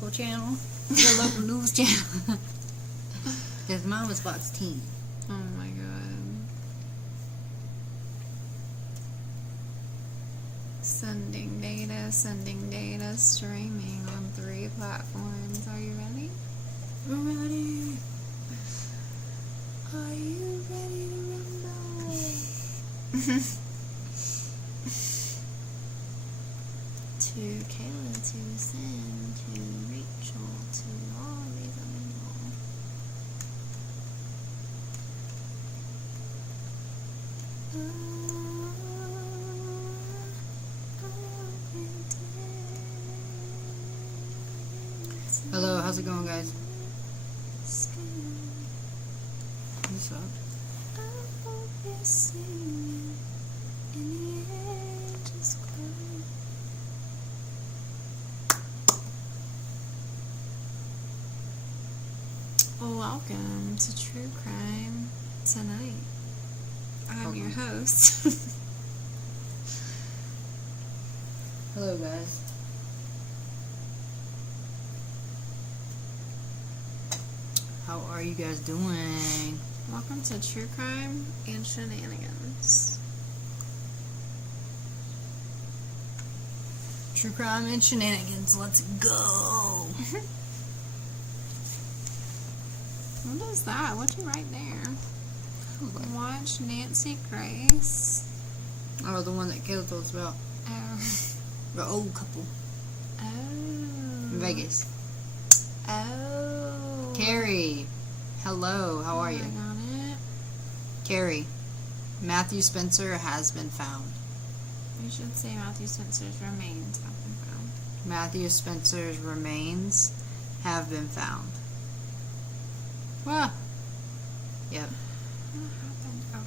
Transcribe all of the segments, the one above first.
local channel, the local news channel. Because mine was Fox Teen. Oh my god. Sending data, streaming on 3 platforms. Are you ready? I'm ready. Are you ready to rumble? To Kayla, to Sin, to Rachel, to all these people. Hello, how's it going, guys? What's up? Well, welcome to True Crime Tonight. I'm your host. Hello, guys. How are you guys doing? Welcome to True Crime and Shenanigans. True crime and shenanigans. Let's go. What is that? What'd you write there? Watch Nancy Grace. Oh, the one that Kayla told us about. Oh. The old couple. Oh. In Vegas. Oh. Carrie. Hello, how are you? I got it. Carrie. Matthew Spencer has been found. You should say Matthew Spencer's remains have been found. Matthew Spencer's remains have been found. Well, yep. What happened? Oh.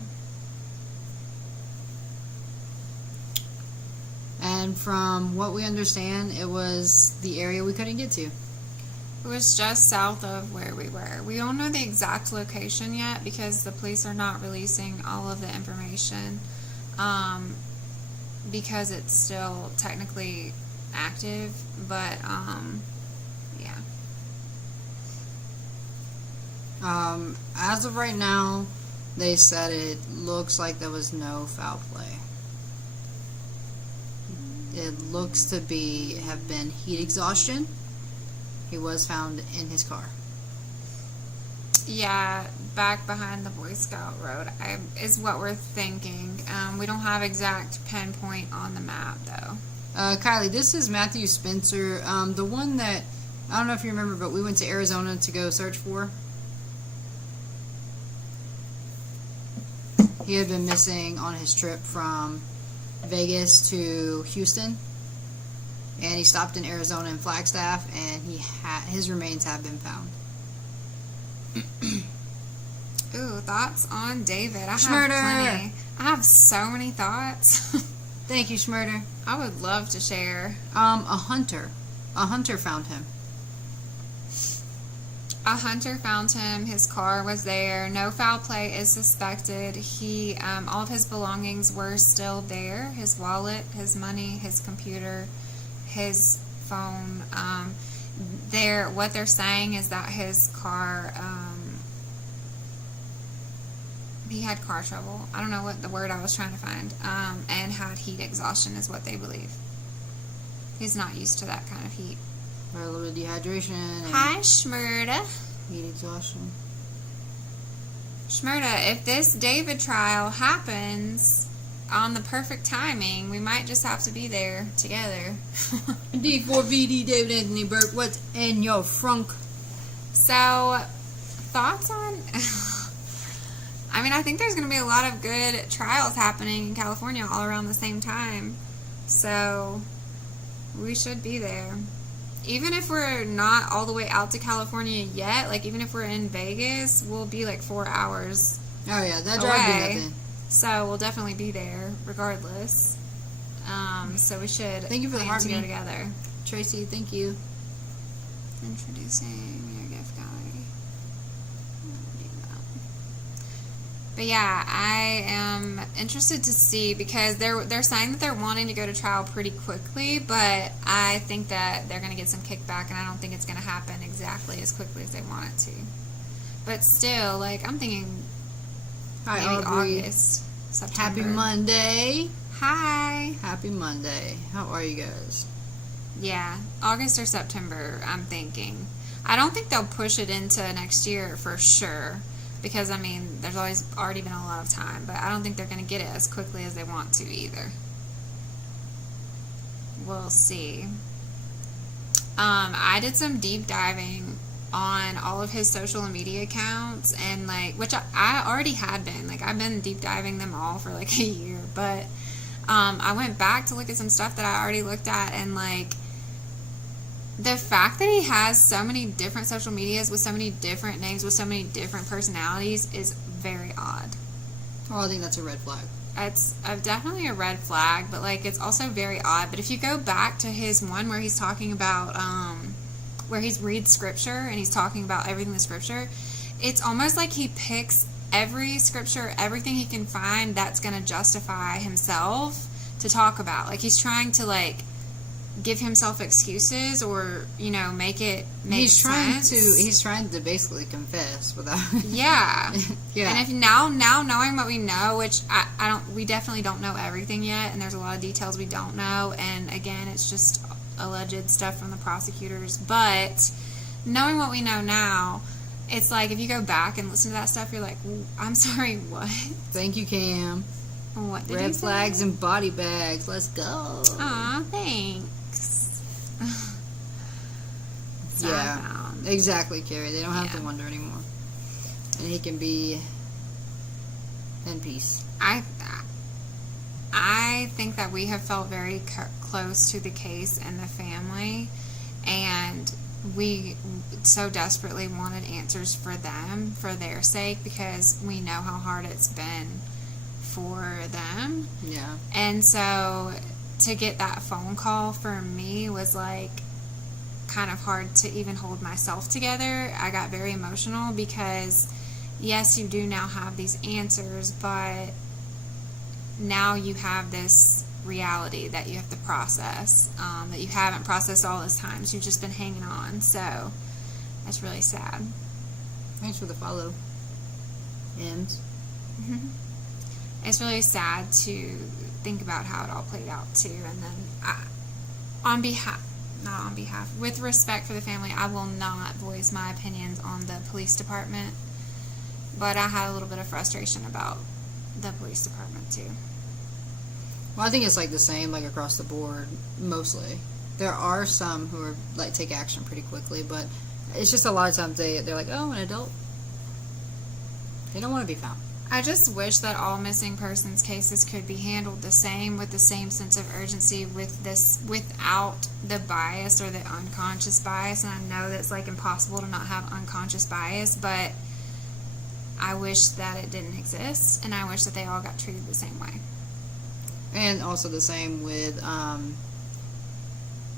And from what we understand, it was the area we couldn't get to. It was just south of where we were. We don't know the exact location yet because the police are not releasing all of the information because it's still technically active, but yeah. As of right now, they said it looks like there was no foul play. It looks to have been heat exhaustion. He was found in his car. Yeah, back behind the Boy Scout Road is what we're thinking. We don't have exact pinpoint on the map, though. Kylie, this is Matthew Spencer, the one that, I don't know if you remember, but we went to Arizona to go search for. He had been missing on his trip from Vegas to Houston. And he stopped in Arizona in Flagstaff, and his remains have been found. Ooh, thoughts on David? I have Schmurder. plenty. I have so many thoughts. Thank you, Schmurder. I would love to share. A hunter found him. A hunter found him. His car was there. No foul play is suspected. All of his belongings were still there. His wallet, his money, his computer, his phone. What they're saying is that his car, he had car trouble. I don't know what the word I was trying to find. And had heat exhaustion is what they believe. He's not used to that kind of heat. Or a little bit of dehydration. And Hi, Schmurda. heat exhaustion. Schmurda, if this David trial happens on the perfect timing, we might just have to be there together. D4VD David Anthony Burke, what's in your frunk? So, thoughts on... I mean, I think there's going to be a lot of good trials happening in California all around the same time. So, we should be there. Even if we're not all the way out to California yet, like even if we're in Vegas, we'll be like 4 hours Oh yeah, that drive be away. nothing. So we'll definitely be there regardless. So we should Thank you for the plan heart to go me. together. Tracy, thank you. Introducing your gift gallery. But yeah, I am interested to see, because they're saying that they're wanting to go to trial pretty quickly, but I think that they're going to get some kickback, and I don't think it's going to happen exactly as quickly as they want it to. But still, like, I'm thinking Hi, maybe Aubrey. August, September. Happy Monday. Hi. Happy Monday. How are you guys? Yeah, August or September, I'm thinking. I don't think they'll push it into next year for sure, because, I mean, there's already been a lot of time, but I don't think they're going to get it as quickly as they want to either. We'll see. I did some deep diving on all of his social media accounts, and, like, which I already had been. Like, I've been deep diving them all for, like, a year, but I went back to look at some stuff that I already looked at, and, like, the fact that he has so many different social medias with so many different names, with so many different personalities, is very odd. Well, I think that's a red flag. It's definitely a red flag, but, like, it's also very odd. But if you go back to his one where he's talking about, where he reads scripture and he's talking about everything in the scripture, it's almost like he picks every scripture, everything he can find that's going to justify himself to talk about. Like, he's trying to, like, give himself excuses, or, you know, make it make sense. He's trying to basically confess without. Yeah. Yeah. And if now knowing what we know, which we definitely don't know everything yet, and there's a lot of details we don't know, and again, it's just alleged stuff from the prosecutors, but knowing what we know now, it's like, if you go back and listen to that stuff, you're like, I'm sorry, what? Thank you, Cam. What did you Red say? flags and body bags. Let's go. Aw, thanks. Yeah, exactly, Carrie. They don't have Yeah. to wonder anymore, and he can be in peace. I think that we have felt very close to the case and the family, and we so desperately wanted answers for them, for their sake, because we know how hard it's been for them. Yeah. And so to get that phone call for me was, like, kind of hard to even hold myself together. I got very emotional because, yes, you do now have these answers, but now you have this reality that you have to process, that you haven't processed all this time. So you've just been hanging on. So that's really sad. Thanks for the follow. M's. It's really sad to think about how it all played out too. And then with respect for the family, I will not voice my opinions on the police department, but I had a little bit of frustration about the police department too. Well, I think it's like the same, like across the board, mostly. There are some who are like take action pretty quickly, but it's just a lot of times they're like, oh, an adult. They don't want to be found. I just wish that all missing persons cases could be handled the same, with the same sense of urgency, without the bias or the unconscious bias. And I know that's, like, impossible to not have unconscious bias, but I wish that it didn't exist, and I wish that they all got treated the same way. And also the same with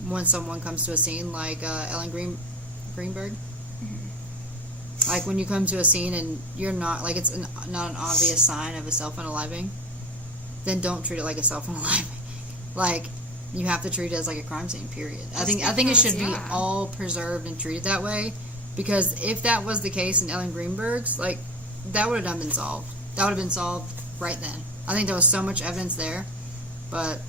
when someone comes to a scene, like Ellen Greenberg. Like, when you come to a scene and you're not, like, it's not an obvious sign of a self-unaliving, then don't treat it like a self-unaliving. Like, you have to treat it as, like, a crime scene, period. I think it should be all preserved and treated that way, because if that was the case in Ellen Greenberg's, like, that would have been solved. That would have been solved right then. I think there was so much evidence there, but...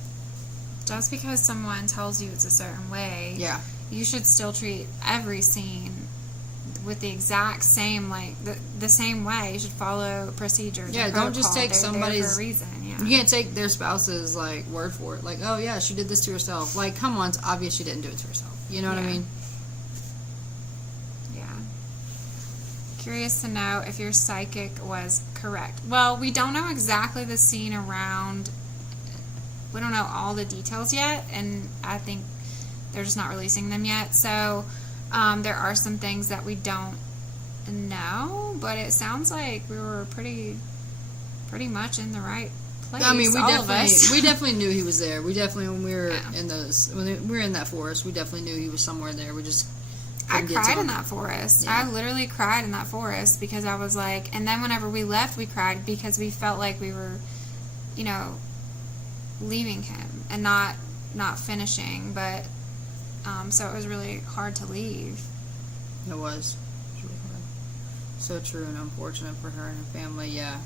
Just because someone tells you it's a certain way, yeah, you should still treat every scene with the exact same, like, the same way. You should follow procedures. Yeah, don't just take somebody's... there for a reason, yeah. You can't take their spouse's, like, word for it. Like, oh, yeah, she did this to herself. Like, come on, it's obvious she didn't do it to herself. You know what I mean? Yeah. Curious to know if your psychic was correct. Well, we don't know exactly the scene around... We don't know all the details yet, and I think they're just not releasing them yet. So... there are some things that we don't know, but it sounds like we were pretty much in the right place. I mean, we we definitely knew he was there. We definitely, when we were in that forest, we definitely knew he was somewhere there. We just I couldn't get to cried in him. that forest. Yeah. I literally cried in that forest because I was like, and then whenever we left, we cried because we felt like we were, you know, leaving him and not finishing. But so it was really hard to leave. It was really hard. So true and unfortunate for her and her family. Yeah,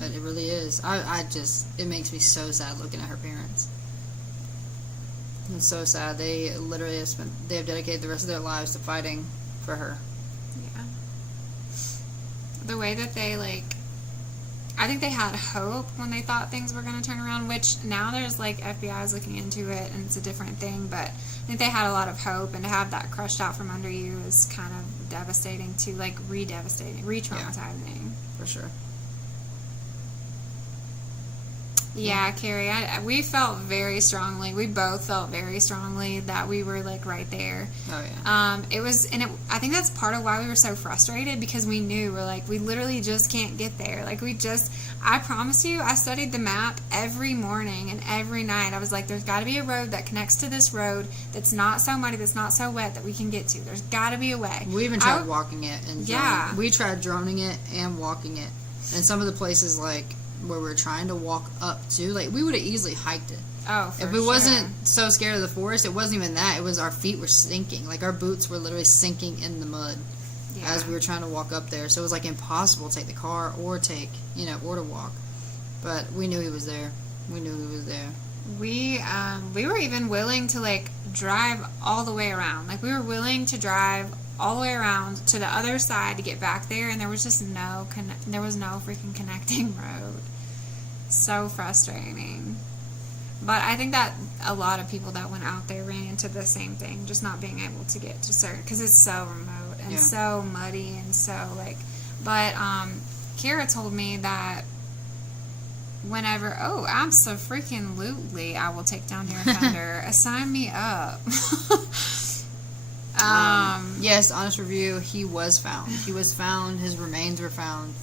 it really is. It makes me so sad looking at her parents. It's so sad. They literally have dedicated the rest of their lives to fighting for her. Yeah. The way that they, like, I think they had hope when they thought things were going to turn around, which now there's, like, FBI is looking into it, and it's a different thing, but I think they had a lot of hope, and to have that crushed out from under you is kind of devastating to, like, re-traumatizing. Yeah, for sure. Yeah, Carrie, we felt very strongly. We both felt very strongly that we were, like, right there. Oh, yeah. I think that's part of why we were so frustrated, because we knew, we're like, we literally just can't get there. Like, I promise you, I studied the map every morning and every night. I was like, there's got to be a road that connects to this road that's not so muddy, that's not so wet, that we can get to. There's got to be a way. We even tried walking it and yeah. We tried droning it and walking it. And some of the places, like, where we were trying to walk up to, like, we would have easily hiked it. Oh, for If we wasn't so scared of the forest, it wasn't even that. It was our feet were sinking. Like, our boots were literally sinking in the mud as we were trying to walk up there. So it was, like, impossible to take the car or to walk. But we knew he was there. We knew he was there. We were even willing to, like, drive all the way around. Like, we were willing to drive all the way around to the other side to get back there, and there was just no freaking connecting road. So frustrating. But I think that a lot of people that went out there ran into the same thing, just not being able to get to certain, because it's so remote and so muddy and so, like, but Kara told me that whenever, absolutely, I will take down your offender. Sign me up. Yes, honest review, he was found. His remains were found.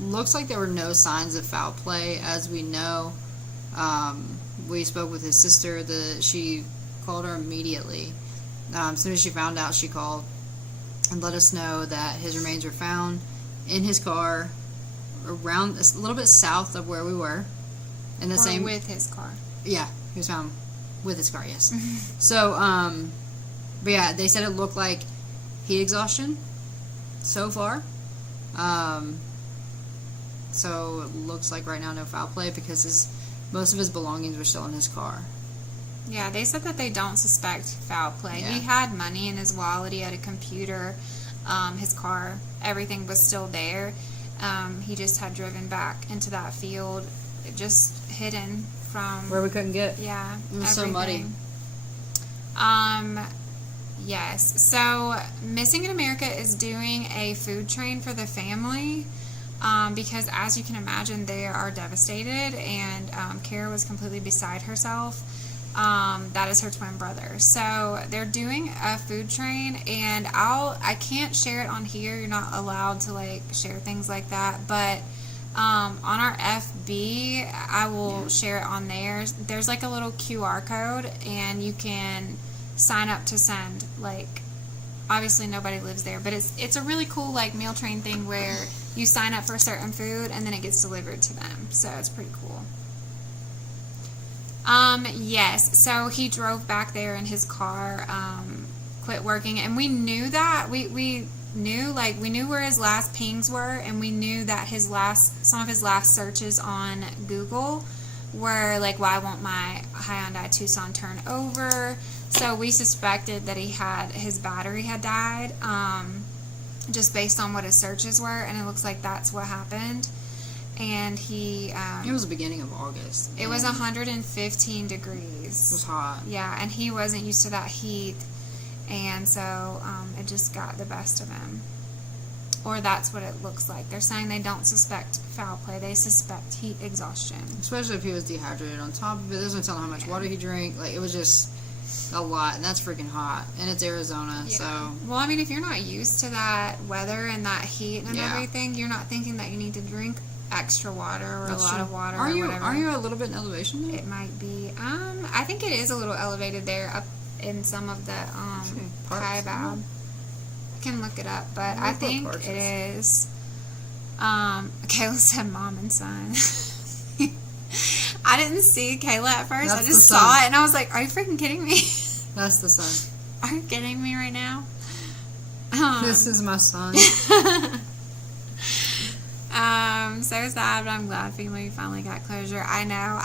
Looks like there were no signs of foul play, as we know. We spoke with his sister. She called her immediately. As soon as she found out, she called and let us know that his remains were found in his car, around a little bit south of where we were. With his car. Yeah, he was found with his car. Yes. So, but yeah, they said it looked like heat exhaustion so far. So it looks like right now no foul play, because most of his belongings were still in his car. Yeah, they said that they don't suspect foul play. Yeah. He had money in his wallet. He had a computer. His car, everything was still there. He just had driven back into that field, just hidden from where we couldn't get. Yeah, it was so muddy. Yes. So Missing in America is doing a food train for the family. Because as you can imagine, they are devastated, and Kara was completely beside herself. That is her twin brother. So they're doing a food train, and I can't share it on here. You're not allowed to, like, share things like that. But on our FB, I will share it on there. There's, like, a little QR code, and you can sign up to send, like, obviously nobody lives there, but it's a really cool, like, meal train thing where you sign up for certain food and then it gets delivered to them. So it's pretty cool. Yes, so he drove back there in his car, quit working, and we knew that. We knew where his last pings were, and we knew that some of his last searches on Google were like, why won't my Hyundai Tucson turn over? So we suspected that his battery had died, just based on what his searches were, and it looks like that's what happened. And it was the beginning of August. It was 115 degrees. It was hot. Yeah, and he wasn't used to that heat, and so it just got the best of him. Or that's what it looks like. They're saying they don't suspect foul play. They suspect heat exhaustion. Especially if he was dehydrated on top of it. It doesn't tell how much water he drank. Like, it was just a lot, and that's freaking hot. And it's Arizona, so... Well, I mean, if you're not used to that weather and that heat and everything, you're not thinking that you need to drink extra water or a lot of water or whatever. Are you a little bit in elevation though? It might be. I think it is a little elevated there. in some of the Parks. Kaibab. I can look it up, but I think it is. Kayla said mom and son. I didn't see Kayla at first. That's I just the saw son. it, and I was like, are you freaking kidding me? That's the son. Are you kidding me right now? This is my son. So sad, but I'm glad family finally got closure. I know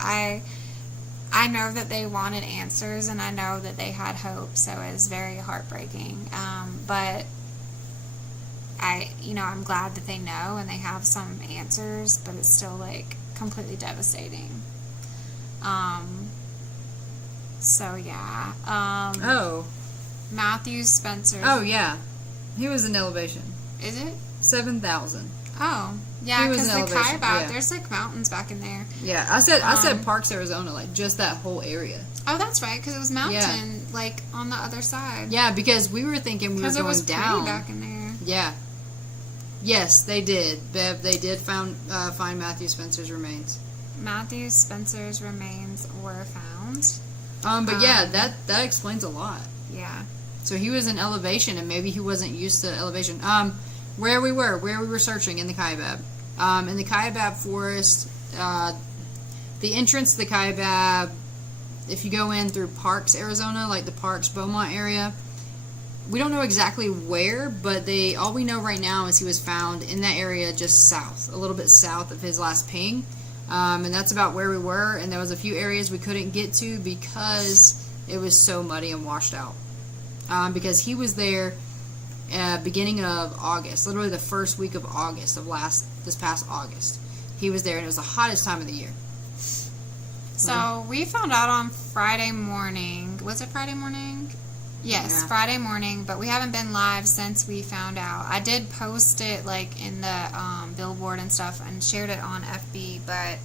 that they wanted answers, and I know that they had hope, so it was very heartbreaking. But I'm glad that they know and they have some answers, but it's still like completely devastating. So yeah. Matthew Spencer. Oh yeah, he was in elevation. Is it 7,000? Oh yeah, because the Kaibab, yeah. there's like mountains back in there. Yeah, I said Parks, Arizona, like just that whole area. Oh, that's right, because it was mountain, like on the other side. Yeah, because we were thinking we were going down. Because it was pretty back in there. Yeah. Yes, they did. Bev, they did find Matthew Spencer's remains. Matthew Spencer's remains were found. But yeah, that explains a lot. Yeah. So he was in elevation, and maybe he wasn't used to elevation. Where we were searching in the Kaibab. In the Kaibab forest, the entrance to the Kaibab, if you go in through Parks, Arizona, like the Parks, Beaumont area, we don't know exactly where, but all we know right now is he was found in that area just south, a little bit south of his last ping. And that's about where we were, and there was a few areas we couldn't get to because it was so muddy and washed out. Because he was there beginning of August, literally the first week of August of this past August. He was there, and it was the hottest time of the year. So we found out on Friday morning. Was it Friday morning? Yes, yeah. Friday morning, but we haven't been live since we found out. I did post it like in the billboard and stuff and shared it on FB, but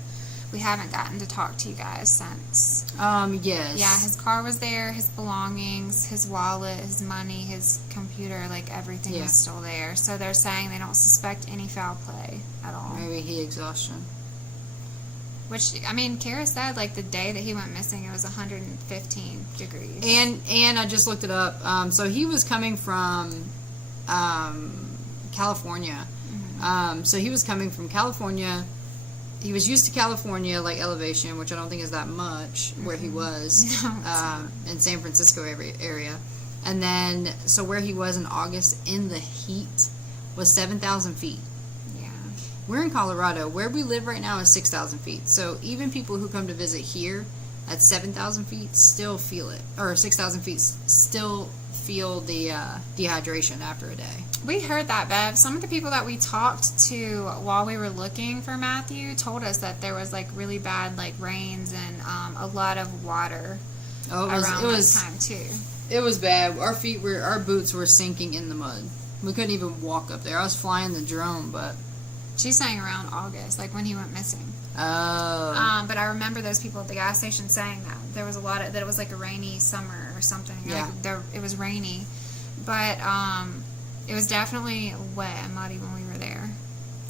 we haven't gotten to talk to you guys since. Yes. Yeah, his car was there, his belongings, his wallet, his money, his computer, like everything was still there. So they're saying they don't suspect any foul play at all. Maybe heat exhaustion. Which, I mean, Kara said, like, the day that he went missing, it was 115 degrees. And I just looked it up. So he was coming from California. Mm-hmm. So he was coming from California. He was used to California, like, elevation, which I don't think is that much, where he was in San Francisco area. And then, so where he was in August in the heat was 7,000 feet. We're in Colorado. Where we live right now is 6,000 feet. So even people who come to visit here at 7,000 feet still feel it. Or 6,000 feet still feel the dehydration after a day. We heard that, Bev. Some of the people that we talked to while we were looking for Matthew told us that there was like really bad like rains and a lot of water around that time too. It was bad. Our boots were sinking in the mud. We couldn't even walk up there. I was flying the drone, but... She's saying around August, like when he went missing. Oh. But I remember those people at the gas station saying that there was that it was like a rainy summer or something. Yeah. Like it was rainy, but it was definitely wet and muddy when we were there.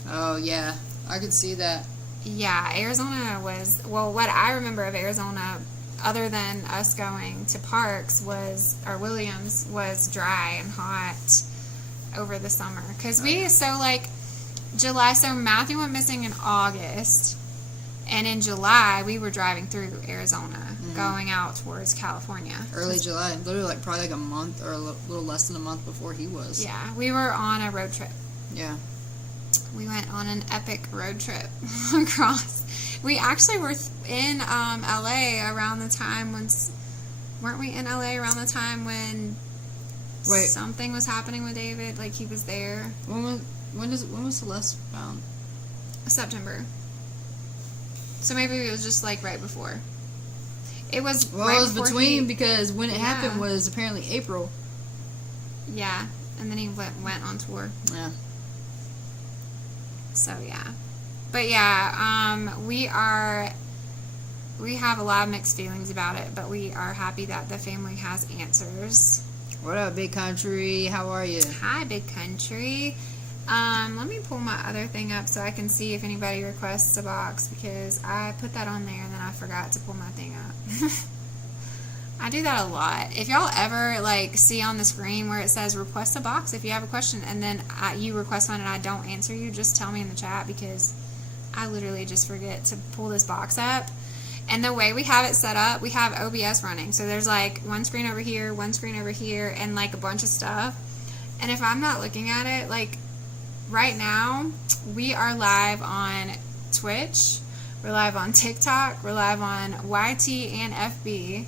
Oh yeah, I could see that. Yeah, Arizona was what I remember of Arizona, other than us going to Parks Williams was dry and hot over the summer because July, so Matthew went missing in August, and in July, we were driving through Arizona, going out towards California. Early July, literally probably like a month or a little less than a month before he was. Yeah, we were on a road trip. Yeah. We went on an epic road trip across. We actually were in LA around the time weren't we in LA around the time when something was happening with David? Like he was there. When was Celeste found? September. So maybe it was just like right before. It was it was between because when it happened was apparently April. Yeah, and then he went on tour. Yeah. So yeah, but yeah, we have a lot of mixed feelings about it, but we are happy that the family has answers. What up, Big Country? How are you? Hi, Big Country. Let me pull my other thing up so I can see if anybody requests a box because I put that on there and then I forgot to pull my thing up. I do that a lot. If y'all ever like see on the screen where it says request a box if you have a question, and then you request one and I don't answer you, just tell me in the chat, because I literally just forget to pull this box up. And the way we have it set up, we have OBS running. So there's like one screen over here, and like a bunch of stuff. And if I'm not looking at it, like right now, we are live on Twitch, we're live on TikTok, we're live on YT and FB.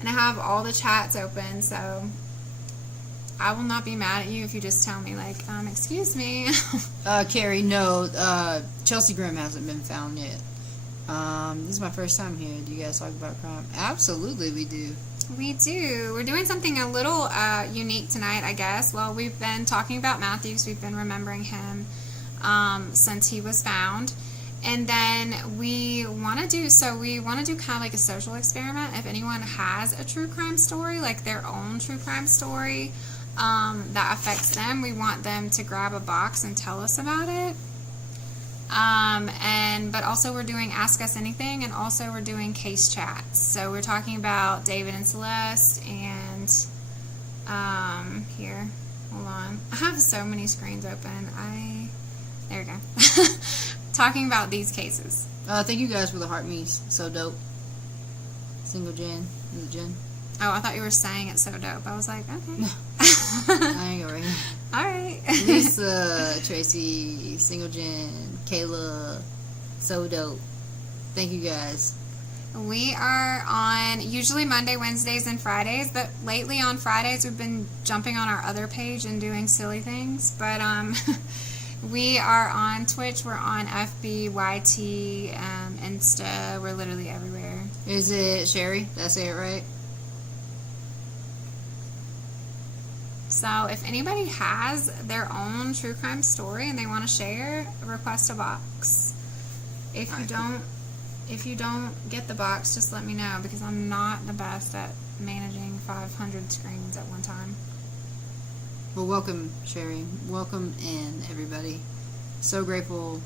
And I have all the chats open, so I will not be mad at you if you just tell me, like, excuse me. Carrie, no, Chelsea Grimm hasn't been found yet. This is my first time here. Do you guys talk about crime? Absolutely, we do. We do. We're doing something a little unique tonight, I guess. Well, we've been talking about Matthews. We've been remembering him since he was found. And then we want to do kind of like a social experiment. If anyone has a true crime story, like their own true crime story that affects them, we want them to grab a box and tell us about it. But also we're doing Ask Us Anything, and also we're doing case chats. So we're talking about David and Celeste, and here, hold on. I have so many screens open. There we go. Talking about these cases. Thank you guys for the heart me's. So dope. Single Jen. Is it Jen? Oh, I thought you were saying it's so dope. I was like, okay. I ain't go right here. All right. Lisa, Tracy, Single Jen, Kayla. So dope. Thank you guys. We are on usually Monday, Wednesdays, and Fridays, but lately on Fridays we've been jumping on our other page and doing silly things. But we are on Twitch, we're on FB, YT, Insta, we're literally everywhere. Is it Sherry? Did I say it right? So if anybody has their own true crime story and they want to share, request a box. If you don't get the box, just let me know, because I'm not the best at managing 500 screens at one time. Well, welcome, Sherry. Welcome in, everybody. So grateful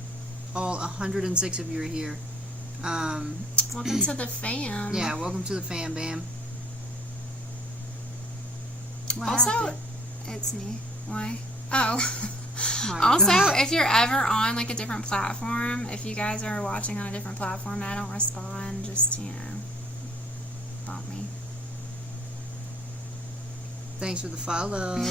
all 106 of you are here. Welcome to the fam. Yeah, welcome to the fam, bam. What also, happened? It's me. Why? Oh. Oh God. If you're ever on like a different platform, if you guys are watching on a different platform and I don't respond, just, bump me. Thanks for the follow.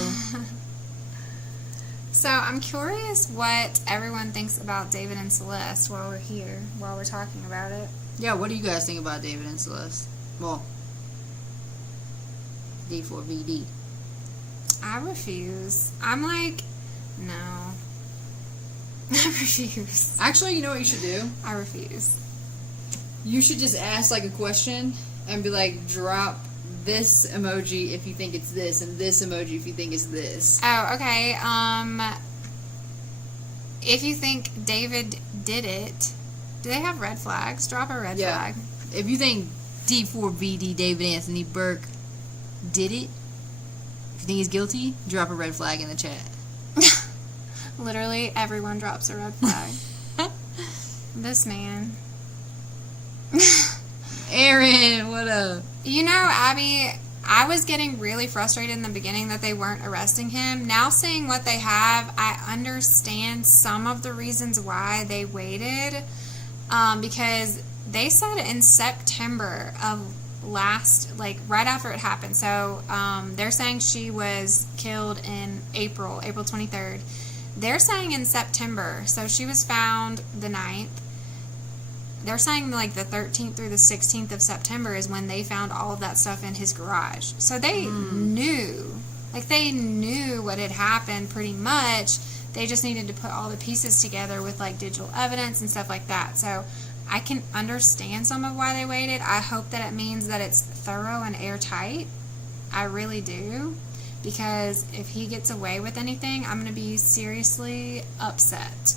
So I'm curious what everyone thinks about David and Celeste while we're here, while we're talking about it. Yeah, what do you guys think about David and Celeste? Well, D4VD. I refuse. I'm like, no. I refuse. Actually, you know what you should do? I refuse. You should just ask like a question and be like, drop this emoji if you think it's this, and this emoji if you think it's this. Oh, okay. If you think David did it, do they have red flags? Drop a red flag. If you think D4VD David Anthony Burke did it, if you think he's guilty, drop a red flag in the chat. Literally everyone drops a red flag. This man. Aaron, what up? Abby, I was getting really frustrated in the beginning that they weren't arresting him. Now seeing what they have, I understand some of the reasons why they waited. Because they said in September of right after it happened. So they're saying she was killed in April 23rd. They're saying in September. So she was found the 9th. They're saying like the 13th through the 16th of September is when they found all of that stuff in his garage. So they knew. Like, they knew what had happened pretty much. They just needed to put all the pieces together with like digital evidence and stuff like that. So I can understand some of why they waited. I hope that it means that it's thorough and airtight. I really do. Because if he gets away with anything, I'm going to be seriously upset.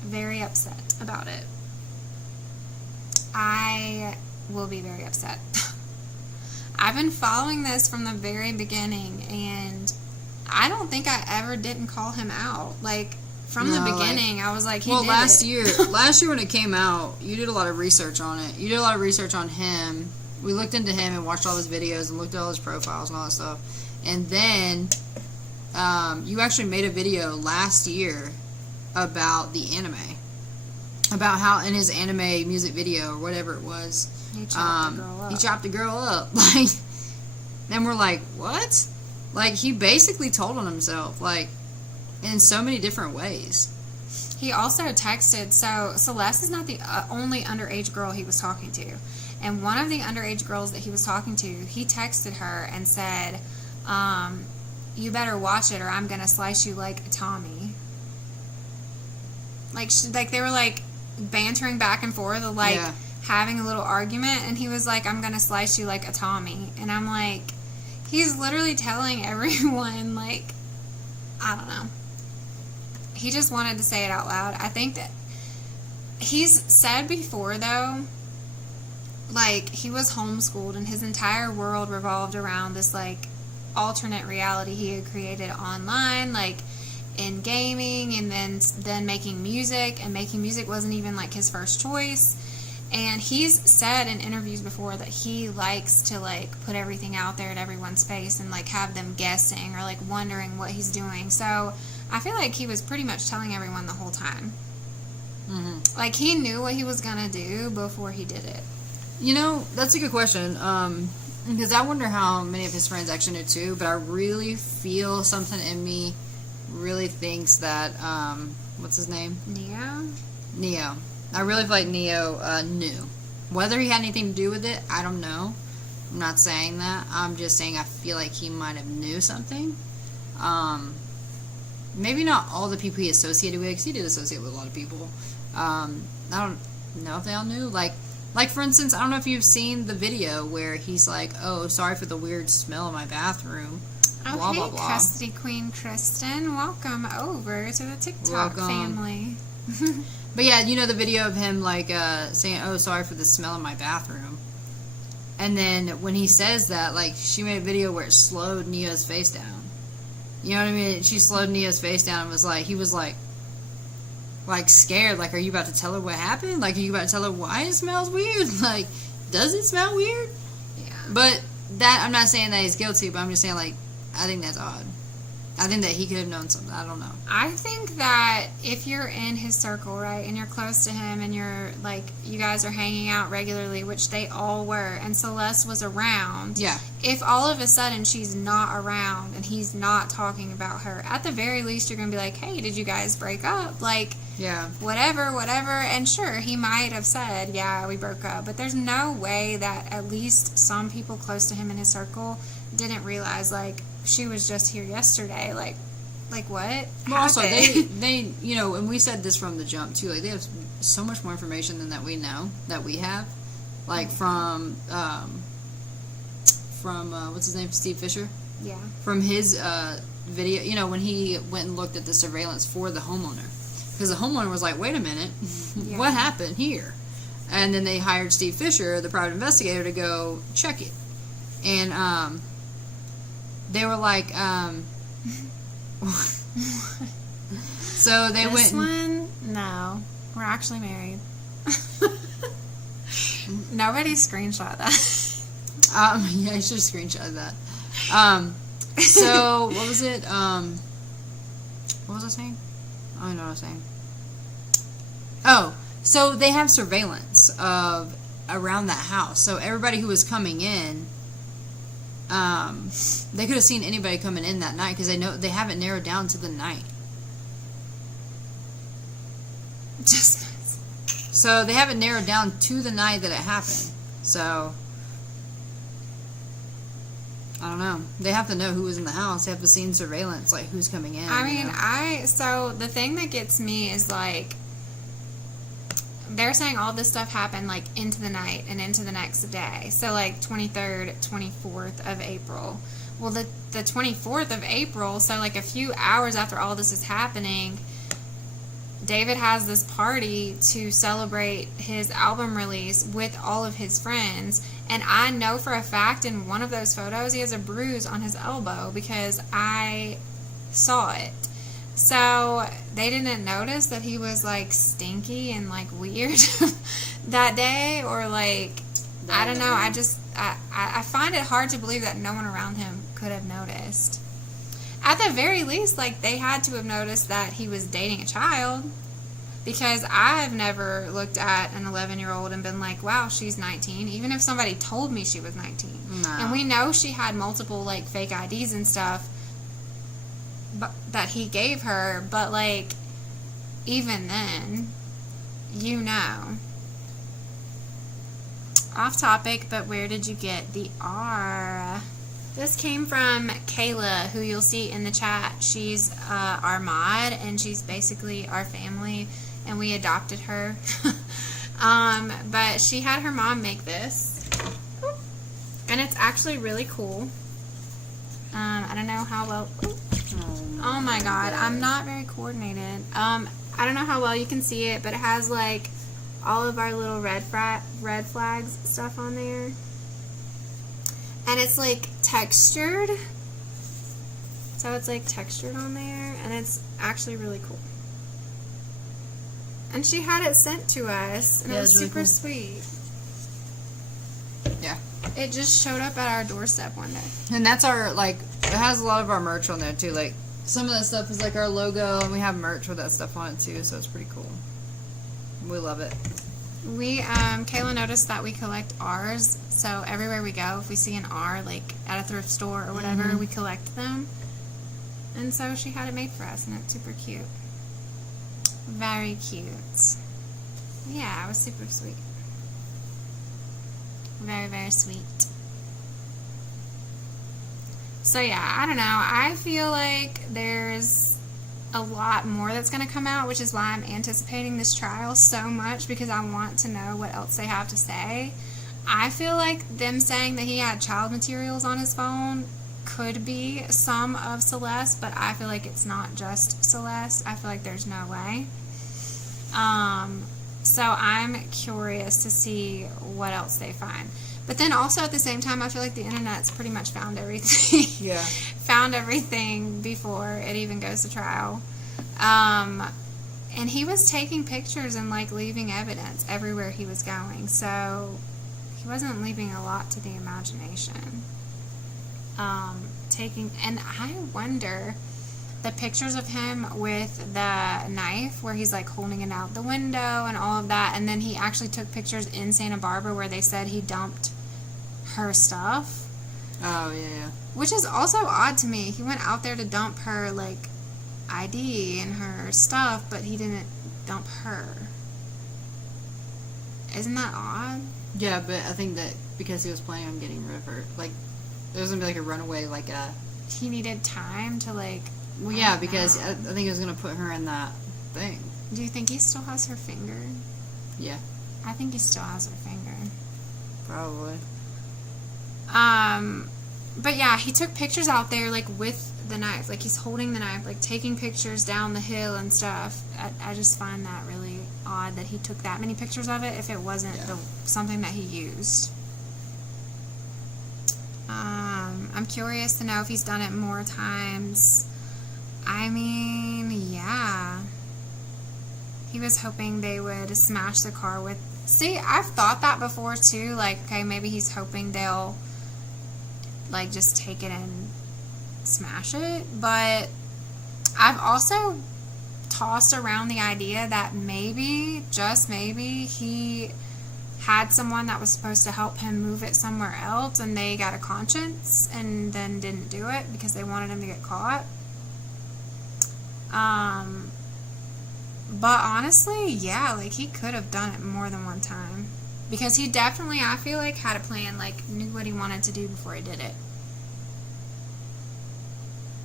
Very upset about it. I will be very upset. I've been following this from the very beginning, and I don't think I ever didn't call him out. Like, from the beginning, I was like, he did last year when it came out, you did a lot of research on it. You did a lot of research on him, we looked into him and watched all his videos and looked at all his profiles and all that stuff. And then you actually made a video last year about the anime. About how in his anime music video or whatever it was, he chopped the girl up. He chopped the girl up. Like, then we're like, what? Like, he basically told on himself, like, in so many different ways. He also texted, so Celeste is not the only underage girl he was talking to. And one of the underage girls that he was talking to, he texted her and said, you better watch it or I'm going to slice you like a Tommy. Like they were, like, bantering back and forth, like, yeah, having a little argument, and he was like, I'm going to slice you like a Tommy. And I'm like, he's literally telling everyone, like, I don't know. He just wanted to say it out loud. I think that he's said before, though, like, he was homeschooled and his entire world revolved around this, like, alternate reality he had created online, like, in gaming, and then making music, and making music wasn't even, like, his first choice. And he's said in interviews before that he likes to, like, put everything out there at everyone's face and, like, have them guessing or, like, wondering what he's doing. So I feel like he was pretty much telling everyone the whole time. Mm-hmm. Like, he knew what he was going to do before he did it. You know, that's a good question. Because I wonder how many of his friends actually knew too, but I really feel something in me really thinks that, what's his name? Neo. I really feel like Neo knew. Whether he had anything to do with it, I don't know. I'm not saying that. I'm just saying I feel like he might have knew something. Maybe not all the people he associated with, because he did associate with a lot of people. I don't know if they all knew. Like, for instance, I don't know if you've seen the video where he's like, oh, sorry for the weird smell in my bathroom. Oh, blah, hey, blah, blah. Custody Queen Kristen. Welcome over to the TikTok family. But yeah, you know the video of him, like, saying, oh, sorry for the smell in my bathroom. And then when he says that, like, she made a video where it slowed Neo's face down. You know what I mean? She slowed Neo's face down and was like, he was like scared. Like, are you about to tell her what happened? Like, are you about to tell her why it smells weird? Like, does it smell weird? Yeah. But that, I'm not saying that he's guilty, but I'm just saying, like, I think that's odd. I think that he could have known something. I don't know. I think that if you're in his circle, right, and you're close to him, and you're, like, you guys are hanging out regularly, which they all were, and Celeste was around. Yeah. If all of a sudden she's not around and he's not talking about her, at the very least you're going to be like, hey, did you guys break up? Like, yeah, whatever. And sure, he might have said, yeah, we broke up. But there's no way that at least some people close to him in his circle didn't realize, like, she was just here yesterday. Like what? Well, also, they, you know, and we said this from the jump, too. Like, they have so much more information than that we know, that we have. Like, from what's his name? Steve Fisher? Yeah. From his video, you know, when he went and looked at the surveillance for the homeowner. Because the homeowner was like, wait a minute, yeah, what happened here? And then they hired Steve Fisher, the private investigator, to go check it. And they were like, so they this went. One, no, we're actually married. Nobody screenshot that. Yeah, I should have screenshotted that. So what was it? What was I saying? I don't know what I was saying. Oh, so they have surveillance of around that house. So everybody who was coming in, they could have seen anybody coming in that night because they have it narrowed down to the night. So they have it narrowed down to the night that it happened. So I don't know. They have to know who was in the house. They have to see surveillance, like who's coming in. I mean, so the thing that gets me is, like, they're saying all this stuff happened, like, into the night and into the next day. So, like, 23rd, 24th of April. Well, the 24th of April, so, like, a few hours after all this is happening, David has this party to celebrate his album release with all of his friends. And I know for a fact in one of those photos he has a bruise on his elbow because I saw it. So they didn't notice that he was, like, stinky and, like, weird that day, or, like, I don't know. I just I find it hard to believe that no one around him could have noticed. At the very least, like, they had to have noticed that he was dating a child, because I've never looked at an 11-year-old and been like, wow, she's 19, even if somebody told me she was 19. No. And we know she had multiple, like, fake IDs and stuff that he gave her, but, like, even then, you know. Off topic, but where did you get the R? This came from Kayla, who you'll see in the chat. She's our mod, and she's basically our family, and we adopted her. But she had her mom make this, and it's actually really cool. I don't know how well... Oh my god, I'm not very coordinated. I don't know how well you can see it, but it has, like, all of our little red flags stuff on there. And it's, like, textured. So it's, like, textured on there. And it's actually really cool. And she had it sent to us. And it was super sweet. Yeah. It just showed up at our doorstep one day. And that's our, like, it has a lot of our merch on there, too. Like, some of that stuff is, like, our logo. And we have merch with that stuff on it, too. So it's pretty cool. We love it. Kayla noticed that we collect R's, so everywhere we go, if we see an R, like, at a thrift store or whatever, we collect them. And so she had it made for us, and it's super cute. Very cute. Yeah, it was super sweet. Very, very sweet. So yeah, I don't know. I feel like there's a lot more that's going to come out, which is why I'm anticipating this trial so much, because I want to know what else they have to say. I feel like them saying that he had child materials on his phone could be some of Celeste, but I feel like it's not just Celeste. I feel like there's no way. So I'm curious to see what else they find. But then also at the same time, I feel like the internet's pretty much found everything. Yeah. Found everything before it even goes to trial. And he was taking pictures and, like, leaving evidence everywhere he was going. So he wasn't leaving a lot to the imagination. And I wonder, the pictures of him with the knife where he's, like, holding it out the window and all of that, and then he actually took pictures in Santa Barbara where they said he dumped her stuff. Oh, yeah. Which is also odd to me. He went out there to dump her, like, ID and her stuff, but he didn't dump her. Isn't that odd? Yeah, but I think that because he was planning on getting rid of her, like, there was going to be, like, a runaway, like, He needed time to, like... Well, yeah, because I think he was going to put her in that thing. Do you think he still has her finger? Yeah. I think he still has her finger. Probably. But yeah, he took pictures out there, like, with the knife. Like, he's holding the knife, like, taking pictures down the hill and stuff. I just find that really odd that he took that many pictures of it if it wasn't something that he used. I'm curious to know if he's done it more times. I mean, yeah. He was hoping they would smash the car with... See, I've thought that before, too. Like, okay, maybe he's hoping they'll, like, just take it and smash it. But I've also tossed around the idea that maybe, just maybe, he had someone that was supposed to help him move it somewhere else, and they got a conscience and then didn't do it because they wanted him to get caught. But honestly, yeah, like, he could have done it more than one time. Because he definitely, I feel like, had a plan, like, knew what he wanted to do before he did it.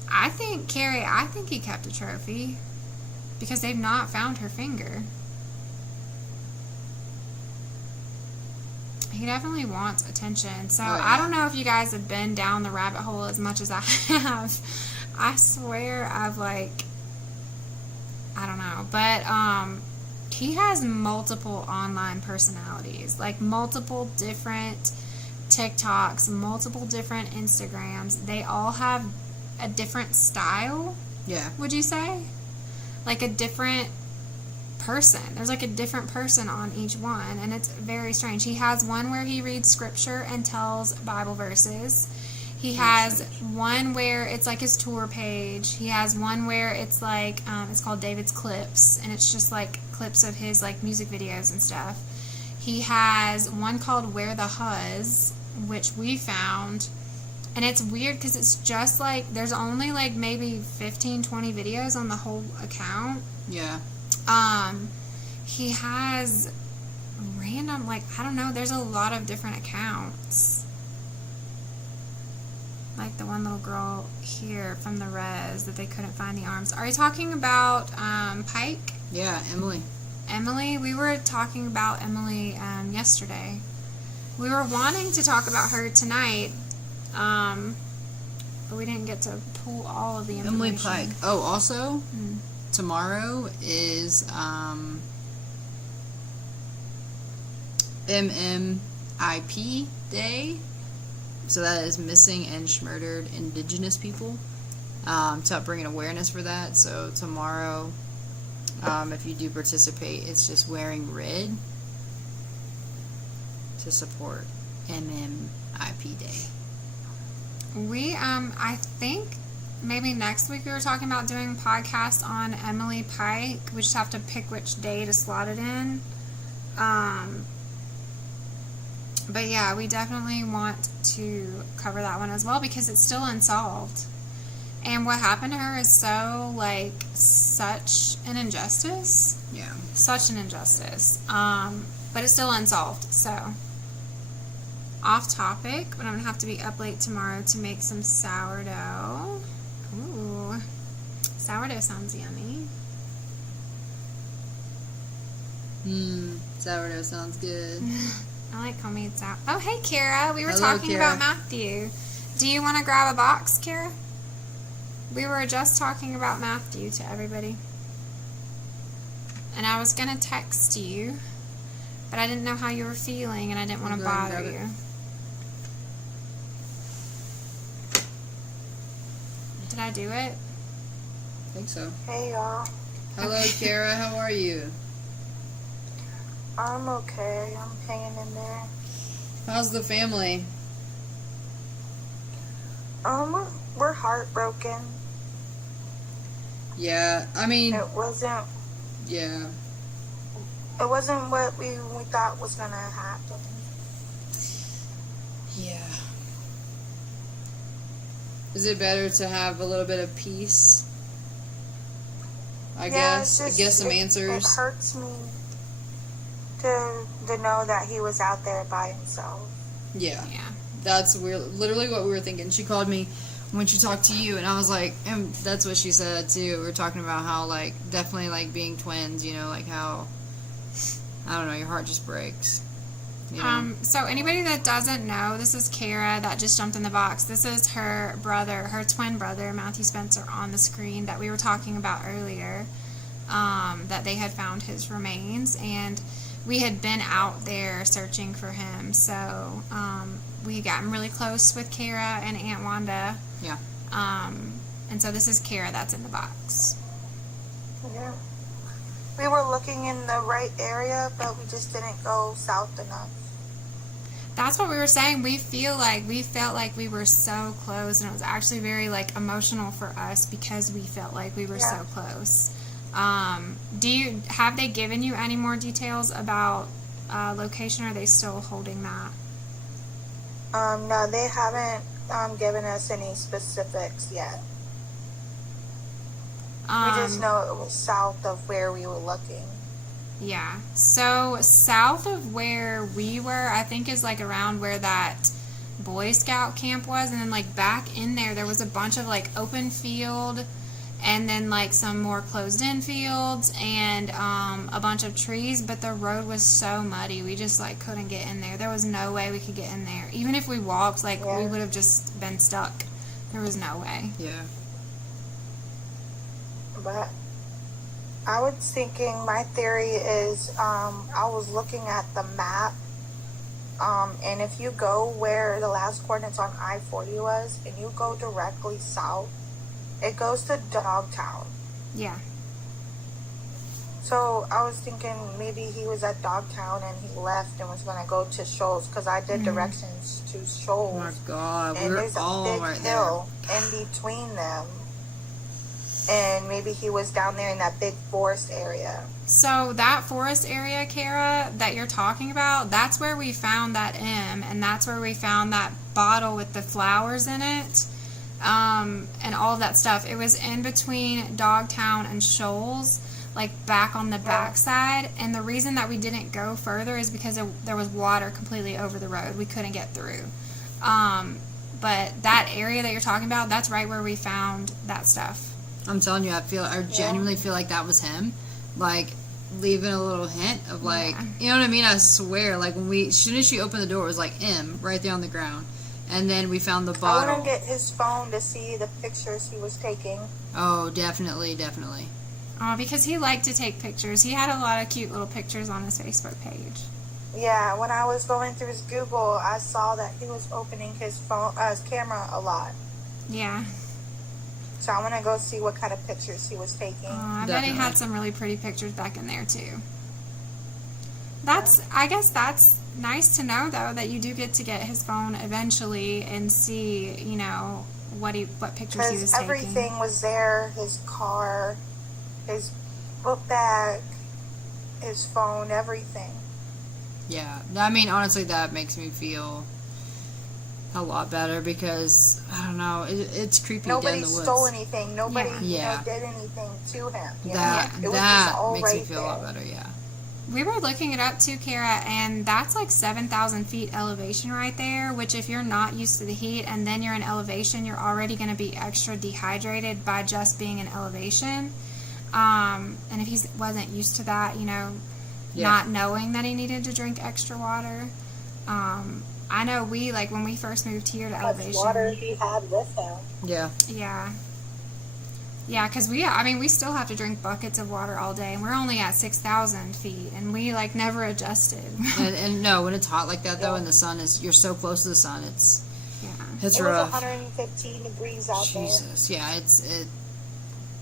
I think, Carrie, he kept a trophy. Because they've not found her finger. He definitely wants attention. So, I don't know if you guys have been down the rabbit hole as much as I have. I swear I've, like... I don't know, but he has multiple online personalities, like multiple different TikToks, multiple different Instagrams. They all have a different style. Yeah. Would you say? Like a different person. There's like a different person on each one, and it's very strange. He has one where he reads scripture and tells Bible verses. He has one where it's like his tour page. He has one where it's like, it's called David's Clips, and it's just like clips of his like music videos and stuff. He has one called Where the Huzz, which we found, and it's weird because it's just like, there's only like maybe 15, 20 videos on the whole account. Yeah. He has random, like, I don't know, there's a lot of different accounts. Like the one little girl here from the res that they couldn't find the arms. Are you talking about Pike? Yeah, Emily. Emily? We were talking about Emily yesterday. We were wanting to talk about her tonight, but we didn't get to pull all of the information. Emily Pike. Oh, also, tomorrow is MMIP Day. So that is Missing and Murdered Indigenous People. To help bring an awareness for that. So tomorrow, if you do participate, it's just wearing red to support MMIP Day. We, I think maybe next week we were talking about doing a podcast on Emily Pike. We just have to pick which day to slot it in. But yeah, we definitely want to cover that one as well because it's still unsolved. And what happened to her is so, like, such an injustice. Yeah. Such an injustice. But it's still unsolved, so. Off topic, but I'm going to have to be up late tomorrow to make some sourdough. Ooh. Sourdough sounds yummy. Sourdough sounds good. I like homemade sourdough. Oh, hey, Kara. We were Hello, talking Kara. about Matthew. Do you want to grab a box, Kara? We were just talking about Matthew to everybody. And I was going to text you, but I didn't know how you were feeling, and I didn't want to bother you. Did I do it? I think so. Hey y'all. Hello, Kara. How are you? I'm okay. I'm hanging in there. How's the family? We're heartbroken. Yeah, I mean, It wasn't what we thought was gonna happen. yeah. Is it better to have a little bit of peace? I guess. It's just, Get some it answers. hurts me to know that he was out there by himself. Yeah. Yeah. That's literally what we were thinking. She called me when she talked to you, and I was like, and that's what she said too. We were talking about how, like, definitely, like, being twins, you know, like how, I don't know, your heart just breaks. You know? So anybody that doesn't know, this is Kara that just jumped in the box. This is her brother, her twin brother, Matthew Spencer, on the screen that we were talking about earlier, that they had found his remains, and we had been out there searching for him, so we gotten really close with Kara and Aunt Wanda. Yeah. And so this is Kara that's in the box. Yeah. We were looking in the right area, but we just didn't go south enough. That's what we were saying. We felt like we were so close, and it was actually very, like, emotional for us because we felt like we were so close. Have they given you any more details about location, or are they still holding that? No, they haven't given us any specifics yet. We just know it was south of where we were looking. Yeah. So south of where we were, I think, is like around where that Boy Scout camp was, and then like back in there was a bunch of like open field, and then like some more closed in fields, and a bunch of trees, but the road was so muddy we just like couldn't get in there. There was no way we could get in there. Even if we walked, like we would have just been stuck. There was no way. Yeah. But I was thinking, my theory is, I was looking at the map, and if you go where the last coordinates on I-40 was, and you go directly south, it goes to Dogtown. Yeah. So I was thinking maybe he was at Dogtown and he left and was gonna go to Shoals, because I did directions to Shoals. Oh my God, and we're there's a all big right hill in between them. And maybe he was down there in that big forest area. So that forest area, Kara, that you're talking about, that's where we found that M, and that's where we found that bottle with the flowers in it, and all of that stuff. It was in between Dogtown and Shoals, like back on the backside. And the reason that we didn't go further is because there was water completely over the road. We couldn't get through. But that area that you're talking about, that's right where we found that stuff. I'm telling you, I genuinely feel like that was him, like leaving a little hint of like, you know what I mean? I swear, like as soon as she opened the door, it was like M right there on the ground, and then we found the bottle. I want to get his phone to see the pictures he was taking. Oh, definitely. Oh, because he liked to take pictures. He had a lot of cute little pictures on his Facebook page. Yeah, when I was going through his Google, I saw that he was opening his camera a lot. Yeah. So I want to go see what kind of pictures he was taking. I bet he had some really pretty pictures back in there too. I guess that's nice to know though, that you do get to get his phone eventually and see, you know, what pictures he was taking. Everything was there: his car, his book bag, his phone, everything. Yeah, I mean, honestly, that makes me feel a lot better, because I don't know, it's creepy. Nobody in the woods. stole anything. Nobody did anything to him. That makes right me feel a lot better. Yeah. We were looking it up too, Kara, and that's like 7,000 feet elevation right there, which if you're not used to the heat and then you're in elevation, you're already going to be extra dehydrated by just being in elevation. And if he wasn't used to that, you know, not knowing that he needed to drink extra water, I know when we first moved here to elevation. Much water he had with him. Yeah. Yeah. Yeah, because we still have to drink buckets of water all day, and we're only at 6,000 feet, and we, never adjusted. and no, when it's hot like that, though, and the sun you're so close to the sun, it's rough. It was 115 degrees out there. Jesus. Yeah, it's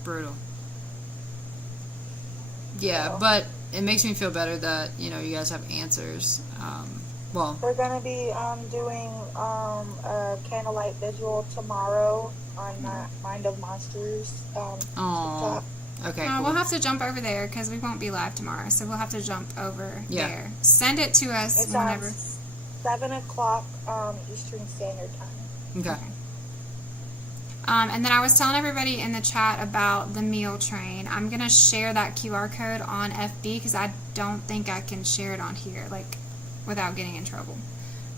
brutal. Yeah, but it makes me feel better that, you know, you guys have answers. We're going to be doing a candlelight visual tomorrow on Mind of Monsters. Okay, cool. We'll have to jump over there because we won't be live tomorrow, so we'll have to jump over there. Send it to us whenever. It's 7 o'clock Eastern Standard Time. Okay. And then I was telling everybody in the chat about the meal train. I'm going to share that QR code on FB because I don't think I can share it on here, without getting in trouble.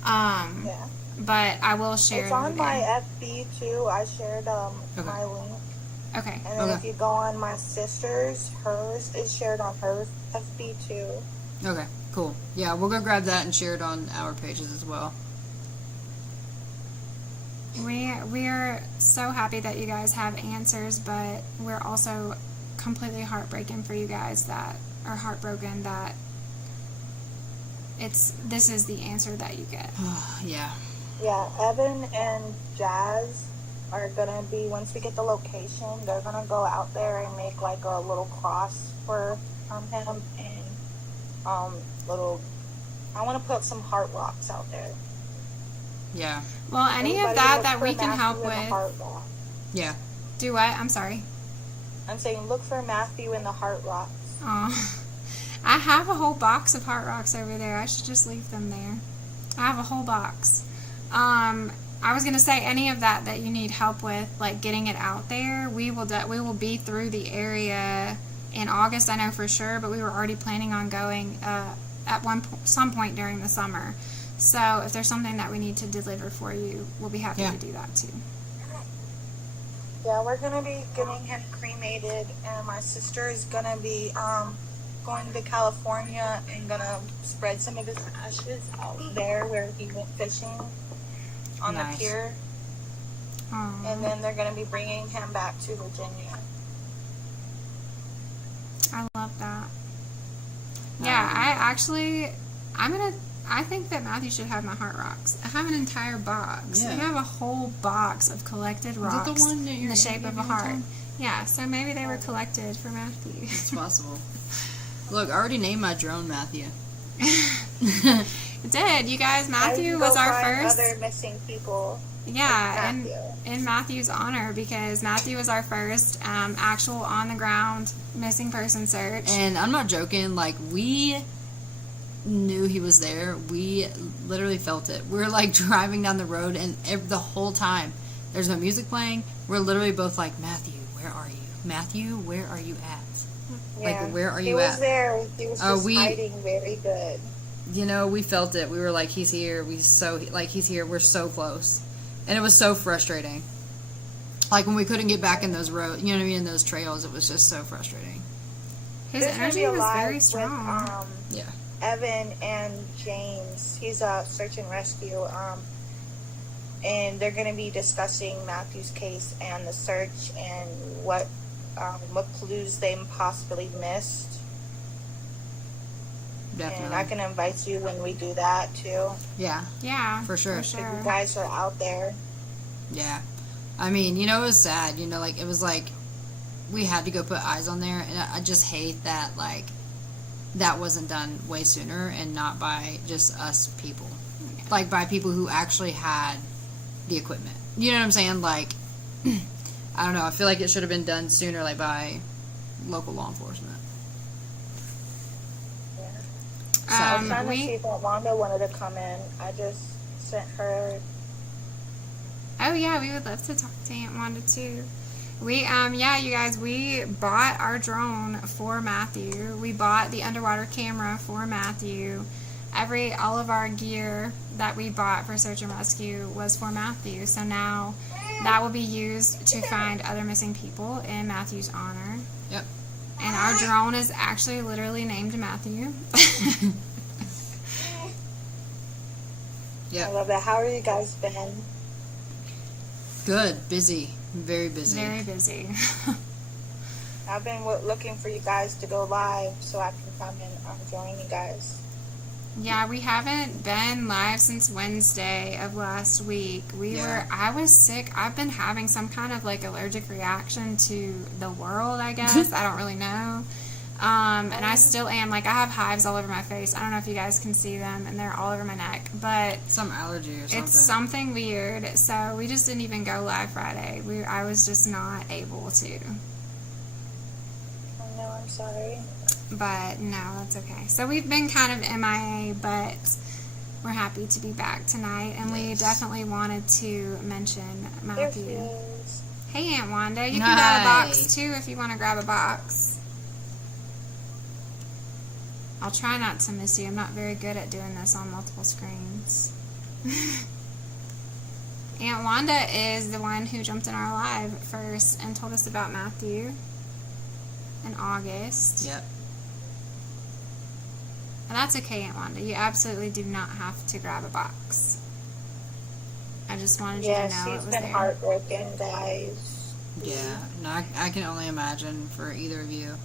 But I will share it. It's on my FB too. I shared my link. Okay. And then if you go on my sister's, hers is shared on her FB too. Okay, cool. Yeah, we'll go grab that and share it on our pages as well. We're so happy that you guys have answers, but we're also completely heartbroken for you guys that are heartbroken that this is the answer that you get. Yeah. Yeah, Evan and Jazz are gonna be, once we get the location, they're gonna go out there and make a little cross for him, and I want to put some heart rocks out there. Yeah. Well, any of that we can help with. Yeah. Do what? I'm sorry. I'm saying look for Matthew in the heart rocks. Oh, I have a whole box of heart rocks over there. I should just leave them there. I have a whole box. I was gonna say any of that you need help with, getting it out there. We will be through the area in August, I know for sure. But we were already planning on going at some point during the summer. So if there's something that we need to deliver for you, we'll be happy to do that too. Yeah, we're gonna be getting him cremated, and my sister is gonna be going to California and gonna spread some of his ashes out there where he went fishing on the pier. Aww. And then they're gonna be bringing him back to Virginia. I love that. Yeah, I think that Matthew should have my heart rocks. I have an entire box. Yeah. I have a whole box of collected rocks the one that in the shape of a heart. Yeah, so maybe they were collected for Matthew. It's possible. Look, I already named my drone Matthew. It did. You guys, Matthew was our first. Other missing people. Yeah, in Matthew's honor, because Matthew was our first actual on-the-ground missing person search. And I'm not joking, like, we knew he was there. We literally felt it. We were, like, driving down the road, and the whole time, there's no music playing. We're literally both like, Matthew, where are you? Matthew, where are you at? Yeah. Like, where are you at? He was there. He was just hiding very good. You know, we felt it. We were like, he's here. He's here. We're so close. And it was so frustrating. Like, when we couldn't get back in those roads, you know what I mean, in those trails, it was just so frustrating. His energy was very strong. With, Evan and James. He's a search and rescue. And they're going to be discussing Matthew's case and the search and what clues they possibly missed. Definitely. And I can invite you when we do that, too. Yeah. For sure. If you guys are out there. Yeah. I mean, you know, it was sad. You know, like, it was like we had to go put eyes on there. And I just hate that, like, that wasn't done way sooner and not by just us people. Like, by people who actually had the equipment. You know what I'm saying? Like, I don't know. I feel like it should have been done sooner, like, by local law enforcement. I was trying to see if Wanda wanted to come in. I just sent her. Oh yeah, we would love to talk to Aunt Wanda too. We you guys, we bought our drone for Matthew. We bought the underwater camera for Matthew. All of our gear that we bought for search and rescue was for Matthew. So now that will be used to find other missing people in Matthew's honor. Yep. And our drone is actually literally named Matthew. Yeah. I love that. How are you guys been? Good. Busy. Very busy. Very busy. I've been looking for you guys to go live so I can come and join you guys. Yeah, we haven't been live since Wednesday of last week. I was sick. I've been having some kind of like allergic reaction to the world, I guess. I don't really know. And I still am. Like, I have hives all over my face. I don't know if you guys can see them, and they're all over my neck. But some allergy or something. It's something weird. So we just didn't even go live Friday. I was just not able to. Oh, no, I'm sorry. But no, that's okay. So we've been kind of MIA, but we're happy to be back tonight. And we definitely wanted to mention Matthew. Hey, Aunt Wanda. You can grab a box, too, if you want to grab a box. I'll try not to miss you. I'm not very good at doing this on multiple screens. Aunt Wanda is the one who jumped in our live first and told us about Matthew in August. Yep. And that's okay, Aunt Wanda. You absolutely do not have to grab a box. I just wanted you to know it was there. Yeah, she's been heartbroken, guys. Yeah, no, I can only imagine for either of you.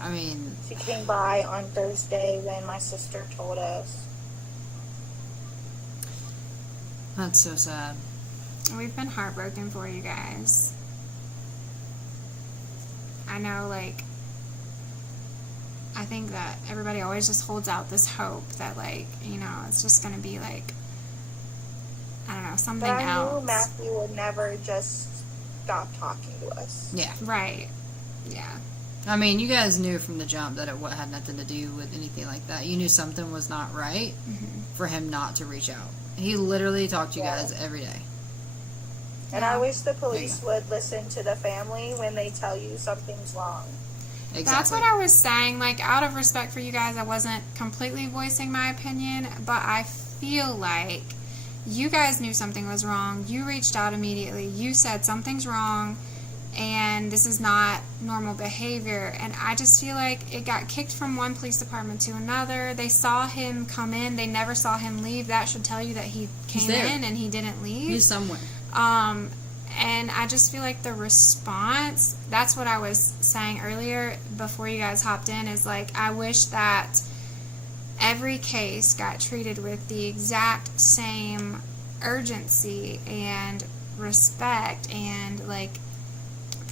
I mean... She came by on Thursday when my sister told us. That's so sad. We've been heartbroken for you guys. I know, like... I think that everybody always just holds out this hope that, like, you know, it's just going to be, like, I don't know, something else. But I knew Matthew would never just stop talking to us. Yeah. Right. Yeah. I mean, you guys knew from the jump that it had nothing to do with anything like that. You knew something was not right for him not to reach out. He literally talked to you guys every day. And I wish the police would listen to the family when they tell you something's wrong. Exactly. That's what I was saying. Like, out of respect for you guys, I wasn't completely voicing my opinion, but I feel like you guys knew something was wrong. You reached out immediately. You said something's wrong, and this is not normal behavior. And I just feel like it got kicked from one police department to another. They saw him come in. They never saw him leave. That should tell you that he came in and he didn't leave. He's somewhere. And I just feel like the response, that's what I was saying earlier before you guys hopped in, is like, I wish that every case got treated with the exact same urgency and respect and, like,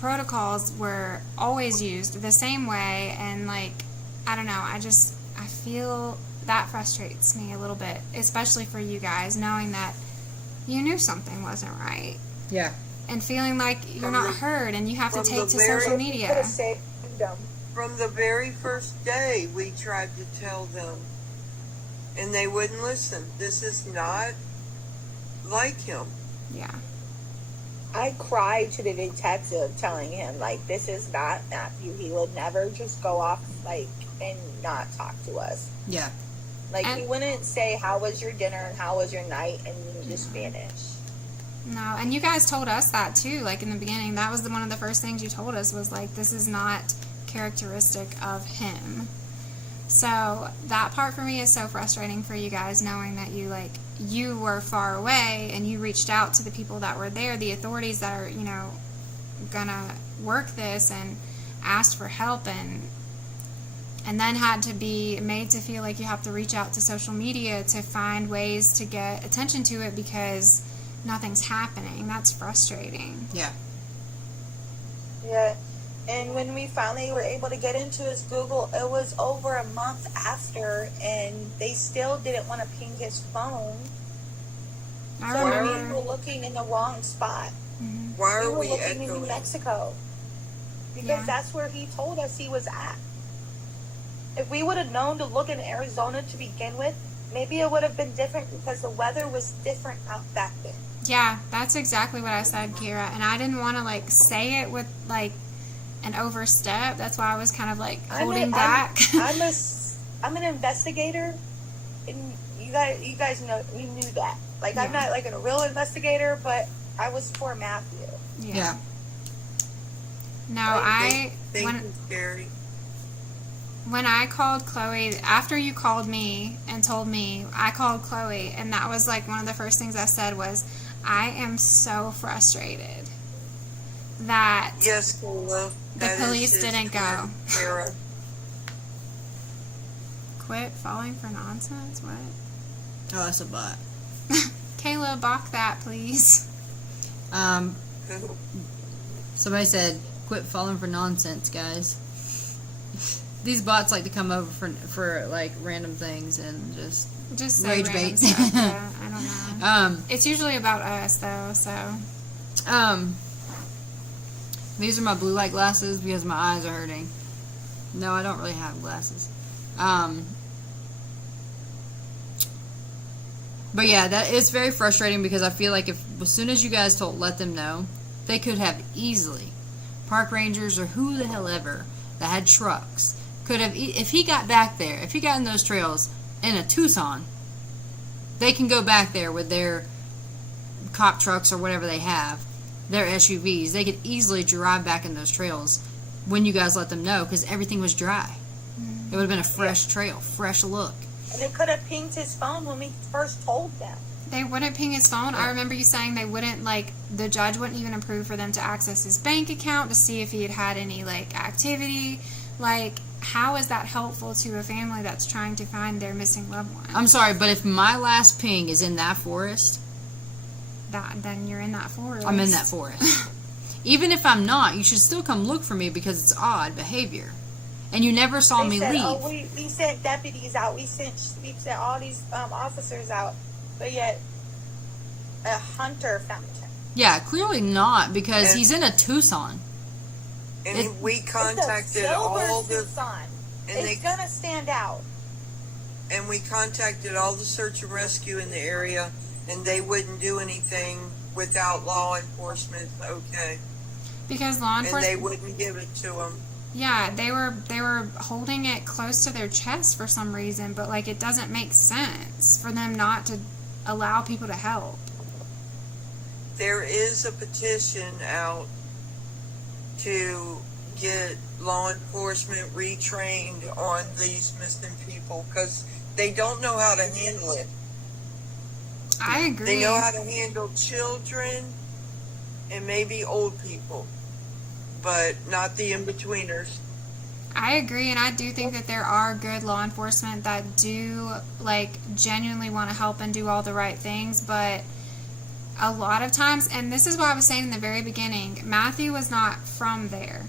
protocols were always used the same way, and like, I don't know, I feel that frustrates me a little bit, especially for you guys, knowing that you knew something wasn't right. Yeah. And feeling like you're not heard and you have to take to social media. From the very first day, we tried to tell them, and they wouldn't listen. This is not like him. Yeah. I cried to the detective telling him, like, this is not Matthew. He would never just go off, like, and not talk to us. Yeah. Like, he wouldn't say, how was your dinner and how was your night, and then just vanish. No, and you guys told us that, too, like, in the beginning. That was one of the first things you told us was, like, this is not characteristic of him. So that part for me is so frustrating for you guys, knowing that you were far away and you reached out to the people that were there, the authorities that are, gonna work this, and asked for help, and then had to be made to feel like you have to reach out to social media to find ways to get attention to it because nothing's happening. That's frustrating. Yeah. Yeah. And when we finally were able to get into his Google, it was over a month after, and they still didn't want to ping his phone. So we were looking in the wrong spot. Mm-hmm. Why are we we looking in New echoing? Mexico. Because that's where he told us he was at. If we would have known to look in Arizona to begin with, maybe it would have been different because the weather was different out back then. Yeah, that's exactly what I said, Kira. And I didn't want to, say it with, an overstep. That's why I was kind of, holding back. I'm an investigator, and you guys know, you knew that. I'm not, a real investigator, but I was for Matthew. Yeah. No, when I called Chloe, after you called me and told me, I called Chloe, and that was one of the first things I said was, I am so frustrated that the police didn't go. Quit falling for nonsense? What? Oh, that's a bot. Kayla, balk that, please. Somebody said, quit falling for nonsense, guys. These bots like to come over for random things and just say rage random bait. Stuff. Yeah, I don't know. It's usually about us, though, so. These are my blue light glasses because my eyes are hurting. No, I don't really have glasses. But yeah, that is very frustrating because I feel like as soon as you guys let them know, they could have easily, park rangers or who the hell ever that had trucks, could have, if he got back there, if he got in those trails in a Tucson, they can go back there with their cop trucks or whatever they have, their SUVs. They could easily drive back in those trails when you guys let them know because everything was dry. It would have been a fresh trail, fresh look. And they could have pinged his phone when we first told them. They wouldn't ping his phone. I remember you saying they wouldn't, the judge wouldn't even approve for them to access his bank account to see if he had any, activity. How is that helpful to a family that's trying to find their missing loved one? I'm sorry, but if my last ping is in that forest, then you're in that forest. I'm in that forest. Even if I'm not, you should still come look for me because it's odd behavior. And you never saw me leave. Oh, we sent deputies out. We sent all these officers out. But yet, a hunter found him. Yeah, clearly not because he's in a Tucson. And we contacted all the Tucson. It's gonna stand out. And we contacted all the search and rescue in the area, and they wouldn't do anything without law enforcement. Okay. Because law enforcement. And they wouldn't give it to them. Yeah, they were holding it close to their chest for some reason, but it doesn't make sense for them not to allow people to help. There is a petition out to get law enforcement retrained on these missing people because they don't know how to handle it. I agree. They know how to handle children and maybe old people, but not the in-betweeners. I agree, and I do think that there are good law enforcement that do, genuinely want to help and do all the right things, but a lot of times, and this is what I was saying in the very beginning, Matthew was not from there.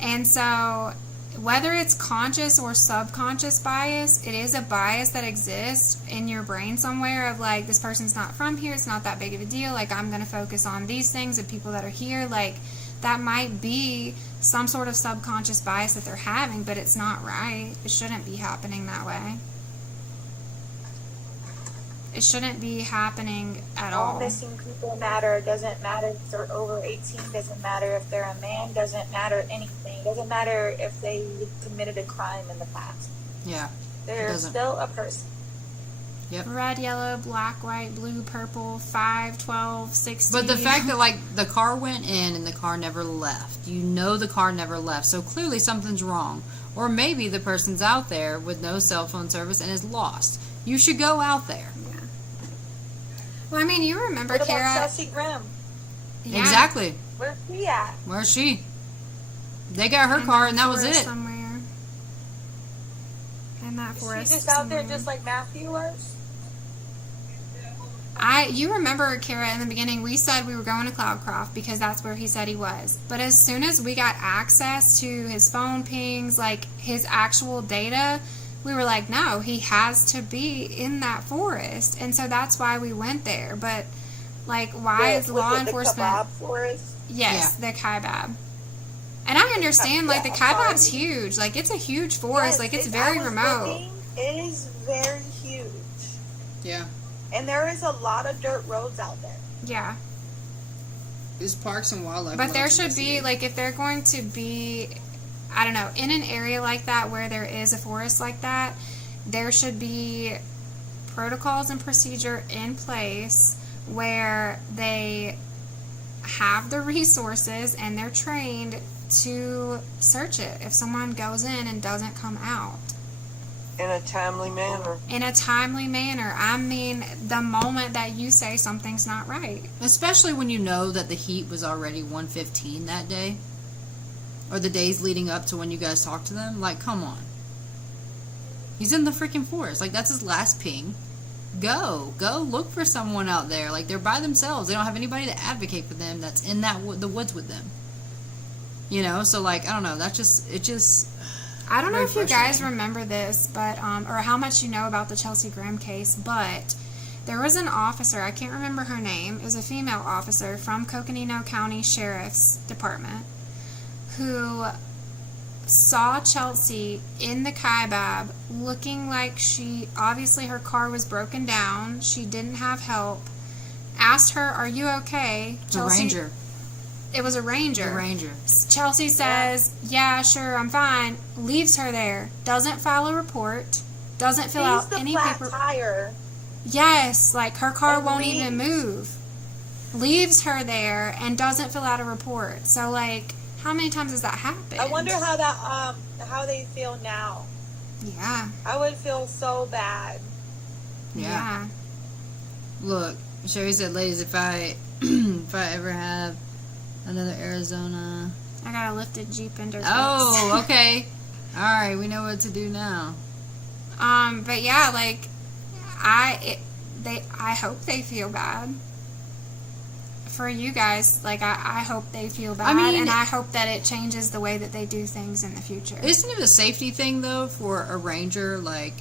And so whether it's conscious or subconscious bias, it is a bias that exists in your brain somewhere of like, this person's not from here, it's not that big of a deal, like I'm going to focus on these things and people that are here. Like, that might be some sort of subconscious bias that they're having, but it's not right. It shouldn't be happening that way. It shouldn't be happening at all. All missing people matter. Doesn't matter if they're over 18. Doesn't matter if they're a man. Doesn't matter anything. Doesn't matter if they committed a crime in the past. Yeah. They're still a person. Yep. Red, yellow, black, white, blue, purple, 5, 12, 16. But the fact that, like, the car went in and the car never left. You know the car never left. So clearly something's wrong. Or maybe the person's out there with no cell phone service and is lost. You should go out there. Yeah. Well, I mean, you remember, What about Kara. Chelsea Graham? Yeah. Exactly. Where's she at? Where's she? They got her car and that was it. Somewhere. In that Is forest. she just out there somewhere. just like Matthew was? You remember, Kara, in the beginning, we said we were going to Cloudcroft because that's where he said he was. But as soon as we got access to his phone pings, like his actual data, we were like, no, he has to be in that forest. And so that's why we went there. But, like, why is law enforcement... The kebab forest? Yes, the Kaibab. And I understand, like, the Kaibab's huge. Like, it's a huge forest. Like, it's very remote. It is very huge. Yeah. And there is a lot of dirt roads out there. Yeah. There's parks and wildlife. But there should be, like, if they're going to be, I don't know, in an area like that where there is a forest like that, there should be protocols and procedure in place where they have the resources and they're trained to search it if someone goes in and doesn't come out. In a timely manner. In a timely manner. I mean, the moment that you say something's not right. Especially when you know that the heat was already 115 that day. Or the days leading up to when you guys talked to them. Like, come on. He's in the freaking forest. Like, that's his last ping. Go look for someone out there. Like, they're by themselves. They don't have anybody to advocate for them that's in the woods with them. You know, so like, I don't know. I don't know if you guys remember this, but or how much you know about the Chelsea Graham case, but there was an officer, I can't remember her name, it was a female officer from Coconino County Sheriff's Department who saw Chelsea in the Kaibab looking like obviously her car was broken down, she didn't have help, asked her, "Are you okay?" Chelsea, Ranger. It was a ranger. The ranger. Chelsea says, yeah, sure, I'm fine. Leaves her there. Doesn't file a report. Doesn't fill out any paper. Tire. Yes, like her car And won't leaves. even move. Leaves her there and doesn't fill out a report. So, like, how many times has that happened? I wonder how they feel now. Yeah. I would feel so bad. Yeah. Look, Sherry said, ladies, if I ever have another Arizona. I got a lifted Jeep into her. Oh, okay. All right, we know what to do now. But yeah, like, I hope they feel bad. For you guys, like, I hope they feel bad, and I hope that it changes the way that they do things in the future. Isn't it a safety thing, though, for a ranger, like,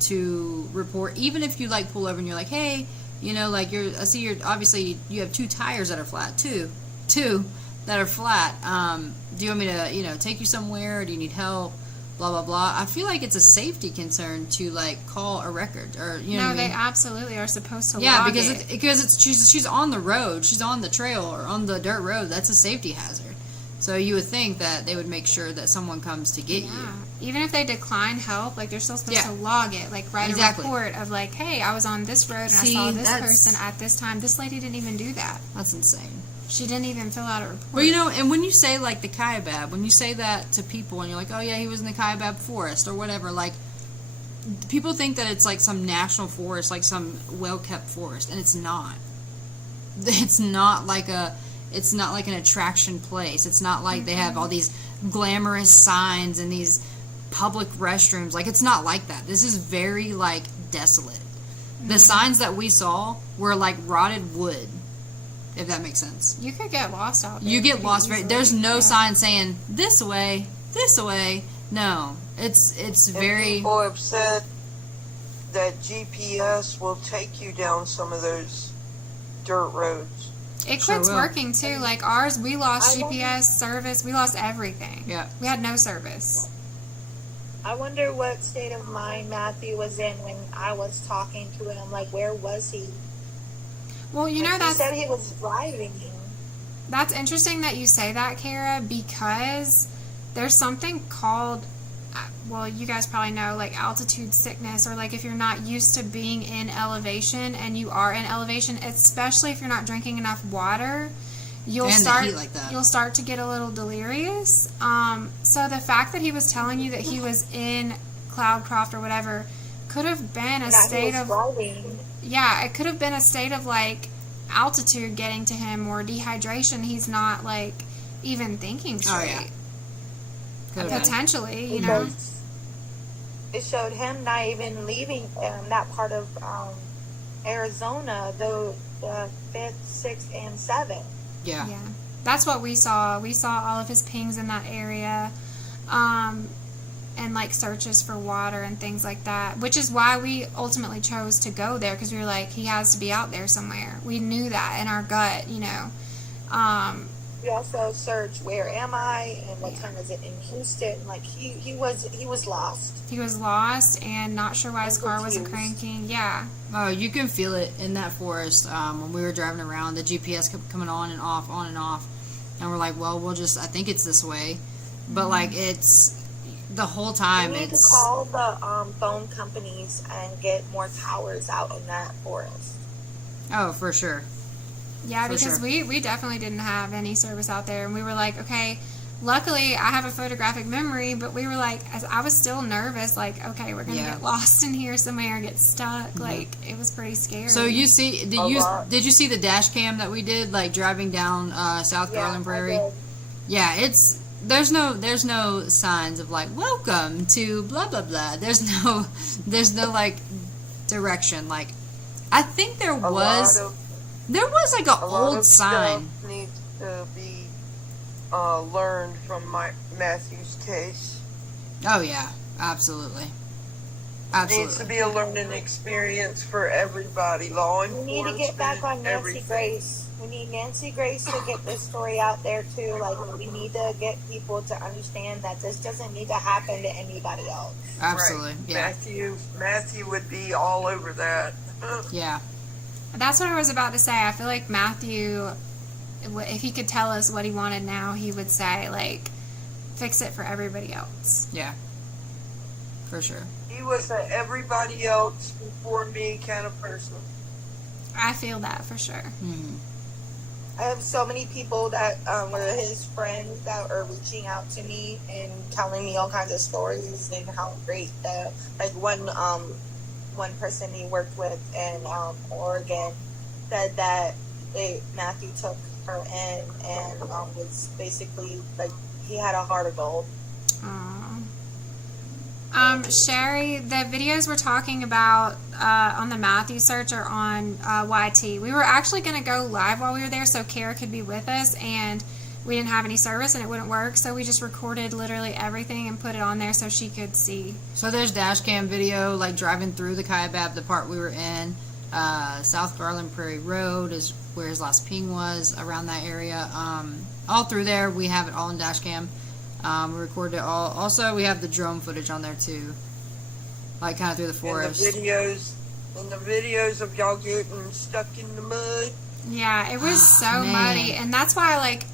to report, even if you, like, pull over and you're like, hey, you know, like, obviously, you have 2 tires that are flat, two that are flat. Do you want me to, you know, take you somewhere? Or do you need help? Blah, blah, blah. I feel like it's a safety concern to, like, call a record. Or, you know what I mean? They absolutely are supposed to yeah, log because she's on the road. She's on the trail or on the dirt road. That's a safety hazard. So you would think that they would make sure that someone comes to get you. Even if they decline help, like, they're still supposed to log it. Like, write a report of, like, hey, I was on this road and I saw this person at this time. This lady didn't even do that. That's insane. She didn't even fill out a report. Well, you know, and when you say, like, the Kaibab, when you say that to people and you're like, oh, yeah, he was in the Kaibab forest or whatever, like, people think that it's, like, some national forest, like some well-kept forest, and it's not. It's not like an attraction place. It's not like they have all these glamorous signs and these public restrooms. Like, it's not like that. This is very, like, desolate. The signs that we saw were, like, rotted wood. if that makes sense. You could get lost out there. You get lost. There's no yeah. sign saying this way, this way. No, it's very. People have said that GPS will take you down some of those dirt roads. It Sure quits will. working too. Like ours, we lost GPS service. We lost everything. Yeah. We had no service. I wonder what state of mind Matthew was in when I was talking to him. Like, where was he? Well, you know, He said he was driving. that's interesting that you say that, Kara, because there's something called, well, you guys probably know, like altitude sickness, or like if you're not used to being in elevation and you are in elevation, especially if you're not drinking enough water, you'll And the start heat like that. you'll start to get a little delirious. So the fact that he was telling you that he was in Cloudcroft or whatever could have been a state of driving. yeah, it could have been a state of like altitude getting to him or dehydration. He's not like even thinking straight. Oh, yeah. Could have been. Potentially, you know. Because it showed him not even leaving that part of Arizona, the 5th, 6th, and 7th. Yeah. Yeah. That's what we saw. We saw all of his pings in that area. And like searches for water and things like that, which is why we ultimately chose to go there, because we were like, he has to be out there somewhere. We knew that in our gut, you know. We also searched, where am I, and what time is it in Houston? Like he was lost. He was lost and not sure why his And car wasn't confused. cranking. Yeah. Oh, you can feel it in that forest. When we were driving around, the GPS kept coming on and off, and we're like, well, I think it's this way, but like it's the whole time. We need to call the phone companies and get more towers out in that forest. Oh, for sure. Yeah, For because sure. we definitely didn't have any service out there, and we were like, okay, luckily I have a photographic memory, but we were like, as I was still nervous, like, okay, we're gonna Yeah. get lost in here somewhere, get stuck. Like, it was pretty scary. So did you see the dash cam that we did, like driving down South Garland Prairie? I did. Yeah, there's no signs of like welcome to blah blah blah. There's no like direction. Like I think there was like an A lot old of sign. stuff needs to be learned from Matthew's case. Oh yeah, absolutely. Needs to be a learning experience for everybody. Law We enforcement. need to get back on Nancy everything. Grace. We need Nancy Grace to get this story out there too. Like, we need to get people to understand that this doesn't need to happen to anybody else. Absolutely. Right. Yeah. Matthew would be all over that. Yeah. that's what I was about to say. I feel like Matthew, if he could tell us what he wanted now, he would say, like, fix it for everybody else. Yeah. For sure. He was a everybody else before me kind of person. I feel that for sure. Hmm. I have so many people that were his friends that are reaching out to me and telling me all kinds of stories and how great like one person he worked with in Oregon said that Matthew took her in and was basically like he had a heart of gold. Sherry, the videos we're talking about on the Matthew search are on YT. We were actually going to go live while we were there so Kara could be with us, and we didn't have any service and it wouldn't work, so we just recorded literally everything and put it on there so she could see. So there's dash cam video, like driving through the Kaibab, the part we were in. South Garland Prairie Road is where his last ping was, around that area. All through there, we have it all in dash cam. We recorded it all. Also, we have the drone footage on there too, like kind of through the forest. And the videos of y'all getting stuck in the mud. Yeah, it was so man. muddy, and that's why, like,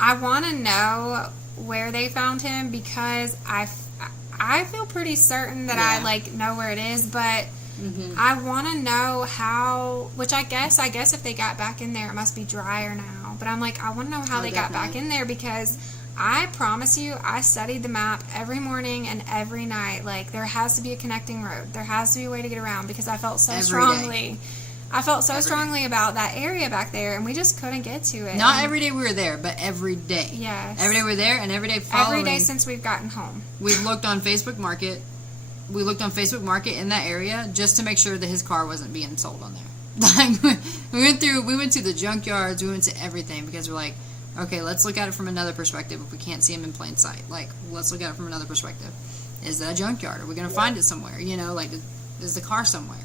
I want to know where they found him, because I feel pretty certain that I, Yeah. like, know where it is, but Mm-hmm. I want to know how, which I guess if they got back in there, it must be drier now, but I'm like, I want to know how Oh, they got back definitely. in there, because I promise you, I studied the map every morning and every night. Like, there has to be a connecting road. There has to be a way to get around, because I felt so Every strongly. I felt so Every strongly about that area back there, and we just couldn't get to it. Not And- every day we were there, but every day. Yes. Every day we were there, and every day following. Every day since we've gotten home. We've looked on Facebook Market. We looked on Facebook Market in that area just to make sure that his car wasn't being sold on there. Like, we went to the junkyards, we went to everything because we're like, okay, let's look at it from another perspective. If we can't see them in plain sight, like, let's look at it from another perspective. Is that a junkyard? Are we going to find it somewhere? You know, like, is the car somewhere?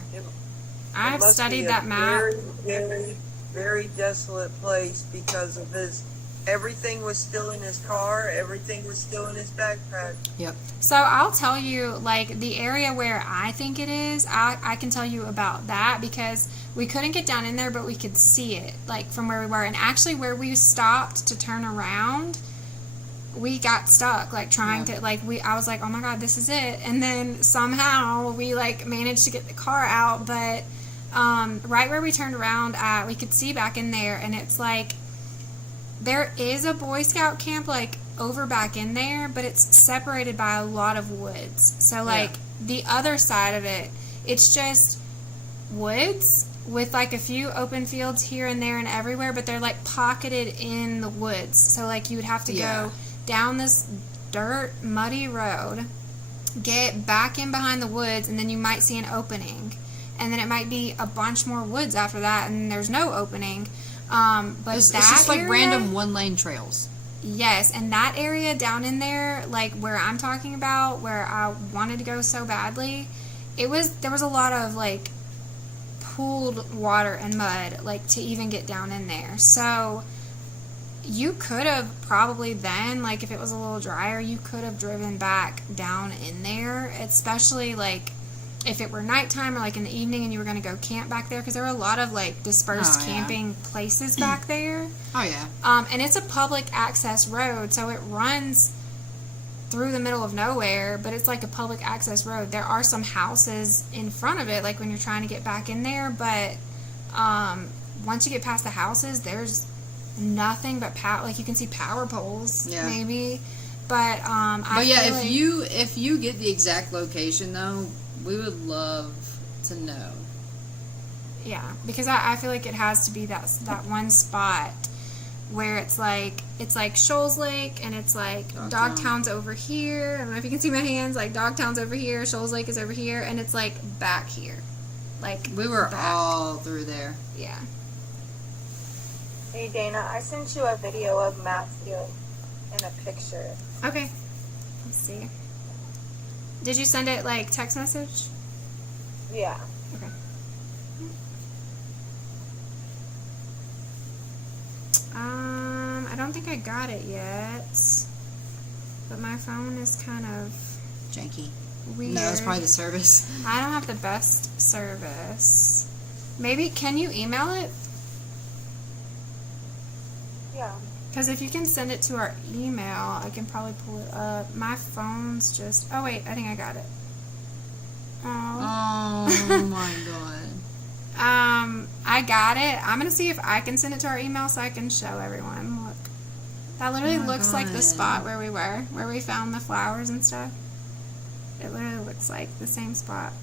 I've studied that map. Very, very, very desolate place because of his. Everything was still in his car. Everything was still in his backpack. Yep. So I'll tell you, like, the area where I think it is, I can tell you about that because we couldn't get down in there, but we could see it, like, from where we were. And actually where we stopped to turn around, we got stuck, like, trying to, like, I was like, oh my God, this is it. And then somehow we, like, managed to get the car out, but right where we turned around at, we could see back in there, and it's like, there is a Boy Scout camp, like, over back in there, but it's separated by a lot of woods. So, like, the other side of it, it's just woods with, like, a few open fields here and there and everywhere, but they're, like, pocketed in the woods. So, like, you would have to go down this dirt, muddy road, get back in behind the woods, and then you might see an opening. And then it might be a bunch more woods after that, and there's no opening. But it's just like area, random one-lane trails. Yes, and that area down in there, like where I'm talking about, where I wanted to go so badly, there was a lot of like pooled water and mud, like to even get down in there. So you could have probably then, like if it was a little drier, you could have driven back down in there, especially like if it were nighttime or like in the evening and you were going to go camp back there, because there were a lot of like dispersed camping places back there. Oh yeah. And it's a public access road, so it runs through the middle of nowhere, but it's like a public access road. There are some houses in front of it, like when you're trying to get back in there, but once you get past the houses, there's nothing but like you can see power poles, maybe. But if you get the exact location though, we would love to know. Yeah, because I feel like it has to be that one spot where it's like Shoals Lake, and it's like Dogtown's over here. I don't know if you can see my hands. Like Dogtown's over here, Shoals Lake is over here, and it's like back here. Like we were all through there. Yeah. Hey Dana, I sent you a video of Matthew in a picture. Okay. Let's see. Did you send it like text message? Yeah. Okay. I don't think I got it yet, but my phone is kind of janky. Weird. No, it's probably the service. I don't have the best service. Maybe, can you email it? Yeah. Because if you can send it to our email, I can probably pull it up. My phone's just... Oh, wait. I think I got it. Oh my God. I got it. I'm going to see if I can send it to our email so I can show everyone. Look. That literally looks like the spot where we were, where we found the flowers and stuff. It literally looks like the same spot.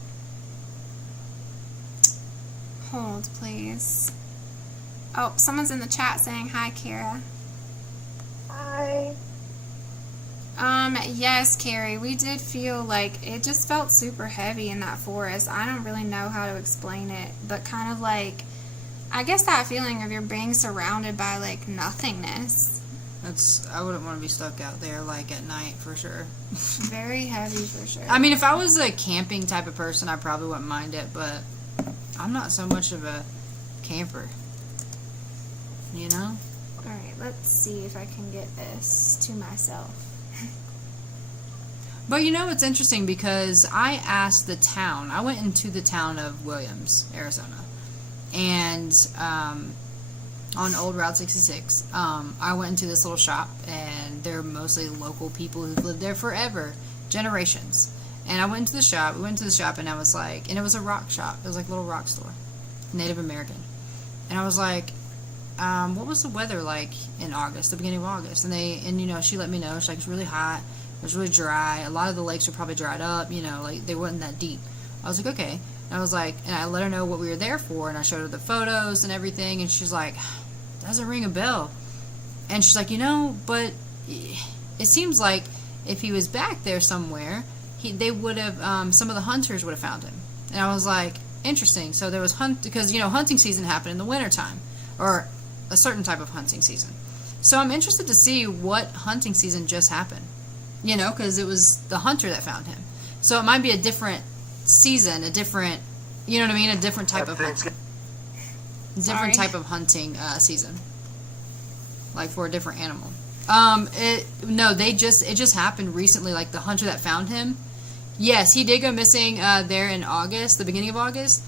Hold, please. Oh, someone's in the chat saying hi, Kara. Hi. Yes, Carrie, we did feel like it just felt super heavy in that forest. I don't really know how to explain it, but kind of like, I guess that feeling of you're being surrounded by like nothingness. I wouldn't want to be stuck out there like at night for sure. Very heavy for sure. I mean, if I was a camping type of person, I probably wouldn't mind it, but I'm not so much of a camper. You know? Alright, let's see if I can get this to myself. But you know, it's interesting because I asked the town. I went into the town of Williams, Arizona. And on Old Route 66, I went into this little shop, and they're mostly local people who've lived there forever, generations. And I went into the shop. We went to the shop, and I was like, and it was a rock shop. It was like a little rock store, Native American. And I was like, what was the weather like in August, the beginning of August? And you know, she let me know. She's like, it's really hot. It was really dry. A lot of the lakes were probably dried up, you know, like they weren't that deep. I was like, okay. And I was like, and I let her know what we were there for, and I showed her the photos and everything, and she's like, doesn't ring a bell. And she's like, you know, but it seems like if he was back there somewhere, they would have, some of the hunters would have found him. And I was like, interesting. So there was because hunting season happened in the wintertime, or a certain type of hunting season. So I'm interested to see what hunting season just happened. Because it was the hunter that found him. So it might be a different season, a different, a different type of hunting. Different type of hunting season. Like for a different animal. It just happened recently, like the hunter that found him. Yes, he did go missing there in August, the beginning of August.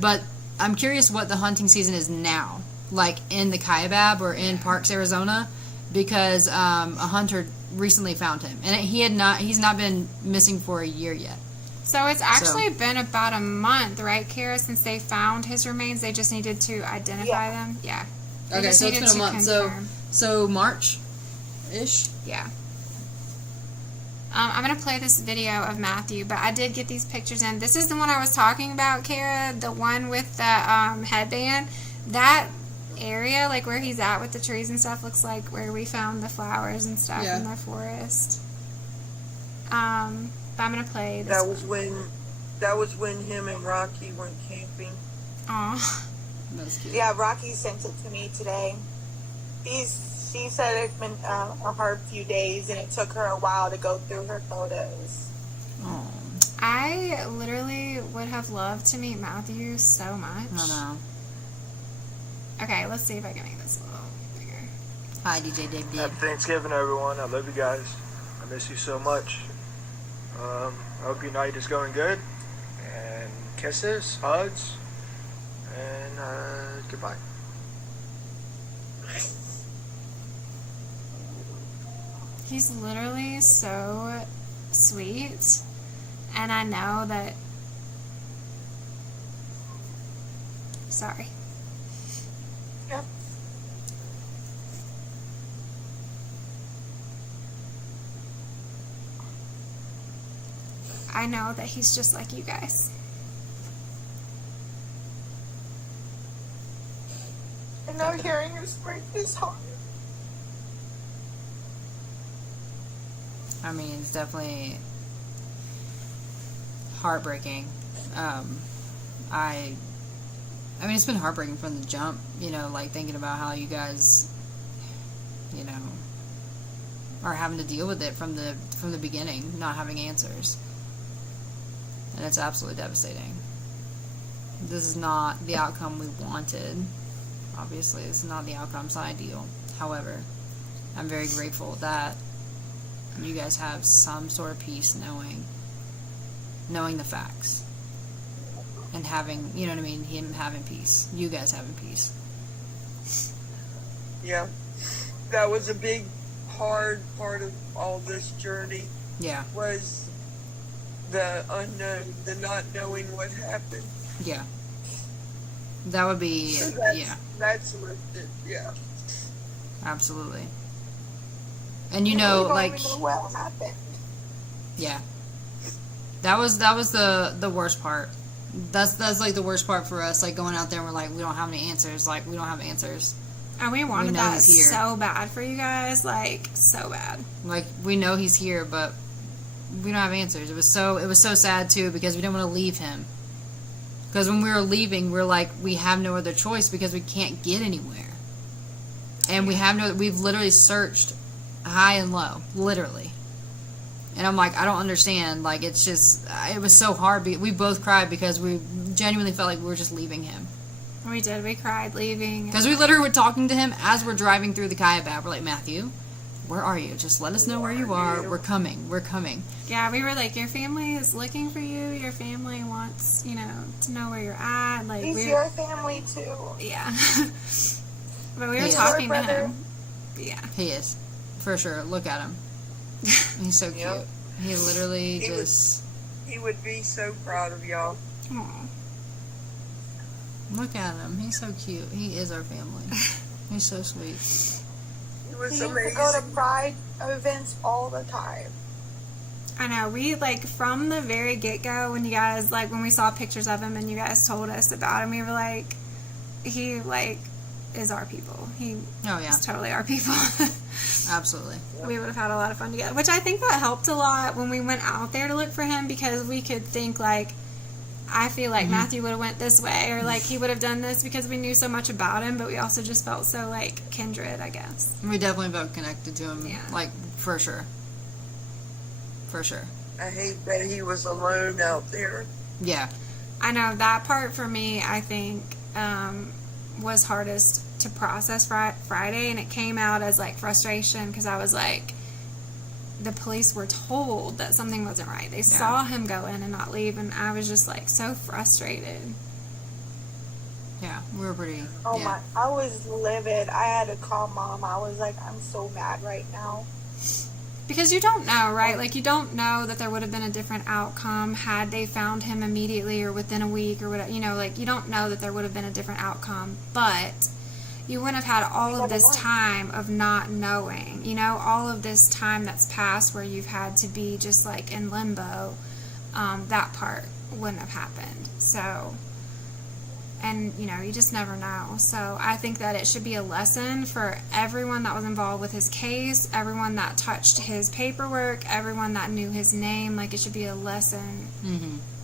But I'm curious what the hunting season is now, like in the Kaibab or in Parks, Arizona, because a hunter recently found him, and he's not been missing for a year yet. So it's actually been about a month, right, Kara, since they found his remains. They just needed to identify them. Yeah. Okay, so it's been a month. Confirm. So March-ish. Yeah. I'm going to play this video of Matthew, but I did get these pictures in. This is the one I was talking about, Kara, the one with the headband. That area, like where he's at with the trees and stuff, looks like where we found the flowers and stuff in the forest. But I'm going to play this That was when him and Rocky went camping. Aw. That's cute. Yeah, Rocky sent it to me today. She said it's been a hard few days, and it took her a while to go through her photos. Oh. I literally would have loved to meet Matthew so much. I know. Okay, let's see if I can make this a little bigger. Hi, DJ Dig Dig. Happy Thanksgiving, everyone. I love you guys. I miss you so much. I hope your night is going good. And kisses, hugs, and goodbye. He's literally so sweet, and I know that. Sorry. Yep. I know that he's just like you guys. I know hearing his break is hard. I mean, it's definitely heartbreaking. I mean, it's been heartbreaking from the jump, like thinking about how you guys, are having to deal with it from the beginning, not having answers. And it's absolutely devastating. This is not the outcome we wanted. Obviously, this is not the outcome. It's not ideal. However, I'm very grateful that you guys have some sort of peace knowing the facts. And having, him having peace. You guys having peace. Yeah. That was a big, hard part of all this journey. Yeah. Was the unknown, the not knowing what happened. Yeah. That would be, So that's lifted, yeah. Absolutely. And We don't like, even know what happened. yeah. That was the worst part. That's like the worst part for us, like going out there and we're like, we don't have any answers. Like, we don't have answers. And we wanted know that he's here. so bad for you guys, like so bad. Like, we know he's here, but we don't have answers. It was so sad too, because we didn't want to leave him. Because when we were leaving, we're like, we have no other choice because we can't get anywhere. And we've literally searched high and low, literally. And I'm like, I don't understand. Like, it was so hard. We both cried because we genuinely felt like we were just leaving him. We did. We cried leaving. Because we literally were talking to him as we're driving through the Kaibab. We're like, Matthew, where are you? Just let us know where you are. We're coming. We're coming. Yeah, we were like, your family is looking for you. Your family wants, to know where you're at. Like, He's your family too. Yeah. But we were He is. talking to Brother. him. Yeah. He is. For sure. Look at him. He's so cute. Yep. He literally He would be so proud of y'all. Aw. Look at him. He's so cute. He is our family. He's so sweet. It was He used to amazing. go to Pride events all the time. I know. We, from the very get-go, when you guys, when we saw pictures of him and you guys told us about him, we were like, he, is our people. He Oh, yeah. is totally our people. Absolutely. We would have had a lot of fun together, which I think that helped a lot when we went out there to look for him, because we could think, I feel like Matthew would have went this way, or like he would have done this because we knew so much about him, but we also just felt so like kindred, I guess. We definitely felt connected to him. Yeah. Like, for sure. For sure. I hate that he was alone out there. Yeah. I know that part for me, I think, was hardest to process Friday, and it came out as like frustration because I was like, the police were told that something wasn't right. They saw him go in and not leave, and I was just like so frustrated. Yeah, we were pretty. Oh yeah. my! I was livid. I had to call Mom. I was like, I'm so mad right now. Because you don't know, right? Like, you don't know that there would have been a different outcome had they found him immediately or within a week or whatever. You know, like, you don't know that there would have been a different outcome. But you wouldn't have had all of this time of not knowing. You know, all of this time that's passed where you've had to be just, like, in limbo. That part wouldn't have happened. So... And, you know, you just never know. So I think that it should be a lesson for everyone that was involved with his case, everyone that touched his paperwork, everyone that knew his name. Like, it should be a lesson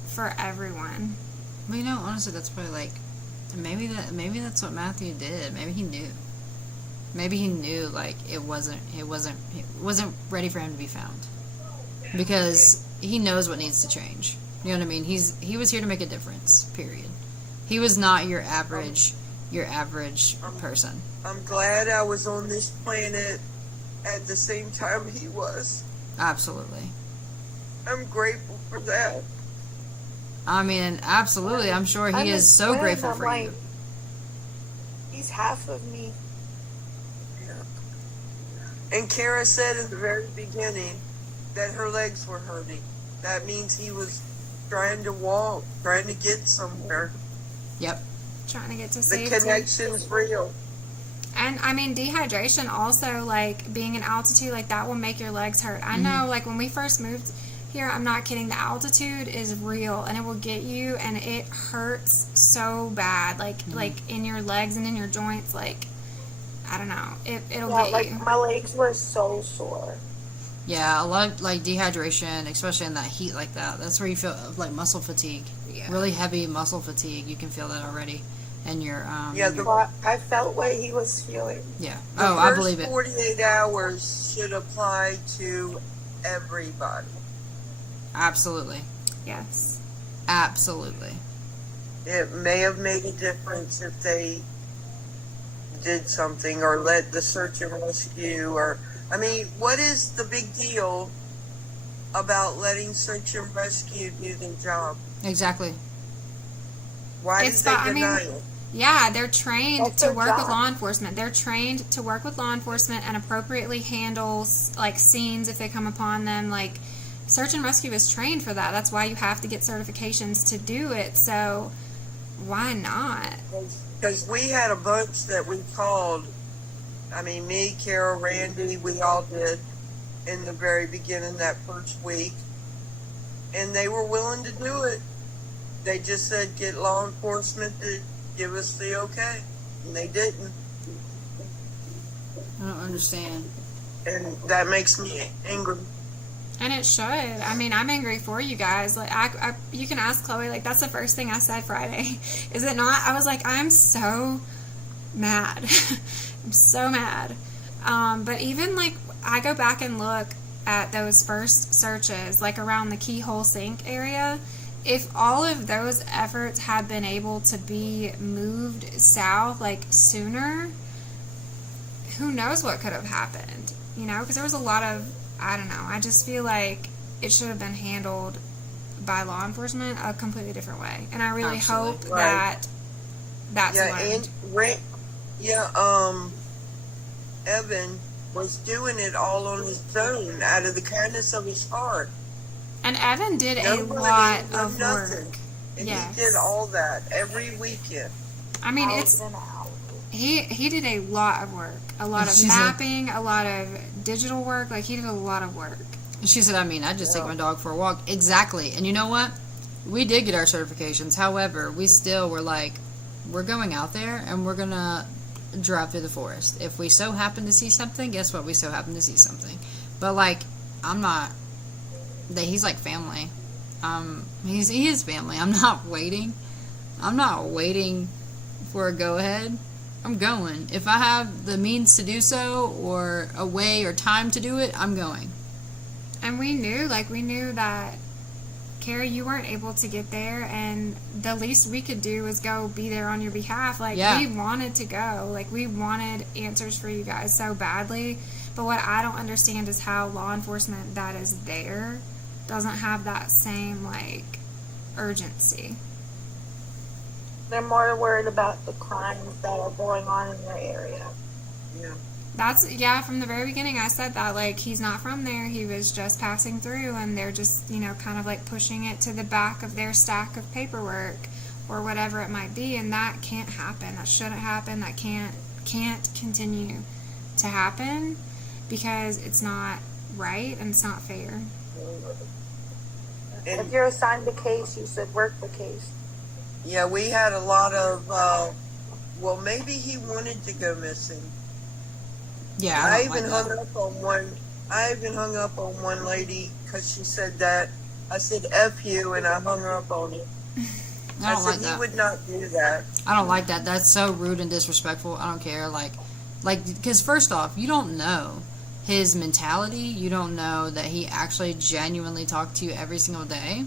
for everyone. Well, you know, honestly, that's probably like, maybe that's what Matthew did. Maybe he knew. Maybe he knew, like, it wasn't ready for him to be found. Because he knows what needs to change. You know what I mean? He was here to make a difference, period. He was not your average person. I'm glad I was on this planet at the same time he was. Absolutely. I'm grateful for that. I mean, absolutely. I'm sure he is so grateful for you. He's half of me. Yeah. And Kara said in the very beginning that her legs were hurting. That means he was trying to walk, trying to get somewhere. Yep. Trying to get to The safety. connection's real. And, I mean, dehydration also, like, being in altitude, like, that will make your legs hurt. I know, like, when we first moved here, I'm not kidding, the altitude is real, and it will get you, and it hurts so bad, like, in your legs and in your joints, like, I don't know, it'll get like, you. my legs were so sore. Yeah, a lot of, like, dehydration, especially in that heat like that, that's where you feel, like, muscle fatigue. Yeah. Really heavy muscle fatigue. You can feel that already. And your, I felt what he was feeling. yeah. The I believe it. 48 hours should apply to everybody. Absolutely. Yes. Absolutely. It may have made a difference if they did something or let the search and rescue or... I mean, what is the big deal about letting search and rescue do their job? Exactly. Why did they deny it? Yeah, they're trained That's to their work with job. law enforcement. They're trained to work with law enforcement and appropriately handle, like, scenes if they come upon them. Like, search and rescue is trained for that. That's why you have to get certifications to do it. So, why not? Because we had a bunch that we called. I mean, me, Carol, Randy, we all did in the very beginning that first week. And they were willing to do it. They just said get law enforcement to give us the okay. And they didn't. I don't understand. And that makes me angry. And it should. I mean, I'm angry for you guys. Like, you can ask Chloe. Like, that's the first thing I said Friday. Is it not? I was like, I'm so mad. I'm so mad. But even, like, I go back and look at those first searches, like around the keyhole sink area. If all of those efforts had been able to be moved south, like, sooner, who knows what could have happened, you know? Because there was a lot of, I don't know, I just feel like it should have been handled by law enforcement a completely different way. And I really hope Right. that that's learned. Evan was doing it all on his own out of the kindness of his heart. And Evan did No a money, lot no of nothing. work. And Yes. he did all that every weekend. I mean, Hours and hours. he did a lot of work. A lot of She's mapping, a lot of digital work. Like, he did a lot of work. She said, I mean, I just take my dog for a walk. Exactly. And you know what? We did get our certifications. However, we still were like, we're going out there and we're going to drive through the forest. If we so happen to see something, guess what? We so happen to see something. But, like, I'm not... He's like family. He is family. I'm not waiting. I'm not waiting for a go-ahead. I'm going. If I have the means to do so, or a way or time to do it, I'm going. And we knew that, Carrie, you weren't able to get there, and the least we could do was go be there on your behalf. Like, yeah. We wanted to go. Like, we wanted answers for you guys so badly. But what I don't understand is how law enforcement that is there doesn't have that same, like, urgency. They're more worried about the crimes that are going on in their area. Yeah. From the very beginning I said that, like, he's not from there, he was just passing through, and they're just, kind of like pushing it to the back of their stack of paperwork or whatever it might be, and that can't happen. That shouldn't happen. That can't continue to happen, because it's not right and it's not fair. And If you're assigned a case, you should work the case. yeah, we had a lot of, well, maybe he wanted to go missing. Yeah, I I even don't like hung that. up on one. I even hung up on one lady because she said that. I said "F you," and I hung her up on it. I don't said like he that. would not do that. I don't like that. That's so rude and disrespectful. I don't care. Like, because first off, you don't know his mentality. You don't know that he actually genuinely talked to you every single day.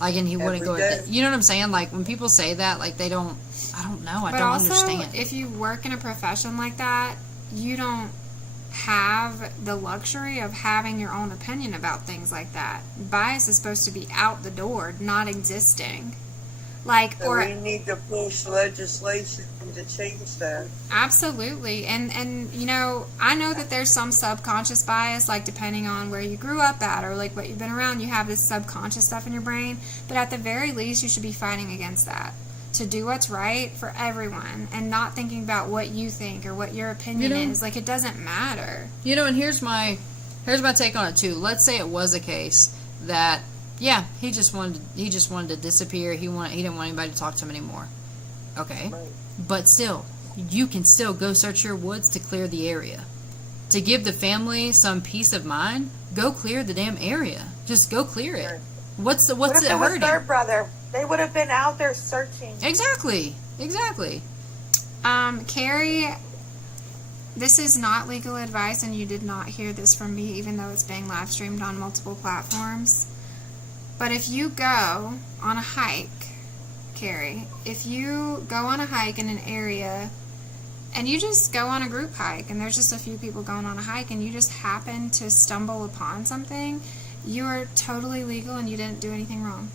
Like, and he wouldn't go. Every day. You know what I'm saying? Like, when people say that, like, they don't. I don't know. I But don't also, understand. if you work in a profession like that, you don't have the luxury of having your own opinion about things like that. Bias is supposed to be out the door, not existing. Like, So we need to push legislation to change that. Absolutely. And I know that there's some subconscious bias, like depending on where you grew up at or like what you've been around, you have this subconscious stuff in your brain. But at the very least, you should be fighting against that, to do what's right for everyone and not thinking about what you think or what your opinion is. Like, it doesn't matter. And here's my take on it too. Let's say it was a case that, yeah, he just wanted to disappear. He didn't want anybody to talk to him anymore. Okay. Right. But still, you can still go search your woods to clear the area. To give the family some peace of mind, go clear the damn area. Just go clear it. Right. What's What it if it was hurting? their brother? They would have been out there searching. Exactly. Carrie, this is not legal advice, and you did not hear this from me, even though it's being live streamed on multiple platforms. But if you go on a hike, Carrie, if you go on a hike in an area, and you just go on a group hike, and there's just a few people going on a hike, and you just happen to stumble upon something, you are totally legal and you didn't do anything wrong.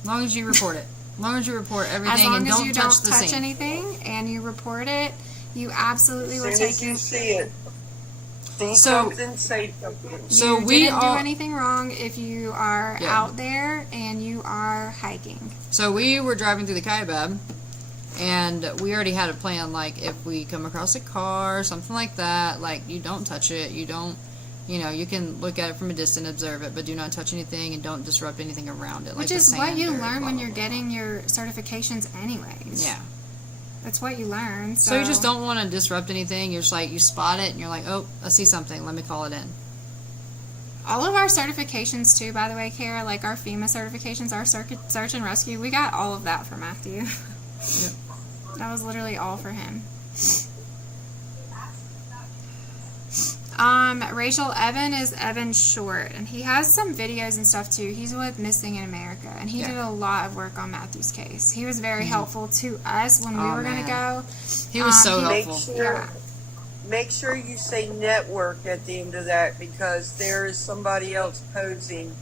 As long as you report it. As long as you report everything As long and as don't you touch don't the touch scene. anything and you report it, you absolutely As will soon take as you your... see it, see So- something, say something. So you we didn't all- do anything wrong if you are Yeah. out there and you are hiking. So we were driving through the Kaibab, and we already had a plan, like, if we come across a car or something like that, like, you don't touch it, you don't, you can look at it from a distance, observe it, but do not touch anything and don't disrupt anything around it. Which like is the what sand you or learn blah, when blah, you're blah. getting your certifications anyways. Yeah. That's what you learn. So you just don't want to disrupt anything. You're just like, you spot it, and you're like, oh, I see something, let me call it in. All of our certifications, too, by the way, Kara, like our FEMA certifications, our search and rescue, we got all of that for Matthew. Yep. That was literally all for him. Rachel, Evan is Evan Short, and he has some videos and stuff too. He's with Missing in America, and he Yeah. did a lot of work on Matthew's case. He was very helpful to us when we Oh, were going to man. go. He was so he- helpful. Make sure you say network at the end of that, because there is somebody else posing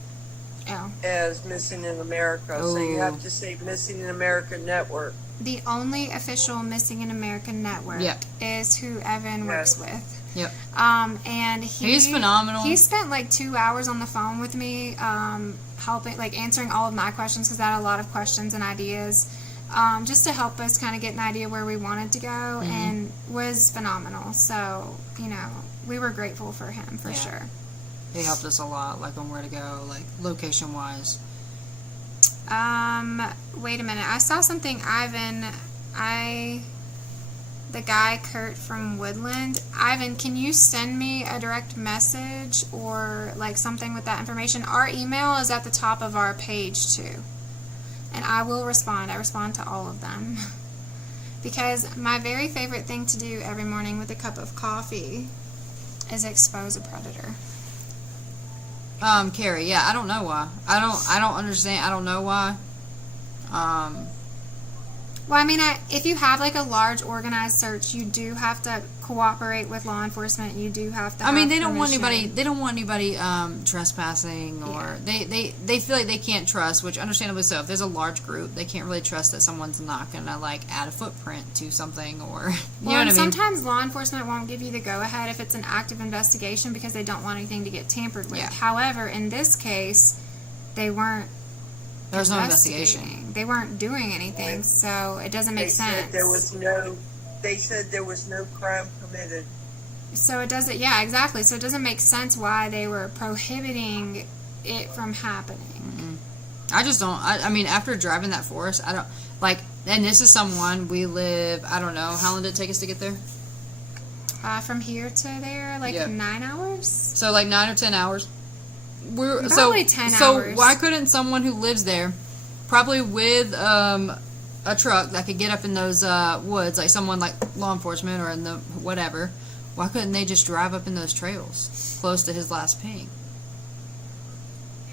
Oh. as Missing in America. So you Oh. have to say Missing in America Network. The only official Missing in America network Yep. is who Evan works Yes. with. Yep. And He's phenomenal. He spent like 2 hours on the phone with me, helping, like answering all of my questions, because I had a lot of questions and ideas, just to help us kind of get an idea where we wanted to go, and was phenomenal. So, we were grateful for him for Yeah. sure. He helped us a lot, like, on where to go, like, location-wise. Wait a minute. I saw something, Ivan. the guy Kurt from Woodland. Ivan, can you send me a direct message or like something with that information? Our email is at the top of our page too, and I will respond. I respond to all of them because my very favorite thing to do every morning with a cup of coffee is expose a predator. Carrie, yeah, I don't know why. I don't understand. I don't know why. Well, I mean, if you have like a large organized search, you do have to cooperate with law enforcement. You do have to. I mean, they have don't want permission. anybody. They don't want anybody trespassing, or they feel like they can't trust. Which, understandably so. If there's a large group, they can't really trust that someone's not gonna like add a footprint to something, or you know what I mean. Sometimes law enforcement won't give you the go ahead if it's an active investigation because they don't want anything to get tampered with. Yeah. However, in this case, they weren't. There was no investigation. investigating. They weren't doing anything, so it doesn't make sense. They said there was no crime committed. So it doesn't, yeah, exactly. So it doesn't make sense why they were prohibiting it from happening. I just don't. I mean, after driving that forest, I don't like. And this is someone we live. I don't know how long did it take us to get there. From here to there, like 9 hours. So like 9 or 10 hours. Probably 10 hours. So why couldn't someone who lives there, probably with a truck that could get up in those woods, like someone like law enforcement or in the whatever, why couldn't they just drive up in those trails close to his last ping?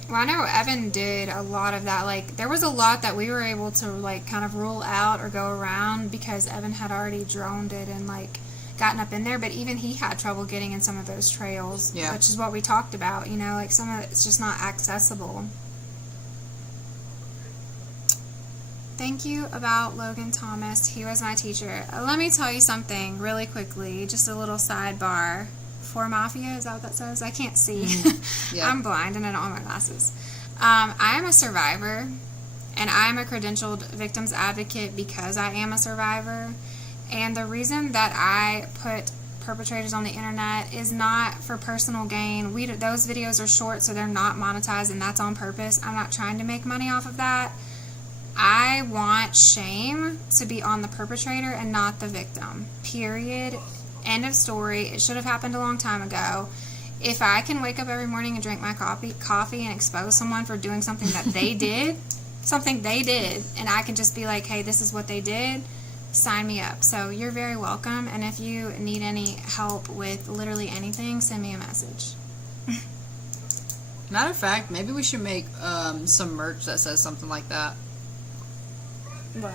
Well, I know Evan did a lot of that. Like, there was a lot that we were able to, like, kind of rule out or go around because Evan had already droned it and, like, gotten up in there. But even he had trouble getting in some of those trails, which is what we talked about. You know, like, some of it's just not accessible. Thank you about Logan Thomas. He was my teacher. Let me tell you something really quickly, just a little sidebar. For Mafia, is that what that says? I can't see. Yeah. I'm blind and I don't have my glasses. I am a survivor, and I'm a credentialed victims advocate because I am a survivor. And the reason that I put perpetrators on the internet is not for personal gain. Those videos are short, so they're not monetized, and that's on purpose. I'm not trying to make money off of that. I want shame to be on the perpetrator and not the victim. Period. End of story. It should have happened a long time ago. If I can wake up every morning and drink my coffee and expose someone for doing something that they did, and I can just be like, hey, this is what they did, sign me up. So you're very welcome, and if you need any help with literally anything, send me a message. Matter of fact, maybe we should make some merch that says something like that. What?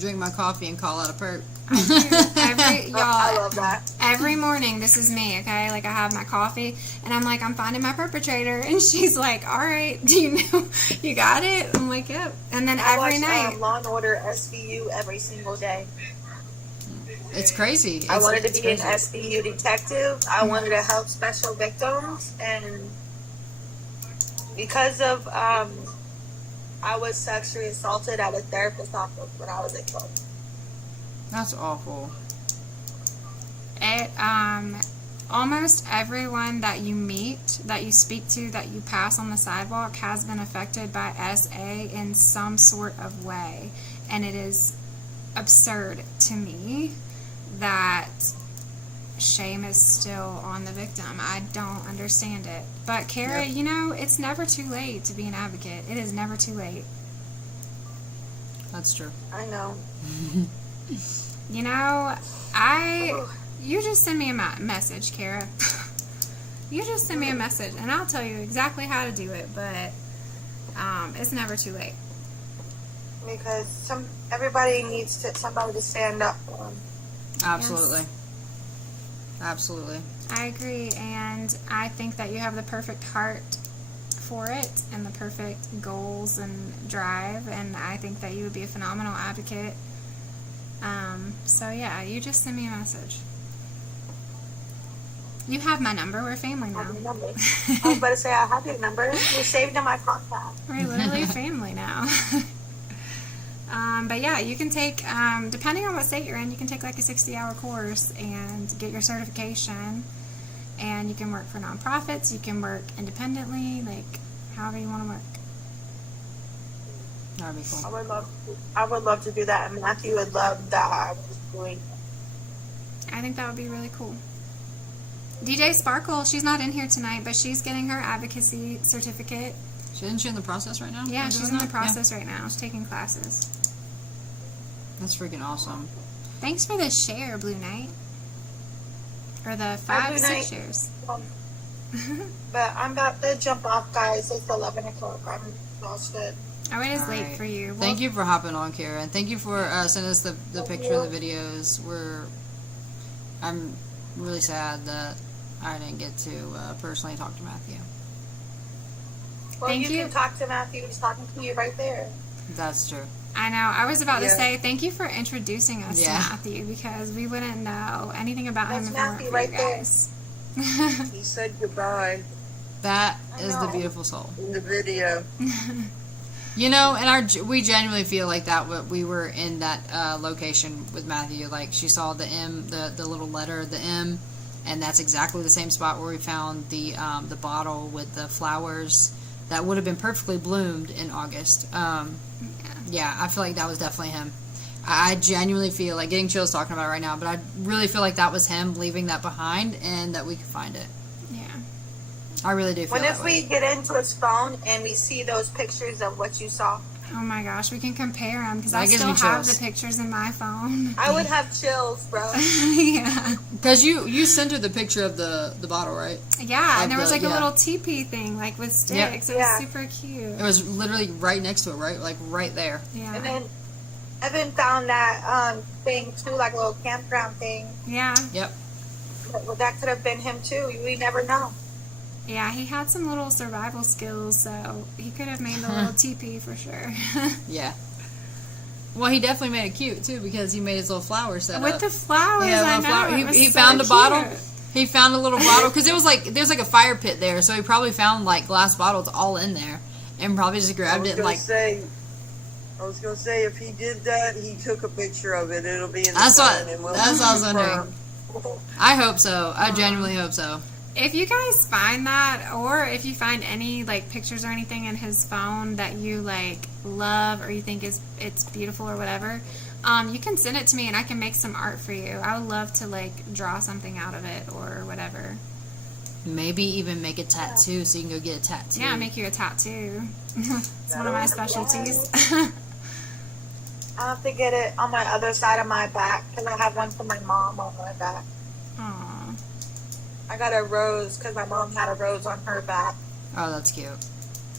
Drink my coffee and call out a perp. I love that. Every morning, this is me, okay? Like, I have my coffee, and I'm like, I'm finding my perpetrator, and she's like, all right, do you know, you got it? I'm like, yep. And then every night. Law and Order SVU every single day. It's crazy. I wanted to be an SVU detective. I wanted to help special victims, and because of I was sexually assaulted at a therapist's office when I was a kid. That's awful. Almost everyone that you meet, that you speak to, that you pass on the sidewalk has been affected by SA in some sort of way. And it is absurd to me that shame is still on the victim. I don't understand it. But Kara, you know, it's never too late to be an advocate. It is never too late. That's true. I know. You know, you just send me a message, Kara. You just send me a message, and I'll tell you exactly how to do it, but it's never too late. Because everybody needs somebody to stand up for them. Absolutely. Yes. Absolutely. I agree, and I think that you have the perfect heart for it and the perfect goals and drive, and I think that you would be a phenomenal advocate. So yeah, you just send me a message. You have my number. We're family now. I was about to say, I have your number. You're saved in my contact. We're literally family now. But yeah, you can take, depending on what state you're in, you can take like a 60-hour course and get your certification. And you can work for nonprofits. You can work independently, like however you want to work. That'd be cool. I would love to do that, and Matthew would love that I was doing. I think that would be really cool. DJ Sparkle, she's not in here tonight, but she's getting her advocacy certificate. Isn't she in the process right now? Yeah, Of she's doing in the that? process right now. She's taking classes. That's freaking awesome. Thanks for the share, Blue Knight. Or the Blue 6 Knight. shares. But I'm about to jump off, guys. It's 11 o'clock. I'm exhausted. Oh, it is All late right. for you. Thank you for hopping on, Kara, and thank you for sending us the picture of the videos. I'm really sad that I didn't get to personally talk to Matthew. Well, Thank you you. can talk to Matthew. He's talking to you right there. That's true. I know. I was about to Yeah. say thank you for introducing us Yeah. to Matthew because we wouldn't know anything about That's him if it weren't Matthew for right you there. guys. He said goodbye That I is the know. beautiful soul. in the video. You know, and we genuinely feel like that. We were in that location with Matthew. Like she saw the M, the little letter, the M, and that's exactly the same spot where we found the bottle with the flowers that would have been perfectly bloomed in August. Yeah, I feel like that was definitely him. I genuinely feel like getting chills talking about it right now, but I really feel like that was him leaving that behind and that we could find it. Yeah. I really do feel When that if way. we get into his phone and we see those pictures of what you saw, Oh my gosh, we can compare them because That I gives still me have chills. the pictures in my phone. I would have chills, bro. Yeah. Because you sent her the picture of the bottle, right? Yeah, Of and there was the- like yeah. a little teepee thing, like with sticks. It was Yeah. super cute. It was literally right next to it, right? Like right there. Yeah. And then Evan found that thing too, like a little campground thing. Yeah. Yep. Well, that could have been him too. We never know. Yeah, he had some little survival skills, so he could have made the little teepee for sure. Yeah. Well, he definitely made it cute too because he made his little flower set With up. the flowers, Yeah, I with know. flower- It was he so found a bottle. cute. He found a little bottle because it was like there's like a fire pit there, so he probably found like glass bottles all in there, and probably just I grabbed was it and gonna like. say if he did that, he took a picture of it. It'll be in the That's phone, what- and we'll that's what I was confirm. wondering. I hope so. I genuinely hope so. If you guys find that, or if you find any like pictures or anything in his phone that you like love or you think it's beautiful or whatever, you can send it to me and I can make some art for you. I would love to like draw something out of it or whatever. Maybe even make a tattoo so you can go get a tattoo. Yeah, make you a tattoo. It's one of my specialties. I have to get it on my other side of my back because I have one for my mom on my back. Aw. I got a rose because my mom had a rose on her back. Oh, that's cute.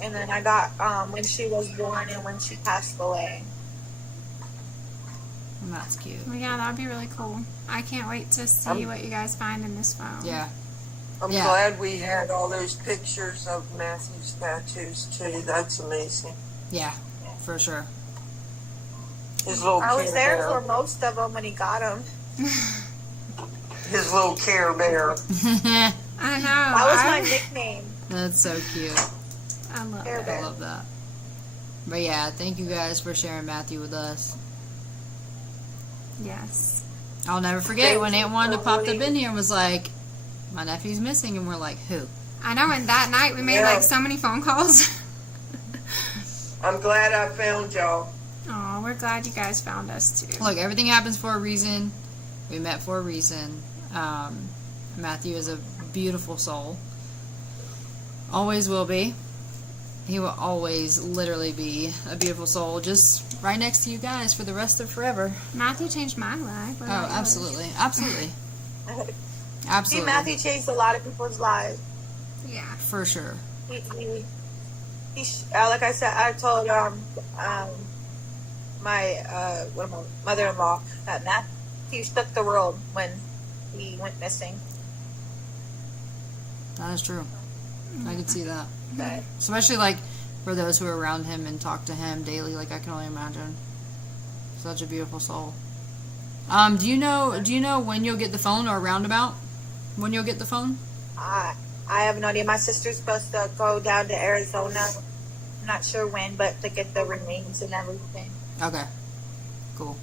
And then I got when she was born and when she passed away. That's cute. Well, yeah, that'd be really cool. I can't wait to see what you guys find in this phone. Yeah. I'm Yeah. glad we had all those pictures of Matthew's tattoos too. That's amazing. Yeah, for sure. His little I was Care there Bear. for most of them when he got them. His little Care Bear. I know. That was my nickname. That's so cute. I love Care it. I Bear. love that. But yeah, thank you guys for sharing Matthew with us. Yes. I'll never forget when Aunt Wanda popped up in here and was like, my nephew's missing, and we're like, who? I know, and that night we made Yeah. like so many phone calls. I'm glad I found y'all. Oh, we're glad you guys found us too. Look, everything happens for a reason. We met for a reason. Matthew is a beautiful soul. Always will be. He will always literally be a beautiful soul, just right next to you guys for the rest of forever. Matthew changed my life. What Oh, about yours? absolutely. Absolutely. See, Absolutely. Matthew changed a lot of people's lives. Yeah. For sure. Like I said, I told my mother-in-law that Matthew shook the world when he went missing. That is true. I can see that. But Especially like for those who are around him and talk to him daily, like I can only imagine. Such a beautiful soul. Do you know when you'll get the phone or roundabout? When you'll get the phone? I have no idea. My sister's supposed to go down to Arizona. I'm not sure when, but to get the remains and everything. Okay. Cool.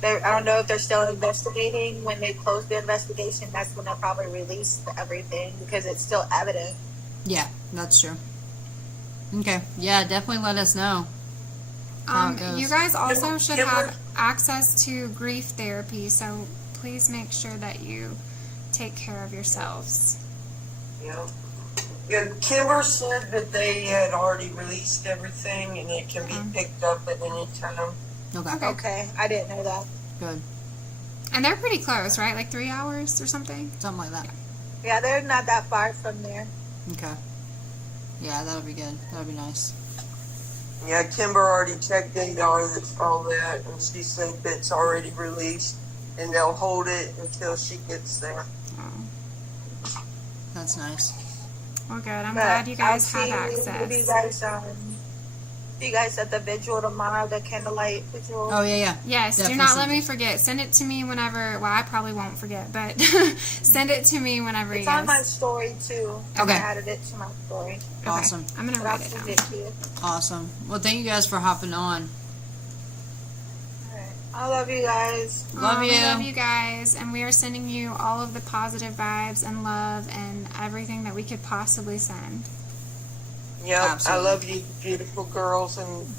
But I don't know if they're still investigating. When they close the investigation, that's when they'll probably release everything because it's still evident. Yeah, that's true. Okay. Yeah, definitely let us know. how it goes. You guys also should Kimber- have access to grief therapy, so please make sure that you take care of yourselves. Yeah. Yeah, Kimber said that they had already released everything and it can be picked up at any time. Okay. Okay, I didn't know that. Good. And they're pretty close, right? Like 3 hours or something? Something like that. Yeah, they're not that far from there. Okay. Yeah, that'll be good. That'll be nice. Yeah, Kimber already checked into all that, and she said it's already released, and they'll hold it until she gets there. Oh. That's nice. Well, good. I'm But glad you guys I'll have see access. you guys at the vigil tomorrow, the candlelight vigil. Oh, yeah. Yes, Definitely do not send let it. me forget. Send it to me whenever. Well, I probably won't forget, but send it to me whenever It's you on guys. my story too. Okay. I added it to my story. Okay. Awesome. I'm gonna But I'll write it send down. it to you. Awesome. Well, thank you guys for hopping on. Alright. I love you guys. Love you. We love you guys, and we are sending you all of the positive vibes and love and everything that we could possibly send. Yep, Absolutely. I love you, beautiful girls, and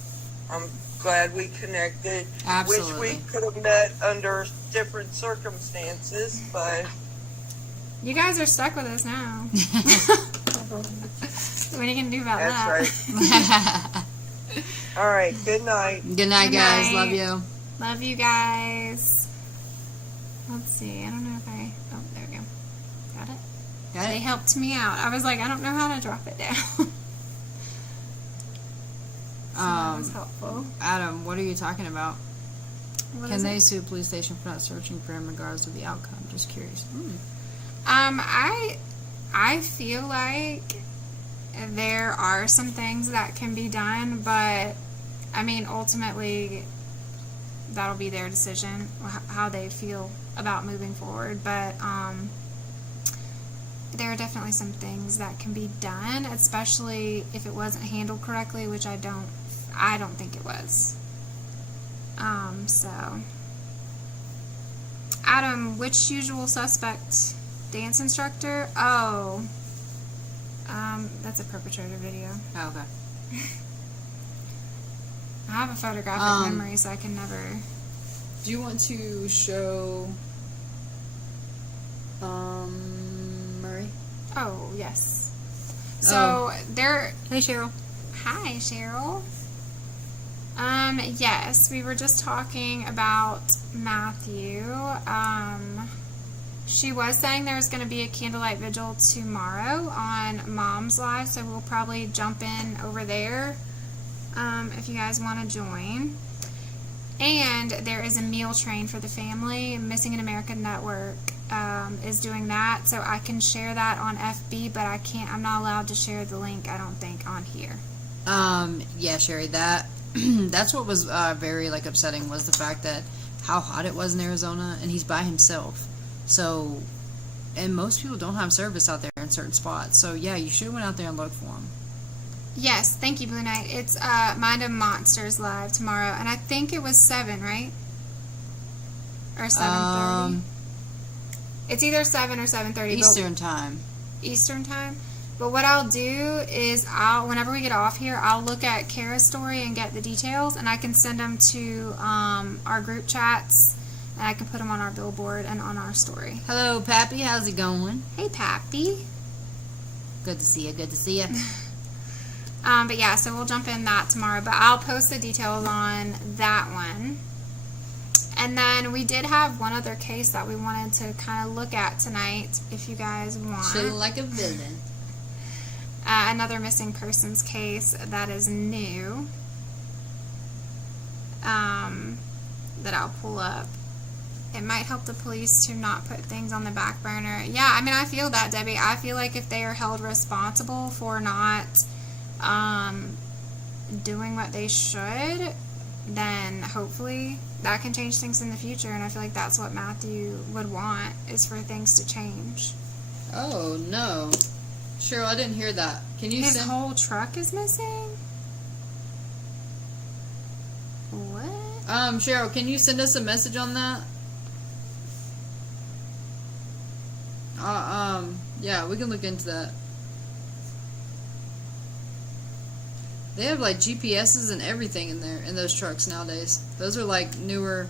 I'm glad we connected. Absolutely. Wish we could have met under different circumstances, but You guys are stuck with us now. What are you gonna do about that's that? right. All right, good night. Good night, Good guys. night. Love you. Love you guys. Let's see. I don't know if I. Oh, there we go. Got it. Got They it? helped me out. I was like, I don't know how to drop it down. So that was helpful. Adam, what are you talking about? What Can is they it? sue police station for not searching for him regardless of the outcome? Just curious. I feel like there are some things that can be done, but I mean, ultimately, that'll be their decision how they feel about moving forward. But there are definitely some things that can be done, especially if it wasn't handled correctly, which I don't think it was. So, Adam, which usual suspect? Dance instructor? Oh. That's a perpetrator video. Oh, okay. I have a photographic memory, so I can never. Do you want to show Murray? Oh, yes. So, there. Hey, Cheryl. Hi, Cheryl. Yes, we were just talking about Matthew. She was saying there's going to be a candlelight vigil tomorrow on Mom's Live, so we'll probably jump in over there if you guys want to join. And there is a meal train for the family. Missing in America Network is doing that, so I can share that on FB, but I'm not allowed to share the link, I don't think, on here. Yeah, Sherry, that's what was very upsetting was the fact that how hot it was in Arizona, and he's by himself. So, and most people don't have service out there in certain spots. So yeah, you should have went out there and looked for him. Yes, thank you, Blue Knight. It's Mind of Monsters live tomorrow, and I think it was 7, right? Or 7:30. It's either 7 or 7:30. Eastern time. Eastern time. But what I'll do is whenever we get off here, I'll look at Kara's story and get the details, and I can send them to our group chats, and I can put them on our billboard and on our story. Hello, Pappy. How's it going? Hey, Pappy. Good to see you. Good to see you. But yeah, so we'll jump in that tomorrow. But I'll post the details on that one. And then we did have one other case that we wanted to kind of look at tonight, if you guys want. Chilling like a villain. Another missing persons case that is new. That I'll pull up. It might help the police to not put things on the back burner. Yeah, I mean, I feel that, Debbie. I feel like if they are held responsible for not doing what they should, then hopefully that can change things in the future. And I feel like that's what Matthew would want, is for things to change. Oh, no. Cheryl, I didn't hear that. Can you His send... whole truck is missing? What? Cheryl, can you send us a message on that? Yeah, we can look into that. They have GPSs and everything in those trucks nowadays. Those are newer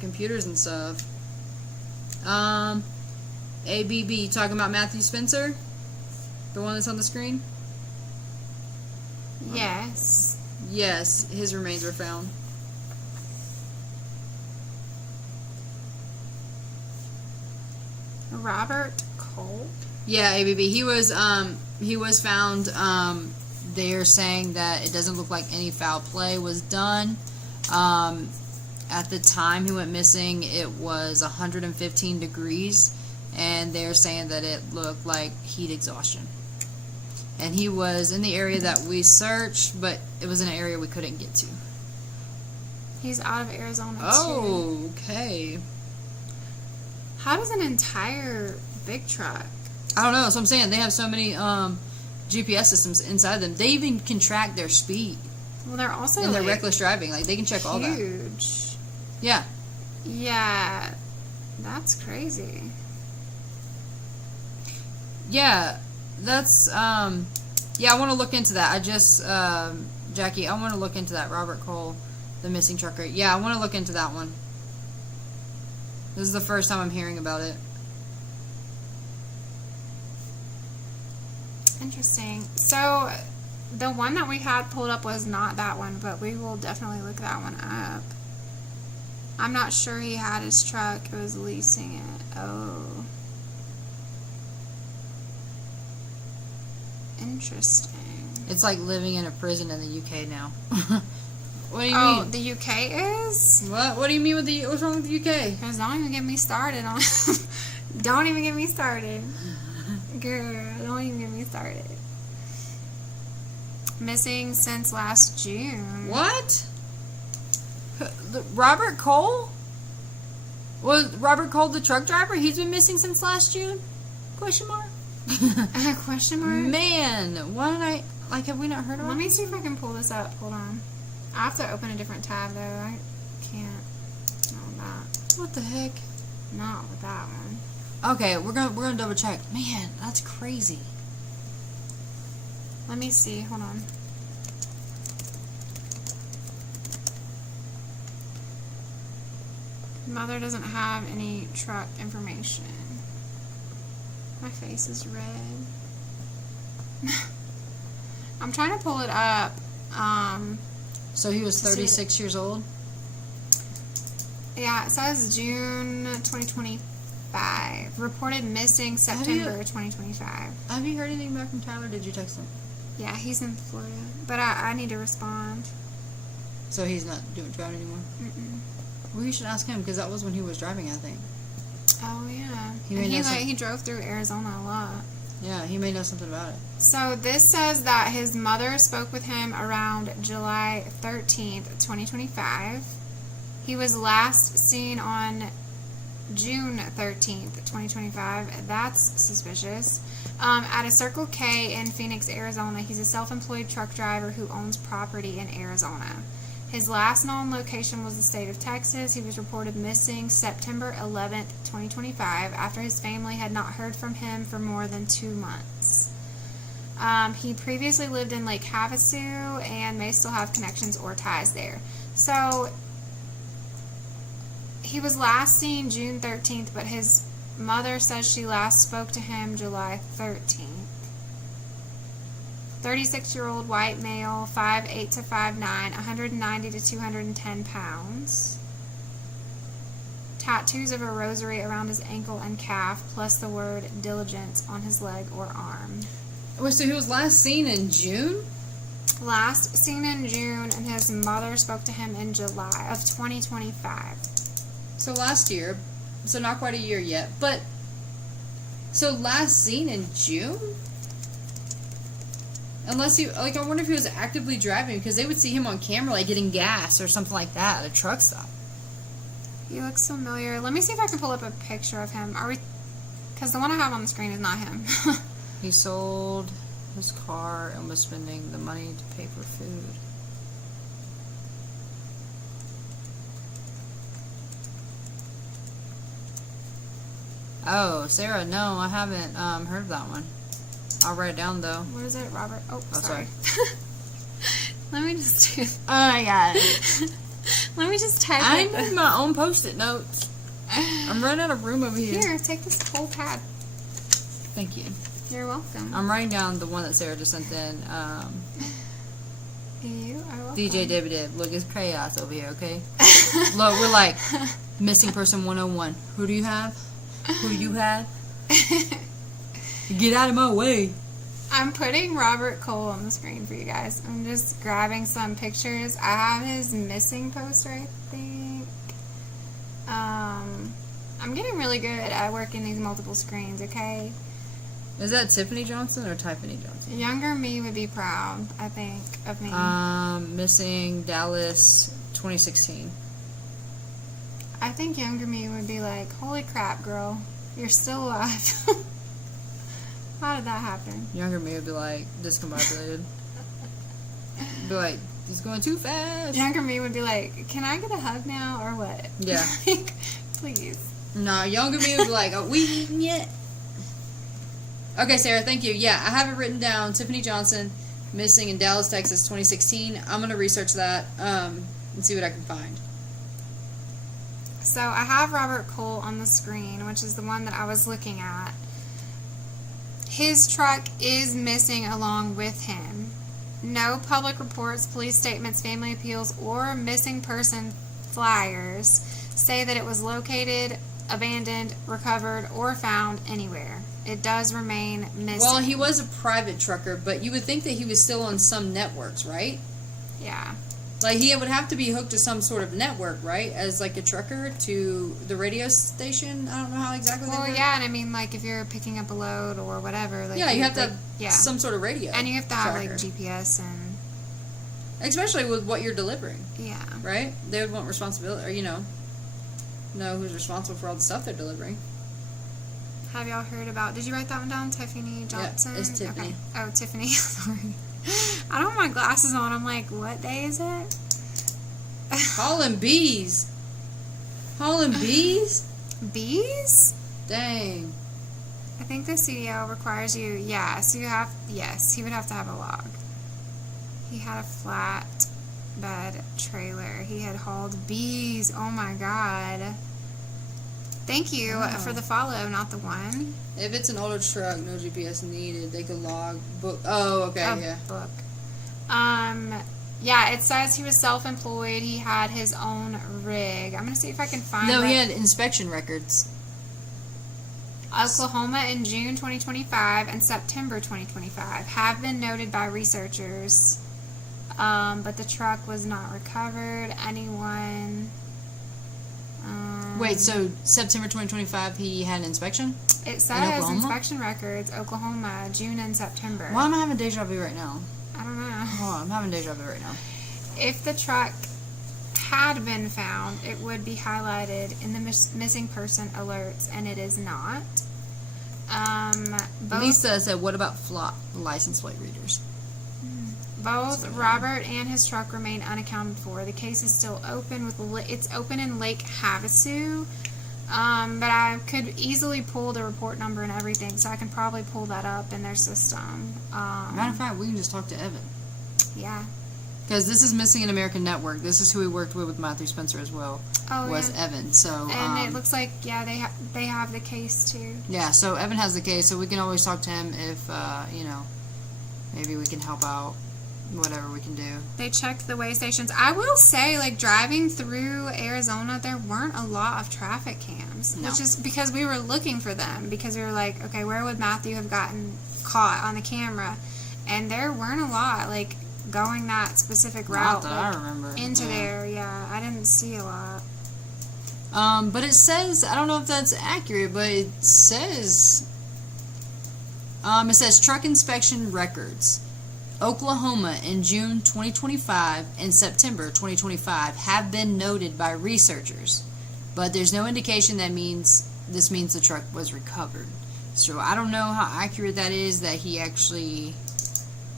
computers and stuff. ABB, talking about Matthew Spencer? The one that's on the screen? Yes. Yes, his remains were found. Robert Cole? Yeah, ABB. He was found. They're saying that it doesn't look like any foul play was done. At the time he went missing, it was 115 degrees, and they're saying that it looked like heat exhaustion. And he was in the area that we searched, but it was in an area we couldn't get to. He's out of Arizona, too. Oh, okay. How does an entire big truck... I don't know. That's what I'm saying. They have so many GPS systems inside them. They even can track their speed. Well, they're also and their reckless driving. Like, they can check all that. Huge. Yeah. Yeah. That's crazy. Yeah. That's, yeah, I want to look into that. I just, Jackie, I want to look into that. Robert Cole, the missing trucker. Yeah, I want to look into that one. This is the first time I'm hearing about it. Interesting. So, the one that we had pulled up was not that one, but we will definitely look that one up. I'm not sure he had his truck. It was leasing it. Oh. Interesting. It's like living in a prison in the UK now. What do you mean? mean? The UK is? What do you mean with the... What's wrong with the UK? Because don't even get me started on... Don't even get me started. Girl, don't even get me started. Missing since last June. What? Robert Cole? Was Robert Cole the truck driver? He's been missing since last June? Question mark? Question mark? Man, why did I... Like, have we not heard of it? Let me see if I can pull this up. Hold on. I have to open a different tab, though. I can't. Not with that. What the heck? Not with that one. Okay, we're gonna double check. Man, that's crazy. Let me see. Hold on. Mother doesn't have any truck information. My face is red. I'm trying to pull it up. So he was 36 years old? Yeah, it says June 2025. Reported missing September 2025. Have you heard anything back from Tyler? Did you text him? Yeah, he's in Florida. But I need to respond. So he's not driving anymore? Mm-mm. Well, you should ask him, because that was when he was driving, I think. Oh, yeah. He drove through Arizona a lot. Yeah, he may know something about it. So this says that his mother spoke with him around July 13th, 2025. He was last seen on June 13th, 2025. That's suspicious. At a Circle K in Phoenix, Arizona. He's a self-employed truck driver who owns property in Arizona. His last known location was the state of Texas. He was reported missing September 11th, 2025, after his family had not heard from him for more than 2 months. He previously lived in Lake Havasu and may still have connections or ties there. So, he was last seen June 13th, but his mother says she last spoke to him July 13th. 36-year-old white male, 5'8" to 5'9", 190 to 210 pounds. Tattoos of a rosary around his ankle and calf, plus the word diligence on his leg or arm. Wait, so he was last seen in June? Last seen in June, and his mother spoke to him in July of 2025. So last year, so not quite a year yet, but, so last seen in June? Unless he, like, I wonder if he was actively driving, because they would see him on camera, like, getting gas or something like that at a truck stop. He looks familiar. Let me see if I can pull up a picture of him. Because the one I have on the screen is not him. He sold his car and was spending the money to pay for food. Oh, Sarah, no, I haven't heard of that one. I'll write it down, though. What is it, Robert? Oh, sorry. Sorry. Let me just do... Oh, my God. Let me just type I it. need my own post-it notes. I'm running out of room over here. Here, take this whole pad. Thank you. You're welcome. I'm writing down the one that Sarah just sent in. You are welcome. DJ Debbie Deb. Look, it's chaos over here, okay? Look, we're like, missing person 101. Who do you have? Who do you have? Get out of my way. I'm putting Robert Cole on the screen for you guys. I'm just grabbing some pictures. I have his missing poster, I think. I'm getting really good at working these multiple screens, okay? Is that Tiffany Johnson or Tiffany Johnson? Younger me would be proud, I think, of me. Missing Dallas 2016. I think younger me would be like, holy crap, girl. You're still alive. How did that happen? Younger me would be like, discombobulated. Be like, he's going too fast. Younger me would be like, can I get a hug now or what? Yeah. Like, please. No, younger me would be like, are we eating yet? Okay, Sarah, thank you. Yeah, I have it written down. Tiffany Johnson, missing in Dallas, Texas, 2016. I'm going to research that and see what I can find. So I have Robert Cole on the screen, which is the one that I was looking at. His truck is missing along with him. No public reports, police statements, family appeals, or missing person flyers say that it was located, abandoned, recovered, or found anywhere. It does remain missing. Well, he was a private trucker, but you would think that he was still on some networks, right? Yeah. Like, he would have to be hooked to some sort of network, right? As, like, a trucker to the radio station? I don't know how exactly Well, they work. yeah, and I mean, like, if you're picking up a load or whatever. Like, Yeah, you have to have yeah. some sort of radio. And you have to have, tracker. like, GPS and... Especially with what you're delivering, Yeah. right? They would want responsibility, or, know who's responsible for all the stuff they're delivering. Have y'all heard about... Did you write that one down? Tiffany Johnson? Yeah, it's Tiffany. Okay. Oh, Tiffany. Sorry. I don't have my glasses on. I'm like, what day is it? Hauling bees. Hauling bees? Bees? Dang. I think the CDL requires you... Yeah, so you have... Yes, he would have to have a log. He had a flat bed trailer. He had hauled bees. Oh, my God. Thank you for the follow, not the one. If it's an older truck, no GPS needed. They could log book. Oh, okay, yeah. Book. Yeah, it says he was self-employed. He had his own rig. I'm gonna see if I can find. No, he had inspection records. Oklahoma in June 2025 and September 2025 have been noted by researchers, but the truck was not recovered. Anyone? Wait, so September 2025, he had an inspection? It In says Oklahoma? inspection records, Oklahoma, June and September. Why am I having deja vu right now? I don't know. Hold on, I'm having deja vu right now. If the truck had been found, it would be highlighted in the missing person alerts, and it is not. Lisa said, what about license plate readers? Both Robert and his truck remain unaccounted for. The case is still open. It's open in Lake Havasu, but I could easily pull the report number and everything, so I can probably pull that up in their system. Matter of fact, we can just talk to Evan. Yeah. Because this is Missing in American Network. This is who we worked with Matthew Spencer as well. Oh, was yeah. Evan. So, And it looks like, yeah, they have the case too. Yeah, so Evan has the case, so we can always talk to him if, maybe we can help out. Whatever we can do. They checked the way stations. I will say, like, driving through Arizona, there weren't a lot of traffic cams. No. Which is because we were looking for them. Because we were like, okay, where would Matthew have gotten caught on the camera? And there weren't a lot, like, going that specific route. Not that I remember. Into there, yeah. I didn't see a lot. But it says, I don't know if that's accurate, but it says truck inspection records. Oklahoma in June 2025 and September 2025 have been noted by researchers, but there's no indication this means the truck was recovered. So I don't know how accurate that is that he actually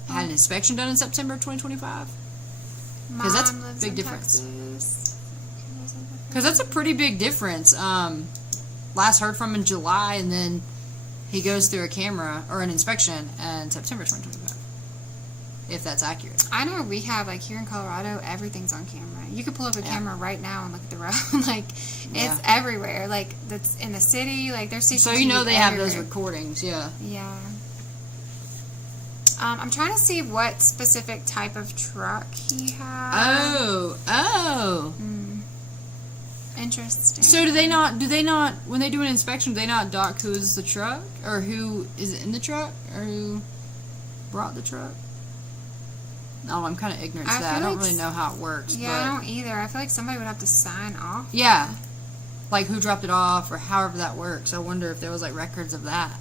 had an inspection done in September 2025. Because that's a big difference. Because that's a pretty big difference. Last heard from in July, and then he goes through a camera or an inspection in September 2025. if that's accurate. I know we have, like, here in Colorado, everything's on camera. You could pull up a camera right now and look at the road. Like, it's everywhere. Like, that's in the city. Like, there's CCTV So you know they everywhere. have those recordings, yeah. Yeah. I'm trying to see what specific type of truck he has. Oh. Interesting. So do they not, when they do an inspection, do they not dock who's the truck? Or who is in the truck? Or who brought the truck? No, I'm kind of ignorant to that. I don't really know how it works. Yeah, I don't either. I feel like somebody would have to sign off. Yeah. Like who dropped it off or however that works. I wonder if there was like records of that.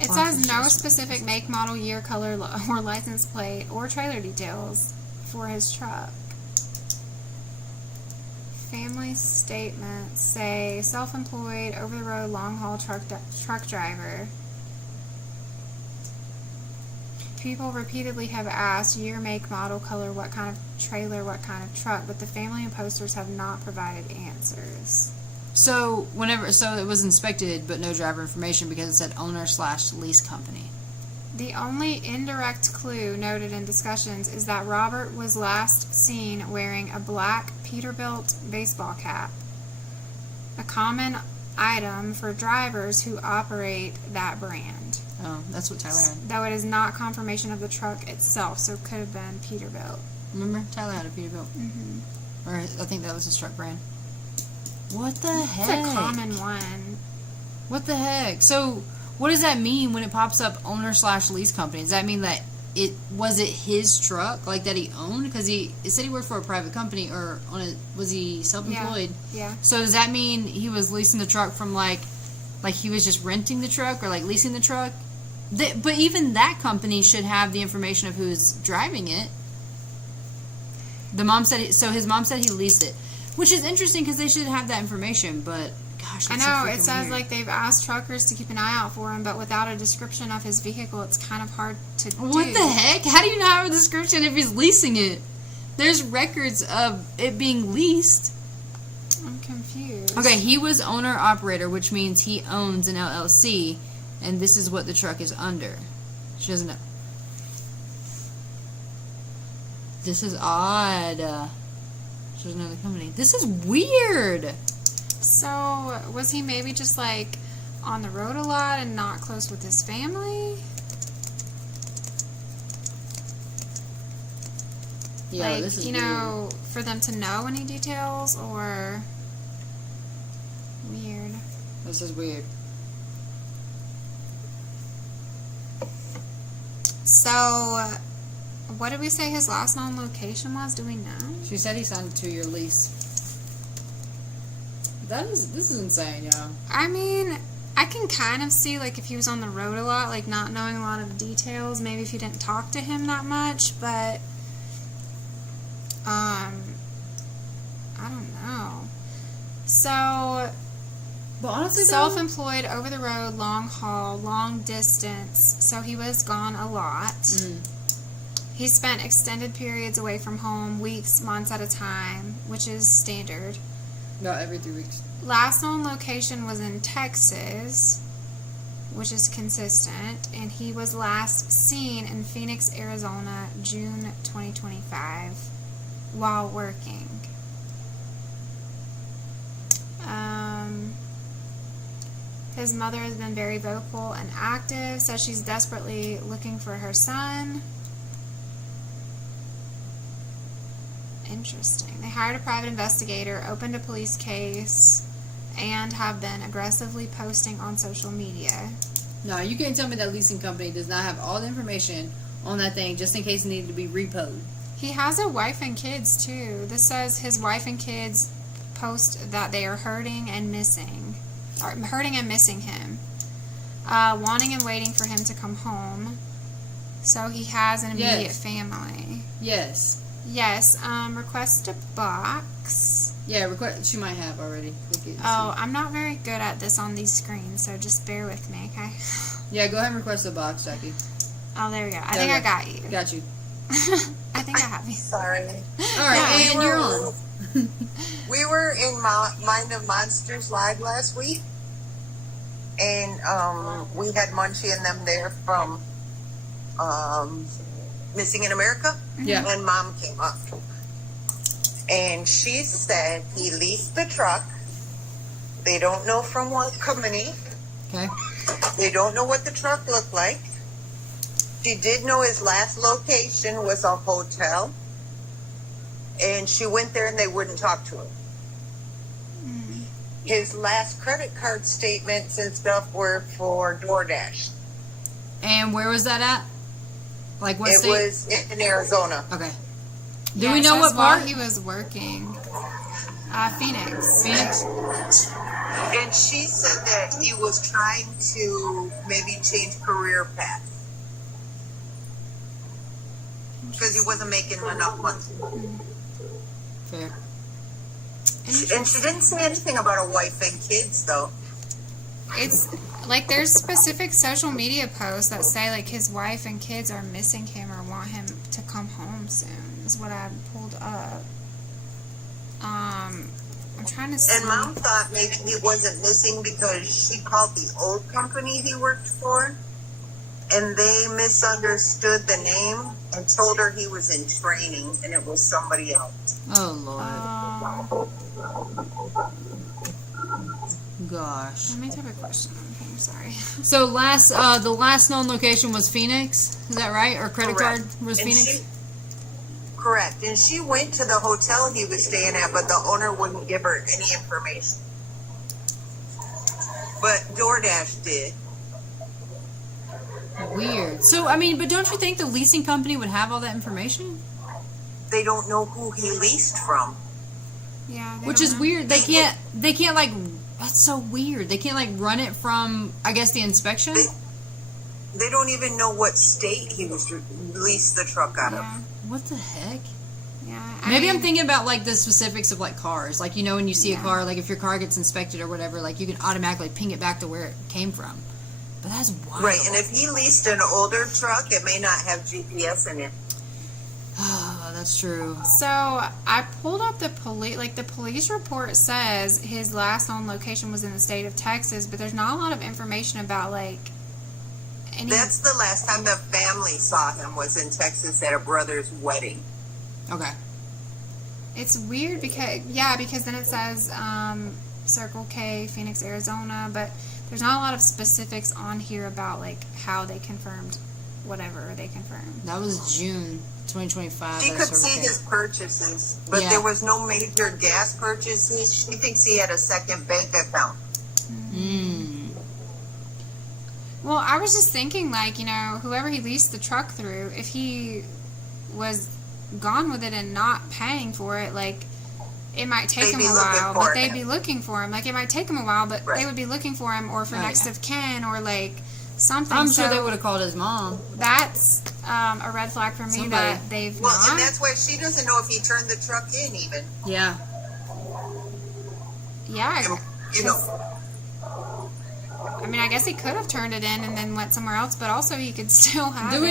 It says no specific make, model, year, color, or license plate or trailer details for his truck. Family statements say self-employed, over-the-road, long-haul truck driver. People repeatedly have asked year, make, model, color, what kind of trailer, what kind of truck, but the family and posters have not provided answers. So it was inspected, but no driver information because it said owner/lease company. The only indirect clue noted in discussions is that Robert was last seen wearing a black Peterbilt baseball cap, a common item for drivers who operate that brand. Oh, that's what Tyler had. Though it is not confirmation of the truck itself, so it could have been Peterbilt. Remember? Tyler had a Peterbilt. Mm-hmm. Or I think that was his truck brand. What the heck? It's a common one. What the heck? So, what does that mean when it pops up owner/lease company? Does that mean that it his truck, like that he owned? Because it said he worked for a private company, or was he self-employed? Yeah. So does that mean he was leasing the truck from like he was just renting the truck or like leasing the truck? But even that company should have the information of who's driving it. His mom said he leased it, which is interesting because they should have that information. But gosh, I that's know so it says weird. like they've asked truckers to keep an eye out for him, but without a description of his vehicle, it's kind of hard to do. What the heck? How do you not have a description if he's leasing it? There's records of it being leased. I'm confused. Okay, he was owner-operator, which means he owns an LLC, and this is what the truck is under. She doesn't know. This is odd. She doesn't know the company. This is weird. So, was he maybe just like on the road a lot and not close with his family? Yeah, like, this is weird. For them to know any details, or weird. This is weird. So, what did we say his last known location was? Do we know? She said he signed a 2-year lease. This is insane, y'all. I mean, I can kind of see, like, if he was on the road a lot, like, not knowing a lot of details, maybe if you didn't talk to him that much, but, I don't know. So, But honestly, self-employed, over-the-road, long haul, long distance, so he was gone a lot. Mm-hmm. He spent extended periods away from home, weeks, months at a time, which is standard. about every 3 weeks. Last known location was in Texas, which is consistent, and he was last seen in Phoenix, Arizona, June 2025, while working. His mother has been very vocal and active, says she's desperately looking for her son. Interesting. They hired a private investigator, opened a police case, and have been aggressively posting on social media. No, you can't tell me that leasing company does not have all the information on that thing just in case it needed to be repoed. He has a wife and kids, too. This says his wife and kids post that they are hurting and missing him. Wanting and waiting for him to come home. So he has an immediate family. Yes. Yes, request a box. Yeah, she might have already. Oh, I'm not very good at this on these screens, so just bear with me, okay? Yeah, go ahead and request a box, Jackie. Oh, there we go. I think I got you. Got you. I think I have you. Sorry. All right, and you're on. We were in Mind of Monsters live last week, and we had Munchie and them there from Missing in America? Yeah. And Mom came up. And she said he leased the truck. They don't know from what company. Okay. They don't know what the truck looked like. She did know his last location was a hotel. And she went there and they wouldn't talk to him. His last credit card statements and stuff were for DoorDash. And where was that at? Like what It state? was in Arizona. Okay. Do Yeah, we it know says what while part? he was working? Phoenix. Phoenix? And she said that he was trying to maybe change career paths. Because he wasn't making enough money. Fair. And she didn't say anything about a wife and kids, though. It's like there's specific social media posts that say like his wife and kids are missing him or want him to come home soon. Is what I pulled up. I'm trying to see. And Mom thought maybe he wasn't missing because she called the old company he worked for, and they misunderstood the name and told her he was in training and it was somebody else. Oh, Lord. Gosh. Let me type a question on here. Sorry. So the last known location was Phoenix. Is that right? Or credit Correct. card was And Phoenix? Correct. And she went to the hotel he was staying at, but the owner wouldn't give her any information. But DoorDash did. Weird. So, I mean, but don't you think the leasing company would have all that information? They don't know who he leased from. Yeah. they Which don't is know. weird. They can't like, that's so weird. They can't like run it from, I guess, the inspection? They don't even know what state he was leased the truck out of. Yeah. What the heck? Yeah. Maybe I'm mean, thinking about like the specifics of like cars. Like, you know, when you see a Yeah. car, like if your car gets inspected or whatever, like you can automatically ping it back to where it came from. But that's wild. Right, and if he leased an older truck, it may not have GPS in it. Oh, that's true. So I pulled up the police. Like the police report says his last known location was in the state of Texas, but there's not a lot of information about like any. That's the last time the family saw him was in Texas at a brother's wedding. Okay. It's weird because then it says Circle K, Phoenix, Arizona, but there's not a lot of specifics on here about like how they confirmed whatever they confirmed. That was June 2025. She at could Circle see K. his purchases, but Yeah. there was no major gas purchases. She thinks he had a second bank account. Mm. Well, I was just thinking, like, you know, whoever he leased the truck through, if he was gone with it and not paying for it, like, it might take They'd him be a looking while, for but him. they'd be looking for him. Like, it might take him a while, but Right. they would be looking for him, or for Oh, next yeah. of kin, or, like, something. I'm sure So they would have called his mom. that's a red flag for me Somebody. that they've Well, not. and that's why she doesn't know if he turned the truck in even. Yeah. Yeah. You know, I mean, I guess he could have turned it in and then went somewhere else, but also he could still have it. Do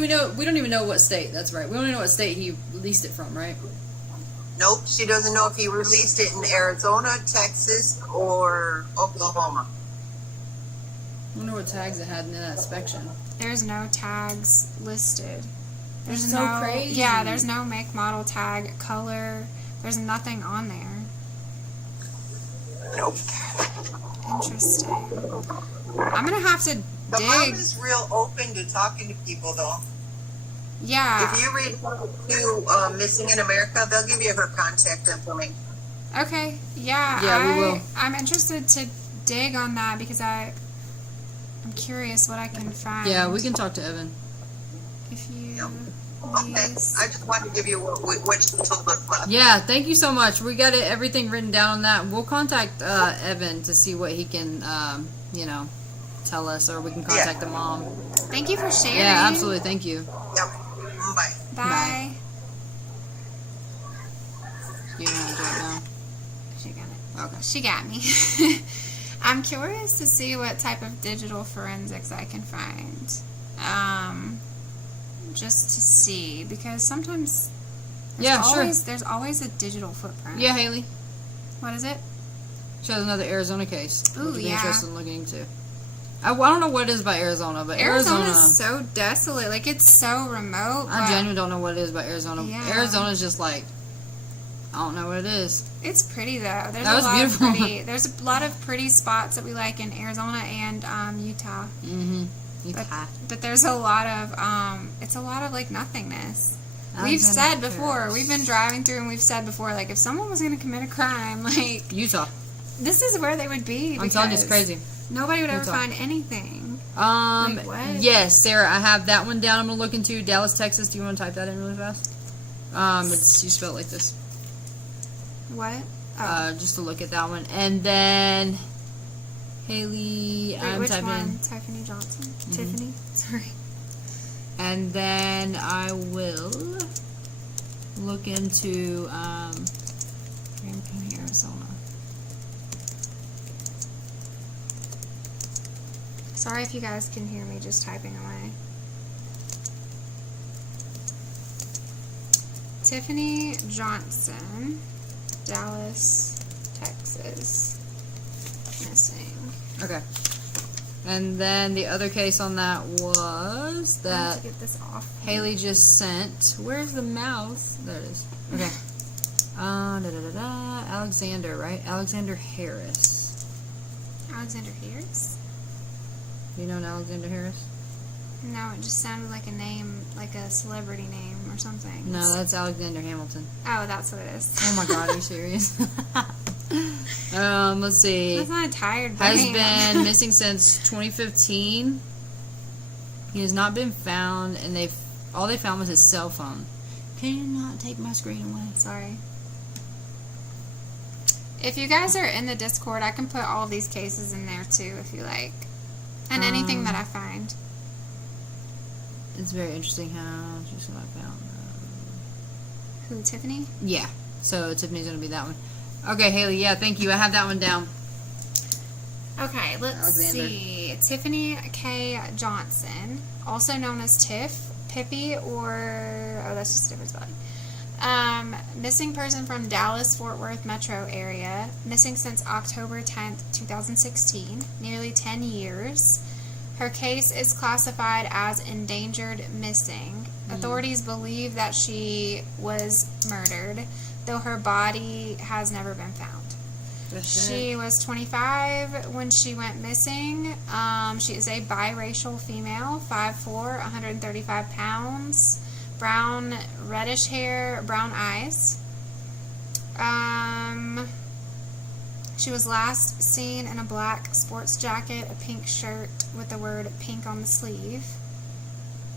we know? We don't even know what state. That's right. We don't even know what state he leased it from, right? nope, she doesn't know if he released it in Arizona, Texas, or Oklahoma. I wonder what tags it had in that inspection. There's no tags listed. There's That's so no crazy. Yeah, there's no make, model, tag, color. There's nothing on there. Nope. Interesting. I'm gonna have to The mom dig. is real open to talking to people, though. Yeah. If you read to Missing in America, they'll give you her contact information. Okay. Yeah. Yeah, we will. I'm interested to dig on that because I'm curious what I can find. Yeah, we can talk to Evan. If you. Yep. Okay, please. I just wanted to give you what she told us. Yeah, thank you so much. We got everything written down on that. We'll contact Evan to see what he can, tell us, or we can contact the mom. Thank you for sharing. Yeah, absolutely. Thank you. Yep. Bye. Bye. You know how to do it now. She got it. Okay. She got me. I'm curious to see what type of digital forensics I can find. Just to see, because sometimes there's always a digital footprint. Yeah, Haley. What is it? She has another Arizona case. Ooh, Would you be yeah. interested in looking into? I don't know what it is about Arizona, but Arizona's so desolate. Like, it's so remote. I genuinely don't know what it is about Arizona. Yeah. Arizona's just like, I don't know what it is. It's pretty, though. There's a lot of pretty spots that we like in Arizona and Utah. Mm-hmm. But there's a lot of, it's a lot of, like, nothingness. We've said before, we've been driving through and we've said before, like, if someone was going to commit a crime, like... Utah. This is where they would be. I'm telling you, it's crazy. Nobody would ever find anything. Like what? Yes, Sarah, I have that one down. I'm going to look into Dallas, Texas. Do you want to type that in really fast? You spell it like this. What? Just to look at that one. And then... Haley... Which one? Tiffany Johnson? Mm-hmm. Tiffany? Sorry. And then I will look into Grand County, Arizona. Sorry if you guys can hear me just typing away. Tiffany Johnson, Dallas, Texas, missing. Okay. And then the other case on that was that I have to get this off. Haley just sent. Where's the mouse? There it is. Okay. Alexander, right? Alexander Harris. Alexander Harris? You know an Alexander Harris? No, it just sounded like a name, like a celebrity name or something. No, that's Alexander Hamilton. Oh, that's what it is. Oh my God, are you serious? Let's see. That's not a tired brain. Has been missing since 2015. He has not been found, and all they found was his cell phone. Can you not take my screen away? Sorry. If you guys are in the Discord, I can put all of these cases in there too, if you like, and anything that I find. It's very interesting how she's not found. Who, Tiffany? Yeah. So Tiffany's gonna be that one. Okay, Haley, yeah, thank you. I have that one down. Okay, let's see. Tiffany K. Johnson, also known as Tiff, Pippi, or... Oh, that's just a different spelling. Missing person from Dallas-Fort Worth metro area. Missing since October 10th, 2016. Nearly 10 years. Her case is classified as endangered missing. Authorities believe that she was murdered, though her body has never been found. She was 25 when she went missing. She is a biracial female, 5'4", 135 pounds, brown, reddish hair, brown eyes. She was last seen in a black sports jacket, a pink shirt with the word pink on the sleeve.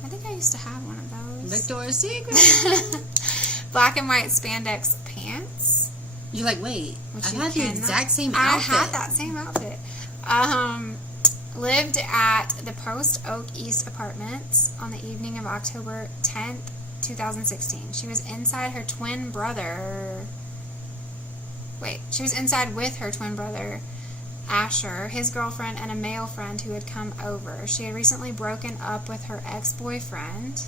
I think I used to have one of those. Victoria's Secret. Black and white spandex pants. You're like, wait, Which I you had the cannot- exact same I outfit. had that same outfit. Lived at the Post Oak East Apartments on the evening of October 10th, 2016. She was inside her twin brother. She was inside with her twin brother, Asher, his girlfriend, and a male friend who had come over. She had recently broken up with her ex-boyfriend.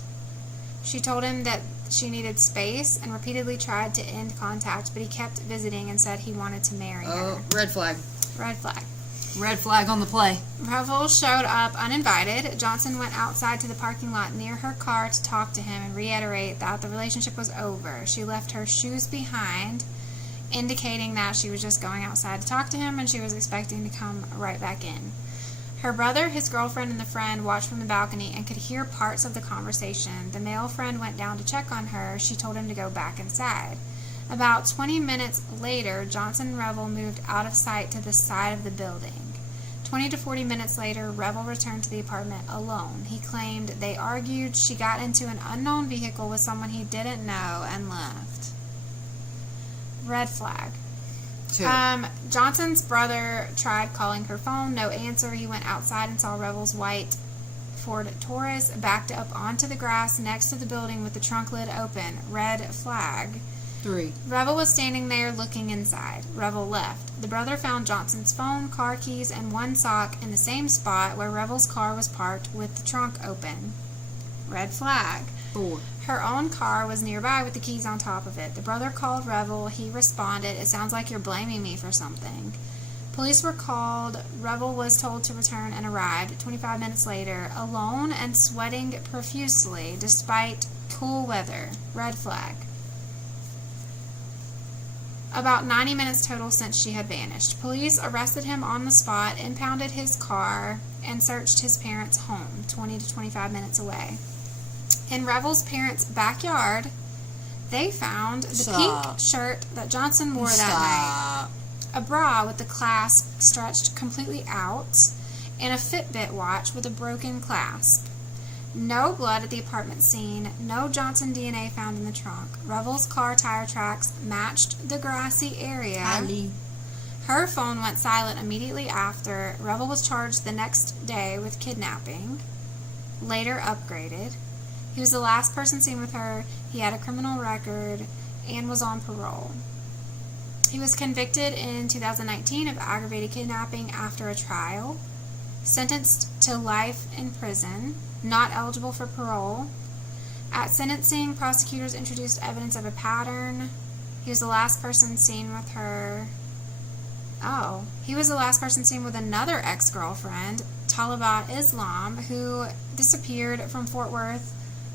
She told him that she needed space and repeatedly tried to end contact, but he kept visiting and said he wanted to marry her. Oh, red flag. Red flag. Red flag on the play. Revel showed up uninvited. Johnson went outside to the parking lot near her car to talk to him and reiterate that the relationship was over. She left her shoes behind, indicating that she was just going outside to talk to him and she was expecting to come right back in. Her brother, his girlfriend, and the friend watched from the balcony and could hear parts of the conversation. The male friend went down to check on her. She told him to go back inside. About 20 minutes later, Johnson and Revel moved out of sight to the side of the building. 20 to 40 minutes later, Revel returned to the apartment alone. He claimed they argued, she got into an unknown vehicle with someone he didn't know, and left. Red flag. Johnson's brother tried calling her phone, no answer. He went outside and saw Revel's white Ford Taurus backed up onto the grass next to the building with the trunk lid open. Red flag. 3. Revel was standing there looking inside. Revel left. The brother found Johnson's phone, car keys, and one sock in the same spot where Revel's car was parked with the trunk open. Red flag. 4. Her own car was nearby with the keys on top of it. The brother called Revel. He responded, "It sounds like you're blaming me for something." Police were called. Revel was told to return and arrived 25 minutes later, alone and sweating profusely despite cool weather. Red flag. About 90 minutes total since she had vanished. Police arrested him on the spot, impounded his car, and searched his parents' home, 20 to 25 minutes away. In Revel's parents' backyard, they found the pink shirt that Johnson wore that night, a bra with the clasp stretched completely out, and a Fitbit watch with a broken clasp. No blood at the apartment scene, no Johnson DNA found in the trunk. Revel's car tire tracks matched the grassy area. Her phone went silent immediately after. Revel was charged the next day with kidnapping, later upgraded. He was the last person seen with her. He had a criminal record and was on parole. He was convicted in 2019 of aggravated kidnapping after a trial, sentenced to life in prison, not eligible for parole. At sentencing, prosecutors introduced evidence of a pattern. He was the last person seen with her. He was the last person seen with another ex-girlfriend, Talibat Islam, who disappeared from Fort Worth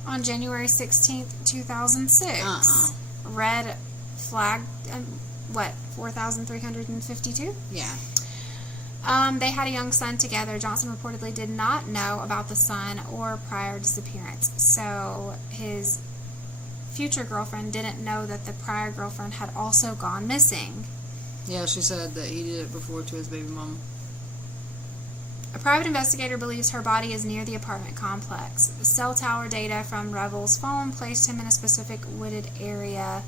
on January 16th, 2006. Red flag, 4,352? Yeah. They had a young son together. Johnson reportedly did not know about the son or prior disappearance. So his future girlfriend didn't know that the prior girlfriend had also gone missing. Yeah, she said that he did it before to his baby mama. A private investigator believes her body is near the apartment complex. Cell tower data from Revel's phone placed him in a specific wooded area,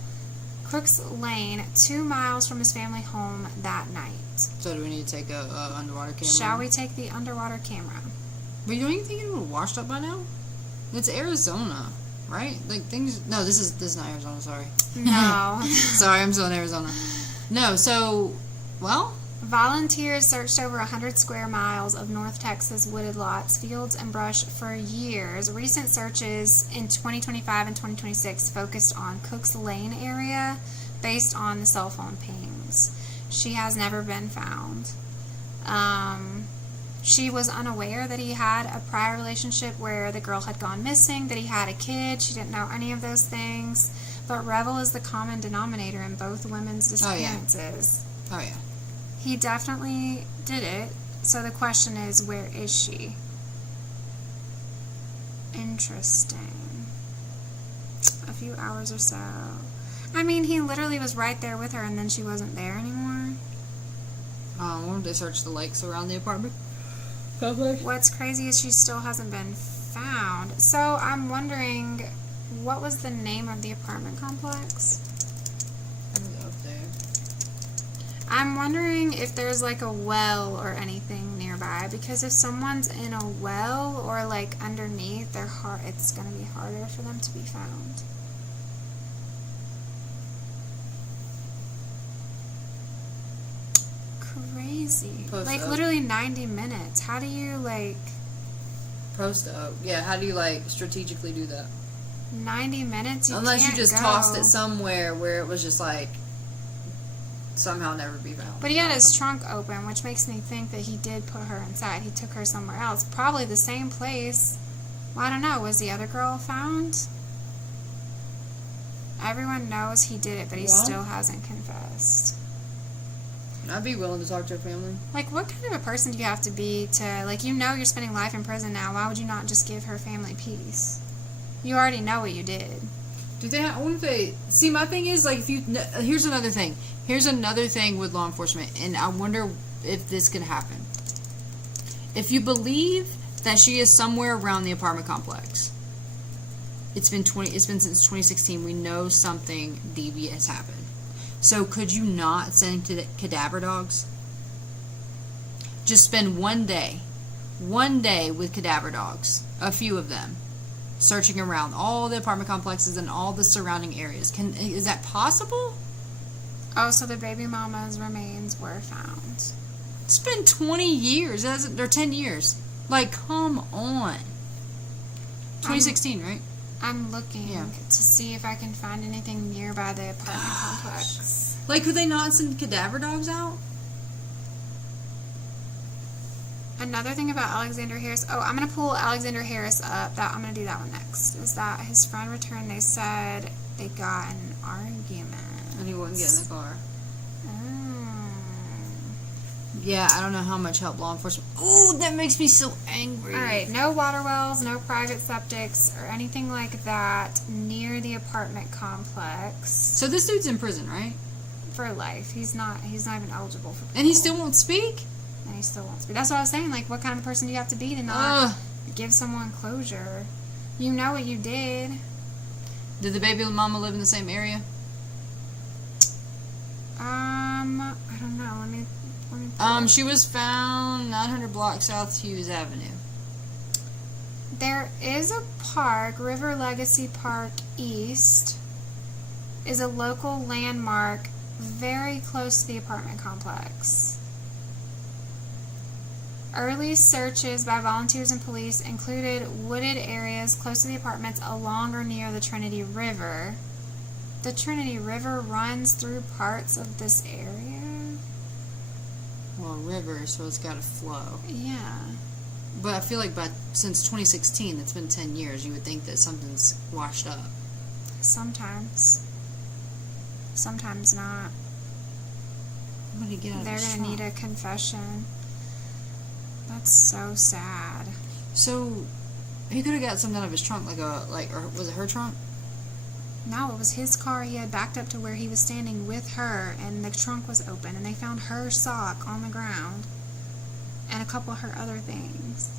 Crooks Lane, 2 miles from his family home that night. So do we need to take a underwater camera? Shall we take the underwater camera? But you don't even think it would have washed up by now? It's Arizona, right? Like things. No, this is not Arizona. Sorry. No. Sorry, I'm still in Arizona. No, so volunteers searched over 100 square miles of North Texas wooded lots, fields, and brush for years. Recent searches in 2025 and 2026 focused on Cooks Lane area based on the cell phone pings. She has never been found. She was unaware that he had a prior relationship where the girl had gone missing, that he had a kid. She didn't know any of those things. But Revel is the common denominator in both women's disappearances. Oh, yeah. He definitely did it. So the question is, where is she? Interesting. A few hours or so. I mean, he literally was right there with her, and then she wasn't there anymore. They searched the lakes around the apartment. What's crazy is she still hasn't been found. So I'm wondering, what was the name of the apartment complex? Up there. I'm wondering if there's like a well or anything nearby, because if someone's in a well or like underneath, it's going to be harder for them to be found. Crazy. Post like up. Literally 90 minutes. How do you Post up. Yeah, how do you strategically do that? 90 minutes? Unless you just go. tossed it somewhere where it was just somehow never be found. But he had his trunk open, which makes me think that he did put her inside. He took her somewhere else. Probably the same place. Well, I don't know. Was the other girl found? Everyone knows he did it, but he still hasn't confessed. I'd be willing to talk to her family. What kind of a person do you have to be to, you're spending life in prison now. Why would you not just give her family peace? You already know what you did. Do they I wonder if they... See, my thing is, here's another thing. Here's another thing with law enforcement, and I wonder if this could happen. If you believe that she is somewhere around the apartment complex, it's been since 2016. We know something deviant has happened. So could you not send cadaver dogs? Just spend one day with cadaver dogs, a few of them, searching around all the apartment complexes and all the surrounding areas. Is that possible? Oh, so the baby mama's remains were found. It's been 20 years, or 10 years. Come on. 2016, right? I'm looking to see if I can find anything nearby the apartment complex. Could they not send cadaver dogs out? Another thing about Alexander Harris. Oh, I'm going to pull Alexander Harris up. I'm going to do that one next. Is that his friend returned, they said they got in an argument. And he wouldn't get in the car. Oh. Yeah, I don't know how much help law enforcement... Ooh, that makes me so angry. Alright, no water wells, no private septics, or anything like that near the apartment complex. So this dude's in prison, right? For life. He's not even eligible for parole. And he still won't speak? And he still won't speak. That's what I was saying. Like, what kind of person do you have to be to not give someone closure? You know what you did. Did the baby mama live in the same area? I don't know. Let me She was found 900 block South Hughes Avenue. There is a park, River Legacy Park East, is a local landmark very close to the apartment complex. Early searches by volunteers and police included wooded areas close to the apartments along or near the Trinity River. The Trinity River runs through parts of this area. Well, river, so it's got to flow. Yeah. But I feel like since 2016, it's been 10 years, you would think that something's washed up. Sometimes. Sometimes not. I'm gonna get out They're of going to need a confession. That's so sad. So, he could have got something out of his trunk, or was it her trunk? No, it was his car. He had backed up to where he was standing with her, and the trunk was open, and they found her sock on the ground, and a couple of her other things.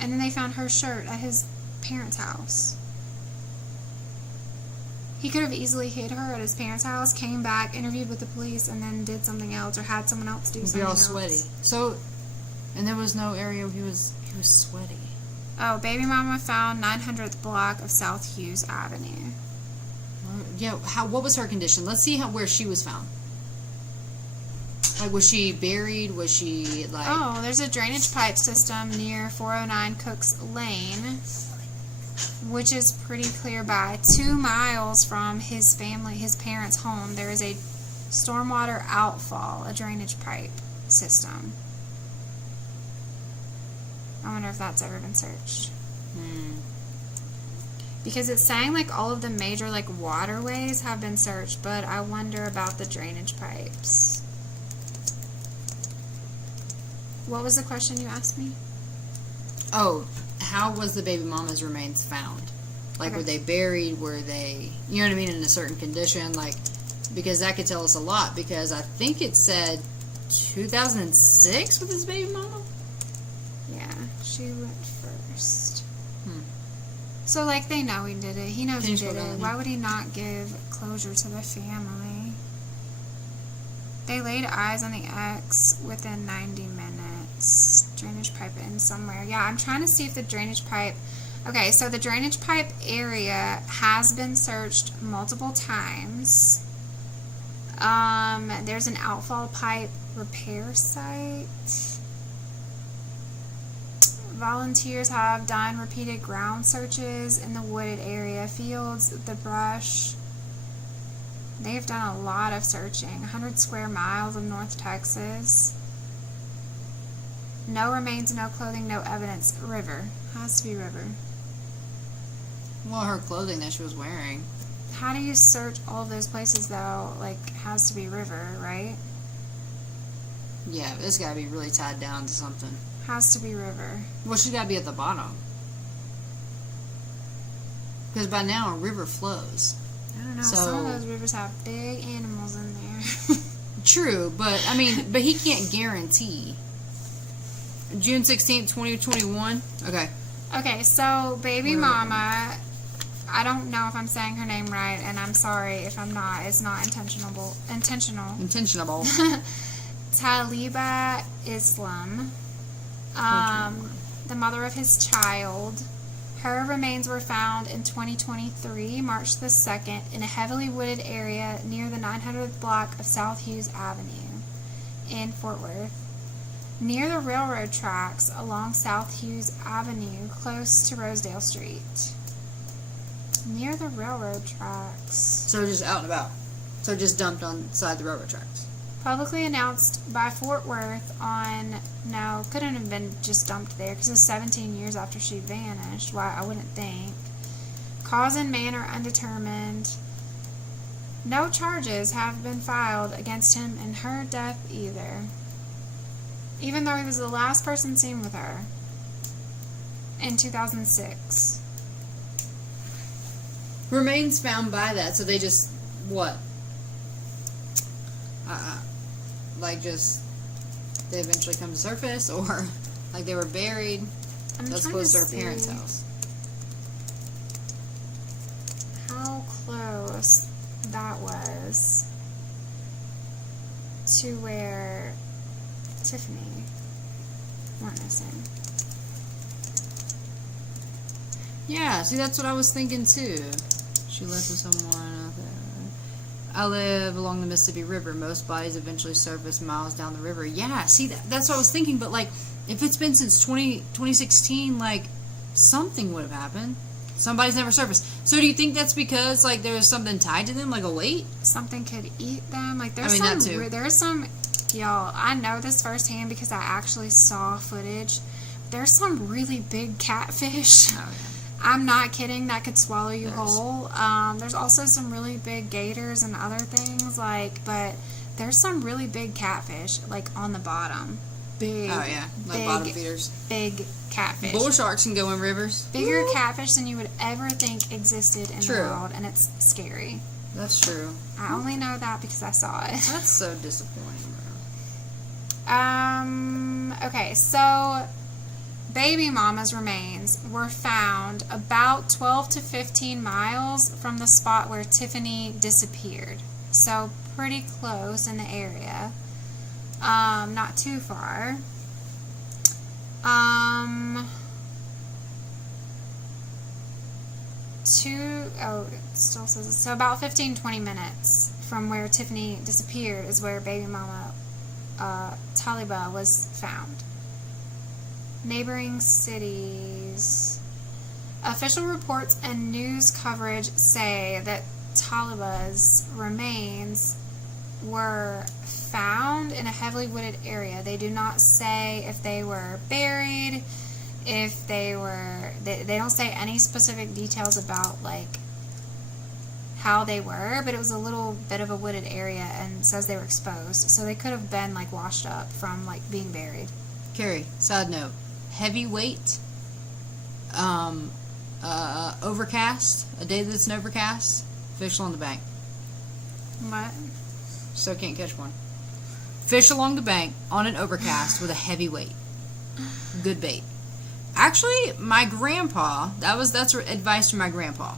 And then they found her shirt at his parents' house. He could have easily hid her at his parents' house, came back, interviewed with the police, and then did something else, or had someone else do something else. Be all sweaty. So, and there was no area where he was sweaty. Oh, baby mama found 900th block of South Hughes Avenue. Yeah, what was her condition? Let's see where she was found. Like, was she buried? Was she, like... Oh, there's a drainage pipe system near 409 Cooks Lane, which is pretty clear by. 2 miles from his parents' home, there is a stormwater outfall, a drainage pipe system. I wonder if that's ever been searched. Because it's saying, like, all of the major, like, waterways have been searched, but I wonder about the drainage pipes. What was the question you asked me? Oh, how was the baby mama's remains found? Like, were they buried? Were they, you know what I mean, in a certain condition? Like, because that could tell us a lot, because I think it said 2006 with his baby mama? Yeah, she went first. So, like, they know he did it. He knows he did it. Why would he not give closure to the family? They laid eyes on the ex within 90 minutes. Drainage pipe in somewhere. Yeah, I'm trying to see if the drainage pipe... Okay, so the drainage pipe area has been searched multiple times. There's an outfall pipe repair site. Volunteers have done repeated ground searches in the wooded area, fields, the brush. They've done a lot of searching. 100 square miles of North Texas. No remains, no clothing, no evidence. River. Has to be river. Well, her clothing that she was wearing. How do you search all of those places, though? Like, has to be river, right? Yeah, it's got to be really tied down to something. Has to be river. Well, she's got to be at the bottom. Because by now, a river flows. I don't know. So, some of those rivers have big animals in there. True, but, I mean, but he can't guarantee. June 16th, 2021? Okay. Okay, so baby mama, I don't know if I'm saying her name right, and I'm sorry if I'm not. It's not intentional. Intentionable. Taliba Islam, the mother of his child. Her remains were found in 2023, March the 2nd, in a heavily wooded area near the 900th block of South Hughes Avenue in Fort Worth. Near the railroad tracks along South Hughes Avenue, close to Rosedale Street. Near the railroad tracks. So just out and about. So just dumped on side the railroad tracks. publicly announced by Fort Worth on, no, couldn't have been just dumped there because it was 17 years after she vanished. Why, I wouldn't think. Cause and manner undetermined. No charges have been filed against him in her death either, even though he was the last person seen with her in 2006. Remains found by that, so they just, what? Like, just, they eventually come to surface, or, like, they were buried. That's close to her parents' house. How close that was to where Tiffany went missing. Yeah, see, that's what I was thinking, too. She left with someone out there. I live along the Mississippi River. Most bodies eventually surface miles down the river. Yeah, see, that's what I was thinking. But, like, if it's been since 2016, like, something would have happened. Somebody's never surfaced. So do you think that's because, like, there's something tied to them, like a weight? Something could eat them. Like, there's that too. There's some, y'all, I know this firsthand because I actually saw footage. There's some really big catfish. Oh, yeah. I'm not kidding. That could swallow you whole. There's also some really big gators and other things, like, but there's some really big catfish, like, on the bottom. Big. Oh, yeah. Like bottom feeders. Big catfish. Bull sharks can go in rivers. Bigger catfish than you would ever think existed in the world, and it's scary. That's true. I only know that because I saw it. That's so disappointing, bro. Okay, so baby mama's remains were found about 12 to 15 miles from the spot where Tiffany disappeared. So pretty close in the area. Not too far. It still says it. So about 15-20 minutes from where Tiffany disappeared is where baby mama Taliba was found. Neighboring cities. Official reports and news coverage say that Taliba's remains were found in a heavily wooded area. They do not say if they were buried, if they were... They don't say any specific details about, like, how they were, but it was a little bit of a wooded area and says they were exposed. So they could have been, like, washed up from, like, being buried. Carrie, side note. Heavyweight, overcast, a day that's an overcast, fish along the bank. What? So can't catch one. Fish along the bank on an overcast with a heavy weight. Good bait. Actually, my grandpa, that's advice from my grandpa.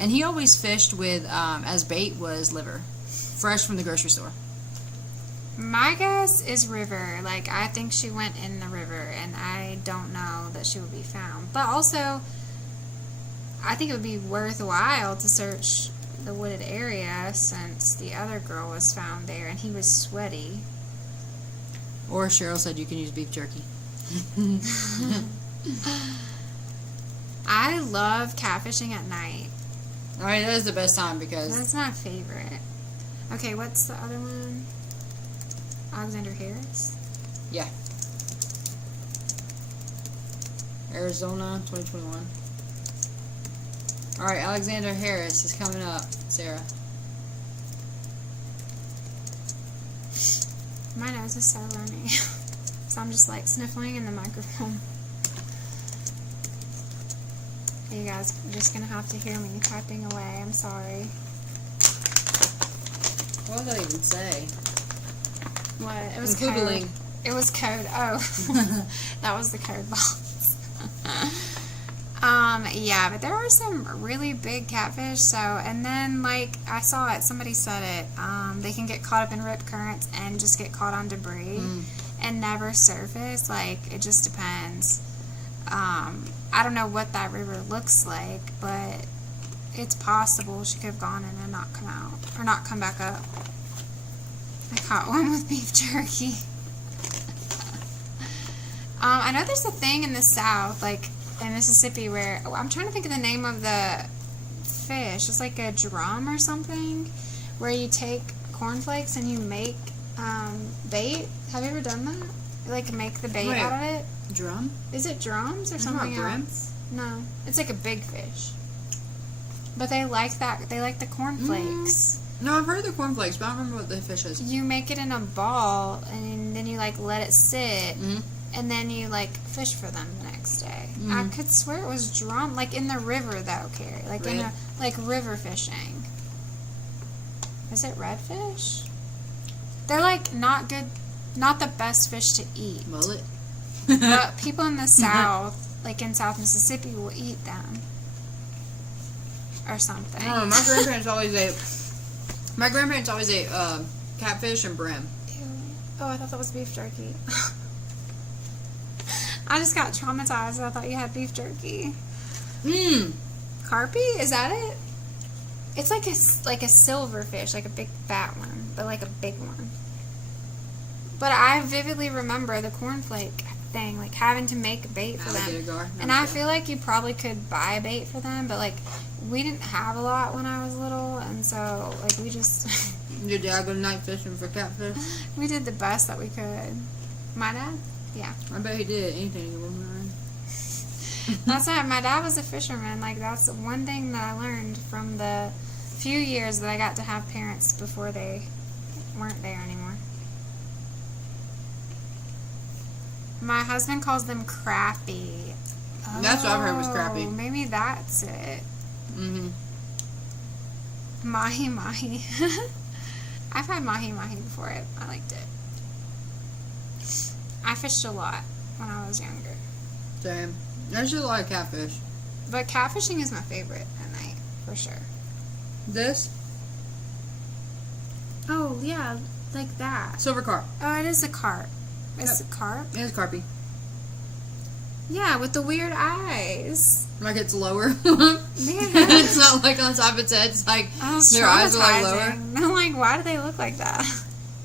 And he always fished with, as bait was liver. Fresh from the grocery store. My guess is river. Like, I think she went in the river, and I don't know that she would be found. But also, I think it would be worthwhile to search the wooded area since the other girl was found there, and he was sweaty. Or Cheryl said you can use beef jerky. I love catfishing at night. Alright, that is the best time because... That's my favorite. Okay, what's the other one? Alexander Harris? Yeah. Arizona, 2021. Alright, Alexander Harris is coming up, Sarah. My nose is so runny. So I'm just like sniffling in the microphone. You guys are just going to have to hear me typing away. I'm sorry. What did I even say? What? It was Googling. code. It was code. Oh. That was the code box. Yeah, but there are some really big catfish, so, and then, like, I saw it, somebody said it, they can get caught up in rip currents and just get caught on debris and never surface. Like, it just depends. I don't know what that river looks like, but it's possible she could have gone in and not come out, or not come back up. I caught one with beef jerky. I know there's a thing in the South, like in Mississippi, where I'm trying to think of the name of the fish. It's like a drum or something, where you take cornflakes and you make bait. Have you ever done that? Like make the bait Wait. out of it? Drum? Is it drums or something brim. else? No, it's like a big fish. But they like that. They like the cornflakes. No, I've heard of the cornflakes, but I don't remember what the fish is. You make it in a ball, and then you like let it sit, Mm-hmm. and then you like fish for them the next day. Mm-hmm. I could swear it was drum, like in the river though, Carrie, like in Red? a like river fishing. Is it redfish? They're like not good, not the best fish to eat. Mullet? But people in the South, like in South Mississippi, will eat them. Or something. Oh, my grandparents always ate. My grandparents always ate catfish and brim. Ew. Oh, I thought that was beef jerky. I just got traumatized. I thought you had beef jerky. Mmm. Carpy? Is that it? It's like a silver fish, like a big fat one, but like a big one. But I vividly remember the cornflake thing, like having to make bait for them. Alligator gar. And I feel like you probably could buy bait for them, but like we didn't have a lot when I was little, and so like we just Your dad go night fishing for catfish? we did the best that we could. My dad? Yeah. I bet he did anything. That's not, my dad was a fisherman. Like that's one thing that I learned from the few years that I got to have parents before they weren't there anymore. My husband calls them crappie. That's what I've heard was crappie. Maybe that's it. Mm-hmm. Mahi mahi. I've had mahi mahi before. I liked it. I fished a lot when I was younger. Same. There's just a lot of catfish. But catfishing is my favorite at night, for sure. This? Oh, yeah, like that. Silver carp. Oh, it is a carp. It's Yep. a carp? It is carpy. Yeah, with the weird eyes. Like it's lower. Yeah. It's not like on top of its head. It's like Oh, their eyes are like lower. traumatizing. I'm like, why do they look like that?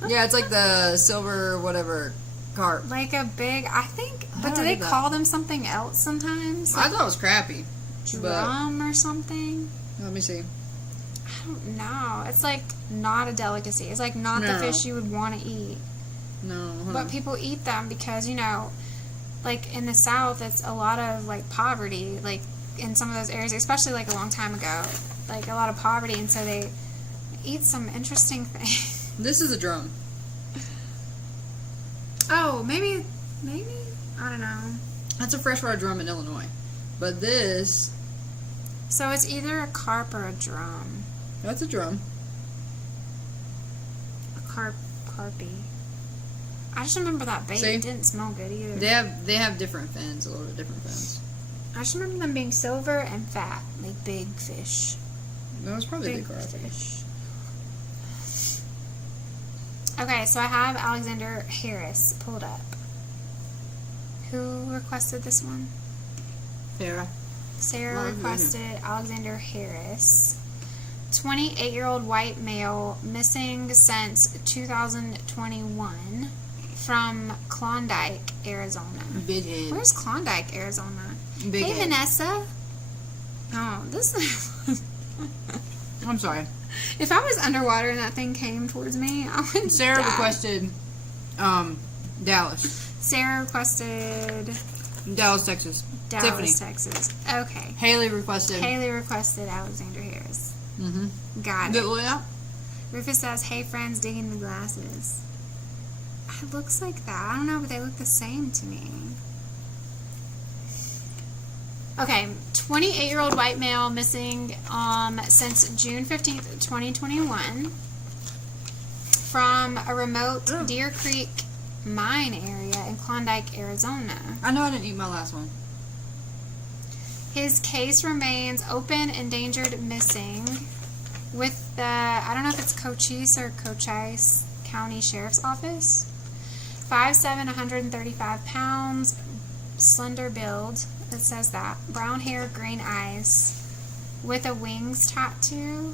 Yeah, it's like the silver whatever carp. Like a big, I think, but do I they did that. call them something else sometimes? I Like thought it was crappy. drum or something? Let me see. I don't know. It's like not a delicacy. It's like not the No. fish you would want to eat. No. hold But on. people eat them because, you know, like in the South, it's a lot of like poverty, like in some of those areas, especially like a long time ago, like a lot of poverty, and so they eat some interesting things. This is a drum. Oh, maybe, I don't know. That's a freshwater drum in Illinois. But this, So it's either a carp or a drum. that's a drum. A carpy. I just remember that bait See? didn't smell good either. They have different fins, a little bit different fins. I just remember them being silver and fat, like big fish. That was probably Big the carp. fish. Okay, so I have Alexander Harris pulled up. Who requested this one? Sarah. Sarah Oh, requested Alexander Harris. 28-year-old white male missing since 2021 from Klondike, Arizona. Big head. Where's Klondike, Arizona? Big Hey, head. Vanessa. Oh, this I'm sorry. If I was underwater and that thing came towards me, I would Sarah die. requested Dallas. Sarah requested Dallas, Texas. Dallas, Tiffany. Texas. Okay. Haley requested. Haley requested Alexander Harris. Mm-hmm. Got Did it. Leah? Rufus says, hey friends, digging the glasses. It looks like that. I don't know, but they look the same to me. Okay, 28-year-old white male missing since June 15th, 2021 from a remote Deer Creek mine area in Klondike, Arizona. I know I didn't eat my last one. His case remains open, endangered, missing with the, I don't know if it's Cochise or Cochise County Sheriff's Office. 5'7", 135 pounds, slender build, it says that. Brown hair, green eyes, with a wings tattoo.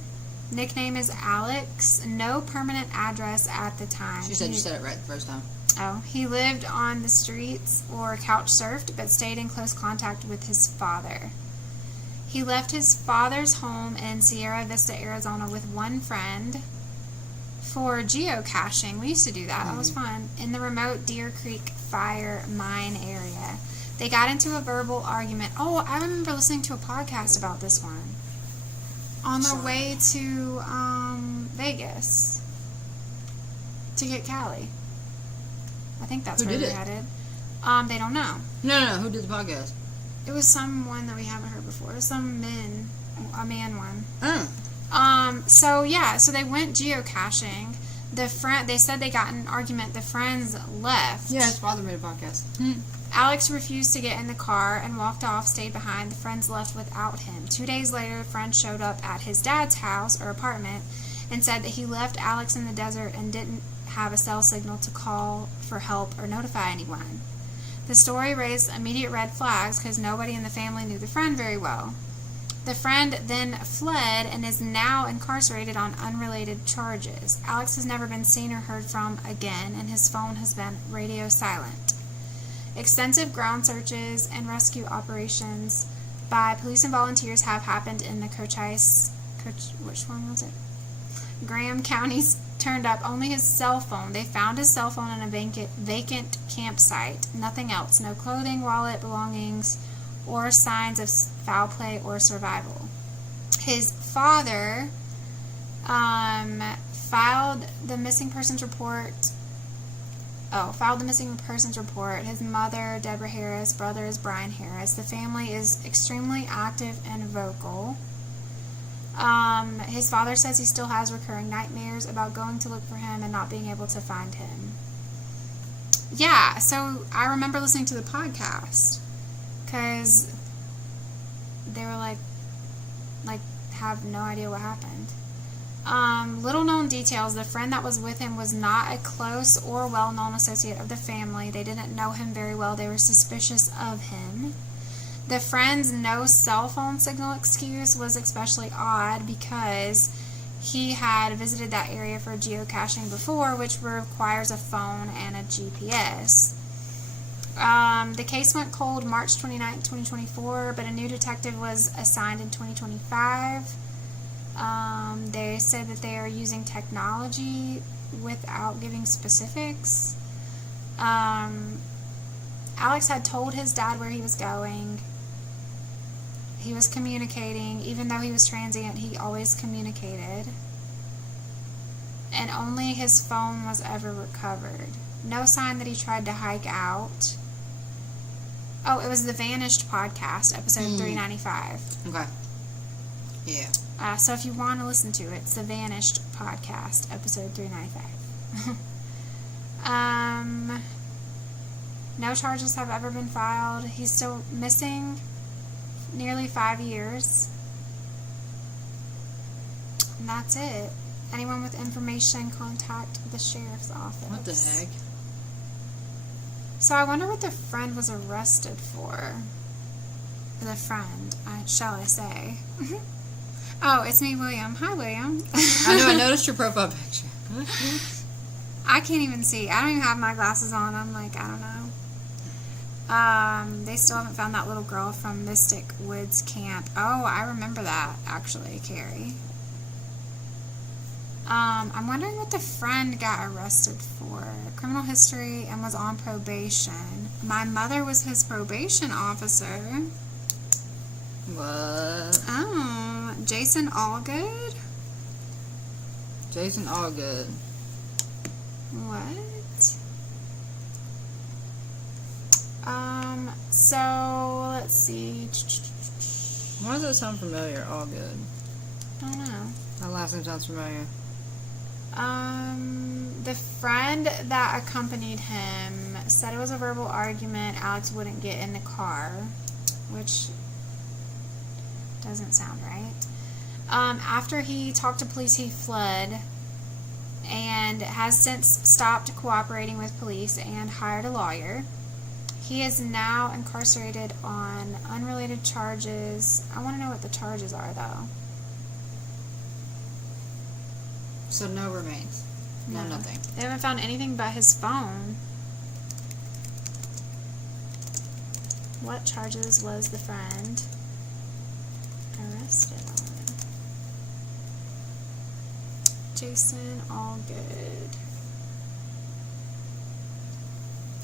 Nickname is Alex. No permanent address at the time. She said you said it right the first time. Oh, he lived on the streets or couch surfed, but stayed in close contact with his father. He left his father's home in Sierra Vista, Arizona with one friend for geocaching. We used to do that. That was fun. In the remote Deer Creek Fire Mine area. They got into a verbal argument. Oh, I remember listening to a podcast about this one. On the way to Vegas to get Callie. I think that's where they're headed. They don't know. No. Who did the podcast? It was someone that we haven't heard before. It was a man one. Oh. So they went geocaching. They said they got in an argument. The friends left. Yeah, his father made a podcast. Alex refused to get in the car and walked off, stayed behind. The friends left without him. 2 days later, the friend showed up at his dad's house or apartment and said that he left Alex in the desert and didn't have a cell signal to call for help or notify anyone. The story raised immediate red flags because nobody in the family knew the friend very well. The friend then fled and is now incarcerated on unrelated charges. Alex has never been seen or heard from again, and his phone has been radio silent. Extensive ground searches and rescue operations by police and volunteers have happened in the Graham counties. Turned up only his cell phone. They found his cell phone in a vacant campsite. Nothing else. No clothing, wallet, belongings, or signs of foul play or survival. His father filed the missing persons report. His mother, Deborah Harris, brother is Brian Harris. The family is extremely active and vocal. His father says he still has recurring nightmares about going to look for him and not being able to find him. Yeah, so I remember listening to the podcast because they were like have no idea what happened. Little known details. The friend that was with him was not a close or well-known associate of the family. They didn't know him very well. They were suspicious of him. The friend's no cell phone signal excuse was especially odd because he had visited that area for geocaching before, which requires a phone and a GPS. The case went cold March 29, 2024, but a new detective was assigned in 2025. They said that they are using technology without giving specifics. Alex had told his dad where he was going. He was communicating. Even though he was transient, he always communicated. And only his phone was ever recovered. No sign that he tried to hike out. Oh, it was the Vanished podcast, episode 395. Okay. Yeah. So if you want to listen to it, it's the Vanished podcast, episode 395. No charges have ever been filed. He's still missing nearly 5 years. And that's it. Anyone with information, contact the sheriff's office. What the heck? So I wonder what the friend was arrested for. The friend, shall I say. Oh, it's me, William. Hi, William. I know, I noticed your profile picture. I can't even see. I don't even have my glasses on. I'm like, I don't know. They still haven't found that little girl from Mystic Woods Camp. Oh, I remember that, actually, Carrie. I'm wondering what the friend got arrested for. Criminal history and was on probation. My mother was his probation officer. What? Oh, Jason Allgood? Jason Allgood. What? So, let's see. Why does that sound familiar? Allgood. I don't know. That last name sounds familiar. The friend that accompanied him said it was a verbal argument. Alex wouldn't get in the car, which doesn't sound right. After he talked to police, he fled and has since stopped cooperating with police and hired a lawyer. He is now incarcerated on unrelated charges. I want to know what the charges are, though. So no remains. No, nothing. They haven't found anything but his phone. What charges was the friend arrested on? Jason Allgood.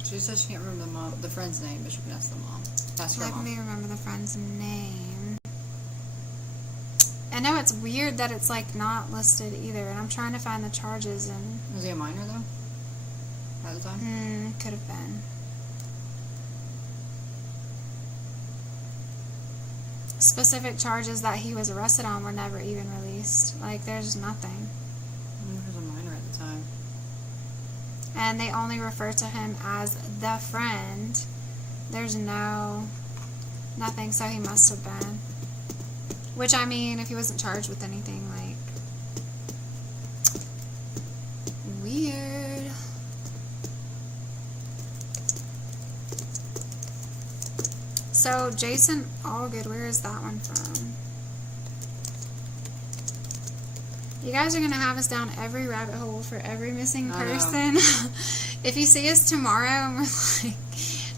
She said she can't remember the friend's name, but she can ask the mom. Ask her Let mom. me remember the friend's name. I know it's weird that it's like not listed either, and I'm trying to find the charges and Was he a minor though? At the time? could have been. Specific charges that he was arrested on were never even released. Like, there's nothing. He was a minor at the time. And they only refer to him as the friend. There's nothing, so he must have been. Which, I mean, if he wasn't charged with anything, like, weird. So, Jason Allgood, where is that one from? You guys are going to have us down every rabbit hole for every missing person. If you see us tomorrow and we're, like,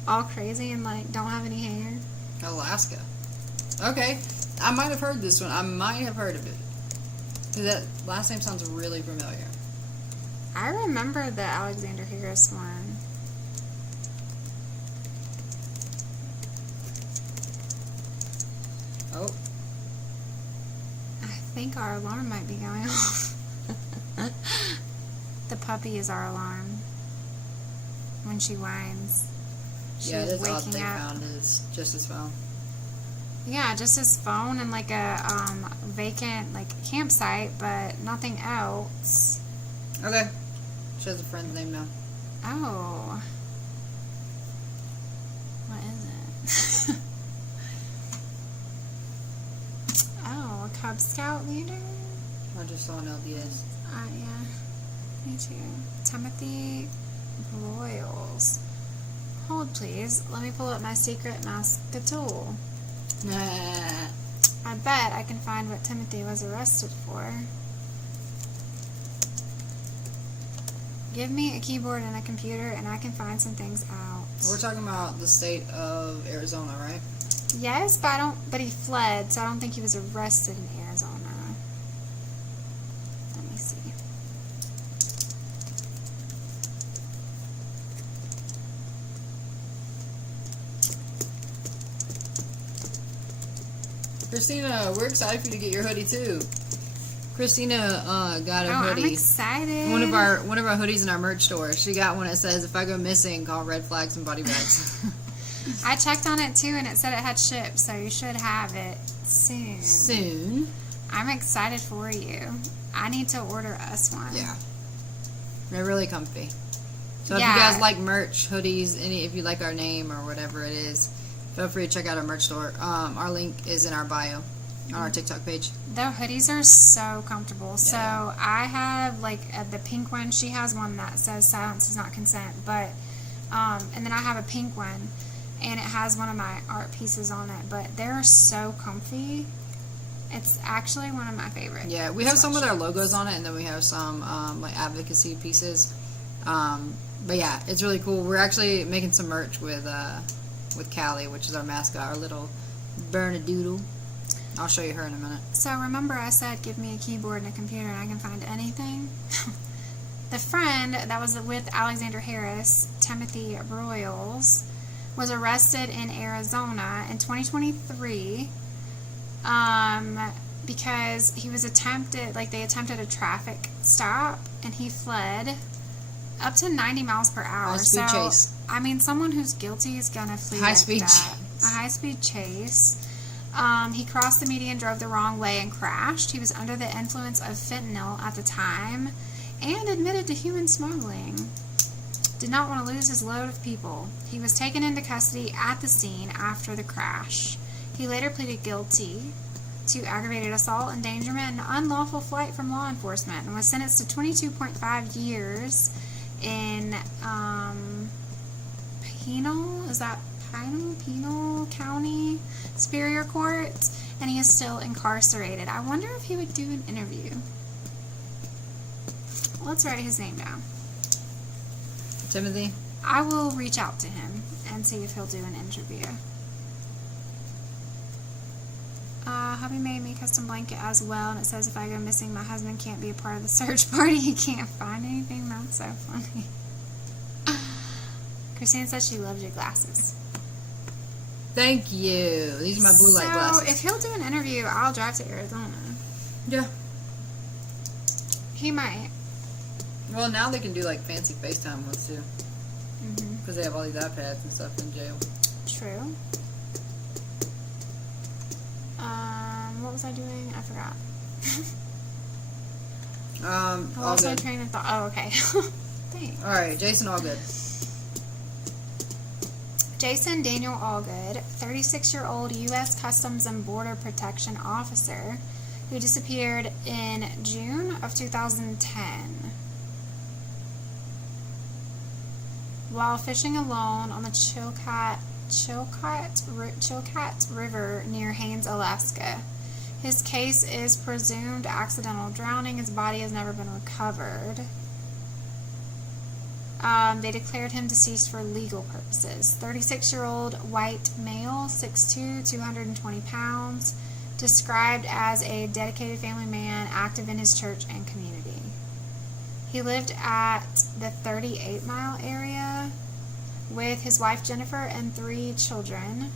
all crazy and, like, don't have any hair. Alaska. Okay. I might have heard this one. I might have heard of it. That last name sounds really familiar. I remember the Alexander Harris one. Oh. I think our alarm might be going off. The puppy is our alarm. When she whines. She's Yeah, it is odd waking they up. found his, just his phone. Yeah, just his phone and like a vacant like campsite, but nothing else. Okay. She has a friend's name now. Oh. What is it? Oh, a Cub Scout leader? I just saw an LDS. Yeah. Me too. Timothy Broyles. Hold, please. Let me pull up my secret Mascatool. Nah. I bet I can find what Timothy was arrested for. Give me a keyboard and a computer and I can find some things out. We're talking about the state of Arizona, right? Yes, but he fled, so I don't think he was arrested in Arizona. Let me see. Christina, we're excited for you to get your hoodie too. Christina got a hoodie. I'm excited. One of our hoodies in our merch store. She got one that says, "If I go missing, call Red Flags and Body Bags." I checked on it too, and it said it had shipped, so you should have it soon. Soon. I'm excited for you. I need to order us one. Yeah. They're really comfy. So if Yeah. you guys like merch, hoodies, if you like our name or whatever it is, feel free to check out our merch store. Our link is in our bio on our TikTok page. The hoodies are so comfortable. Yeah. So I have like the pink one. She has one that says "Silence is not consent," but and then I have a pink one, and it has one of my art pieces on it. But they're so comfy. It's actually one of my favorites. Yeah, we have some with our logos on it, and then we have some like advocacy pieces. But yeah, it's really cool. We're actually making some merch with Callie, which is our mascot, our little Bernadoodle. I'll show you her in a minute. So remember I said give me a keyboard and a computer and I can find anything? The friend that was with Alexander Harris, Timothy Broyles, was arrested in Arizona in 2023 because he was they attempted a traffic stop and he fled up to 90 miles per hour. High-speed chase. I mean, someone who's guilty is going to flee like High-speed that. chase. A high-speed chase. He crossed the median, drove the wrong way, and crashed. He was under the influence of fentanyl at the time and admitted to human smuggling. Did not want to lose his load of people. He was taken into custody at the scene after the crash. He later pleaded guilty to aggravated assault, endangerment, and unlawful flight from law enforcement and was sentenced to 22.5 years in Penal County Superior Court, and he is still incarcerated. I wonder if he would do an interview. Let's write his name down. Timothy? I will reach out to him and see if he'll do an interview. hubby made me a custom blanket as well, and it says if I go missing, my husband can't be a part of the search party. He can't find anything. That's so funny. Christine says she loves your glasses. Thank you. These are my blue light glasses. So, if he'll do an interview, I'll drive to Arizona. Yeah. He might. Well, now they can do like fancy FaceTime ones too. Because they have all these iPads and stuff in jail. True. What was I doing? I forgot. I All lost my good. train of thought. Oh, okay. Thanks. Alright, Jason Allgood. Jason Daniel Allgood, 36-year-old U.S. Customs and Border Protection officer who disappeared in June of 2010. While fishing alone on the Chilkat River near Haines, Alaska. His case is presumed accidental drowning. His body has never been recovered. They declared him deceased for legal purposes. 36-year-old white male, 6'2", 220 pounds, described as a dedicated family man, active in his church and community. He lived at the 38 Mile area with his wife Jennifer and 3 children.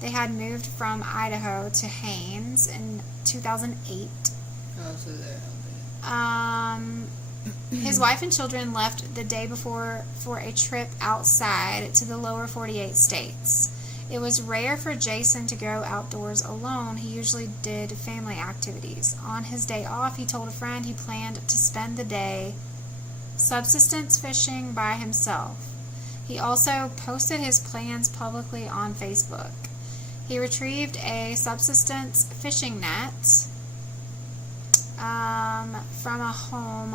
They had moved from Idaho to Haines in 2008. Oh, so there. His wife and children left the day before for a trip outside to the lower 48 states. It was rare for Jason to go outdoors alone. He usually did family activities. On his day off, he told a friend he planned to spend the day subsistence fishing by himself. He also posted his plans publicly on Facebook. He retrieved a subsistence fishing net from a home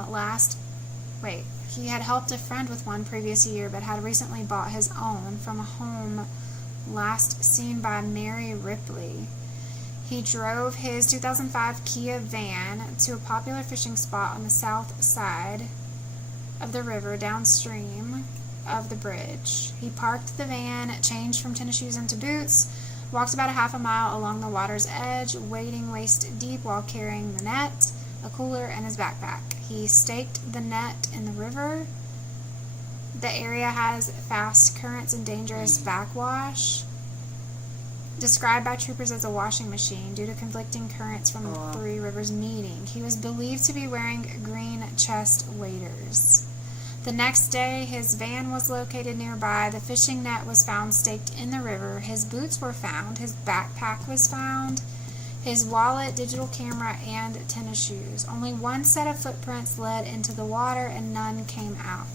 he had helped a friend with one previous year, but had recently bought his own from a home last seen by Mary Ripley. He drove his 2005 Kia van to a popular fishing spot on the south side of the river downstream of the bridge. He parked the van, changed from tennis shoes into boots, walked about a half a mile along the water's edge, wading waist deep while carrying the net, a cooler, and his backpack. He staked the net in the river. The area has fast currents and dangerous backwash, described by troopers as a washing machine due to conflicting currents from the 3 rivers meeting. He was believed to be wearing green chest waders. The next day, his van was located nearby. The fishing net was found staked in the river. His boots were found. His backpack was found. His wallet, digital camera, and tennis shoes. Only one set of footprints led into the water, and none came out.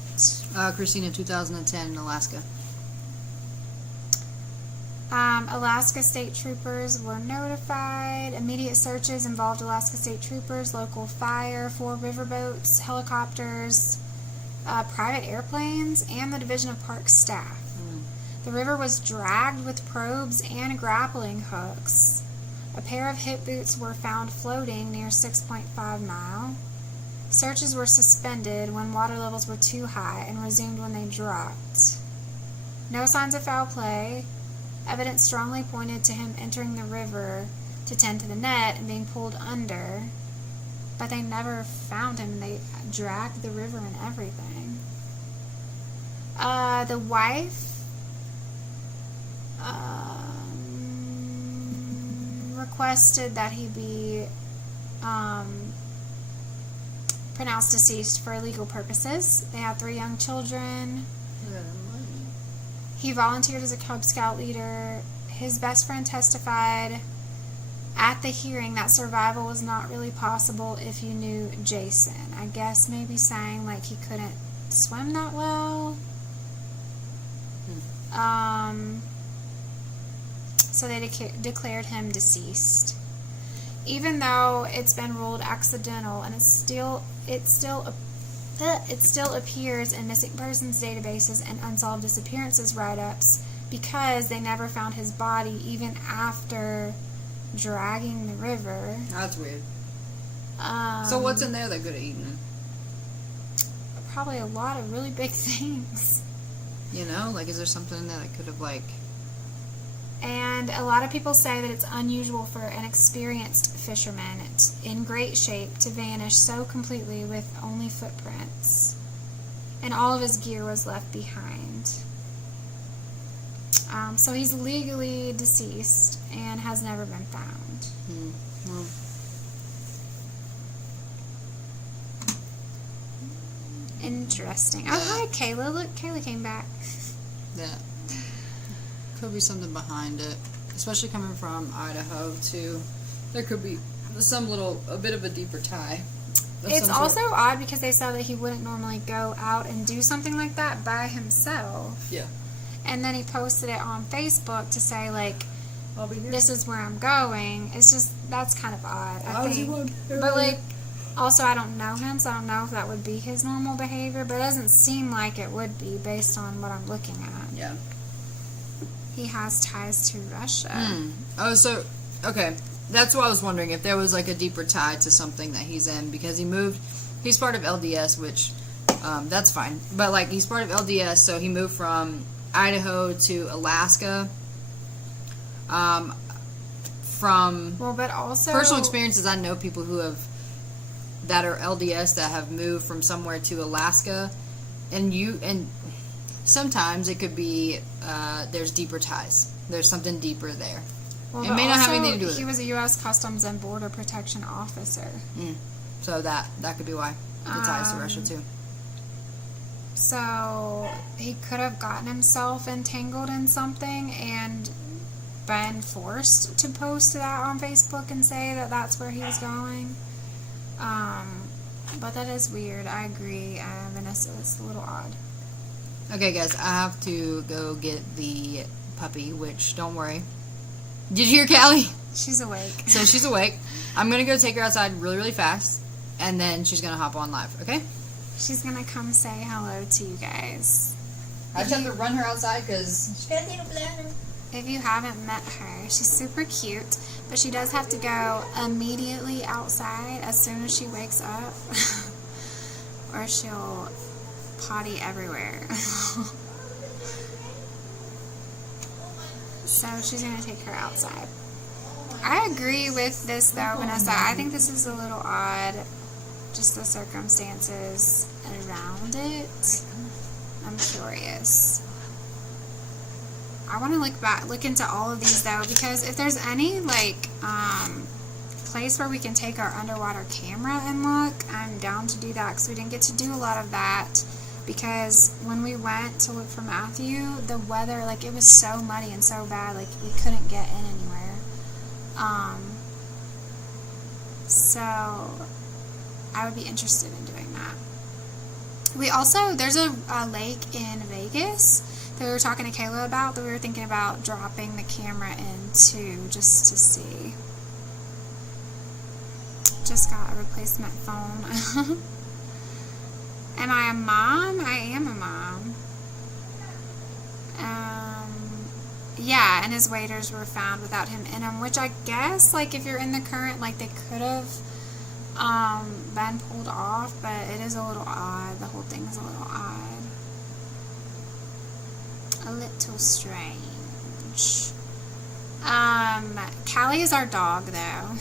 Christina, 2010 in Alaska. Alaska State Troopers were notified. Immediate searches involved Alaska State Troopers, local fire, 4 riverboats, helicopters, private airplanes, and the Division of Parks staff. The river was dragged with probes and grappling hooks. A pair of hip boots were found floating near 6.5 Mile. Searches were suspended when water levels were too high and resumed when they dropped. No signs of foul play. Evidence strongly pointed to him entering the river to tend to the net and being pulled under, but they never found him. They dragged the river and everything. The wife requested that he be pronounced deceased for legal purposes. They had 3 young children. He volunteered as a Cub Scout leader. His best friend testified at the hearing that survival was not really possible if you knew Jason. I guess maybe saying like he couldn't swim that well. So they declared him deceased. Even though it's been ruled accidental, and it still appears in missing persons databases and unsolved disappearances write-ups because they never found his body even after dragging the river. That's weird. So what's in there they could have eaten? Probably a lot of really big things. You know, like is there something in there that could have like And a lot of people say that it's unusual for an experienced fisherman in great shape to vanish so completely with only footprints. And all of his gear was left behind. So he's legally deceased and has never been found. Well, Interesting. Oh, hi, Kayla. Look, Kayla came back. that could be something behind it, especially coming from Idaho too. There could be a bit of a deeper tie. It's also odd because they said that he wouldn't normally go out and do something like that by himself. Yeah. And then he posted it on Facebook to say, like, I'll be here. this is where I'm going. It's just, that's kind of odd, I think. want? But, like, also I don't know him, so I don't know if that would be his normal behavior, but it doesn't seem like it would be based on what I'm looking at. Yeah. He has ties to Russia. Oh, so, okay. That's what I was wondering, if there was, like, a deeper tie to something that he's in, because he's part of LDS, which, that's fine. But, like, he's part of LDS, so he moved from Idaho to Alaska. From But also personal experiences, I know people that are LDS that have moved from somewhere to Alaska, and sometimes it could be there's deeper ties. There's something deeper there. Well, it may not have anything to do with he it. was a U.S. Customs and Border Protection officer. So that could be why the ties to Russia too. So he could have gotten himself entangled in something and been forced to post that on Facebook and say that that's where he was going. But that is weird. I agree, Vanessa. It's a little odd. Okay, guys, I have to go get the puppy. Which, don't worry. Did you hear Callie? She's awake. So she's awake. I'm gonna go take her outside really, really fast, and then she's gonna hop on live. Okay? She's gonna come say hello to you guys. I just have to run her outside because she's got a little bladder. If you haven't met her, she's super cute, but she does have to go immediately outside as soon as she wakes up, or she'll potty everywhere. So she's going to take her outside. I agree with this, though, Vanessa. I think this is a little odd, just the circumstances around it. I'm curious. I want to look into all of these, though, because if there's any, place where we can take our underwater camera and look, I'm down to do that, because we didn't get to do a lot of that, because when we went to look for Matthew, the weather, it was so muddy and so bad, we couldn't get in anywhere. So I would be interested in doing that. There's a lake in Vegas that we were talking to Kayla about, that we were thinking about dropping the camera into just to see. Just got a replacement phone. Am I a mom? I am a mom. Yeah, and his waders were found without him in them, which I guess, if you're in the current, they could have been pulled off, but it is a little odd. The whole thing is a little odd. A little strange. Callie is our dog, though.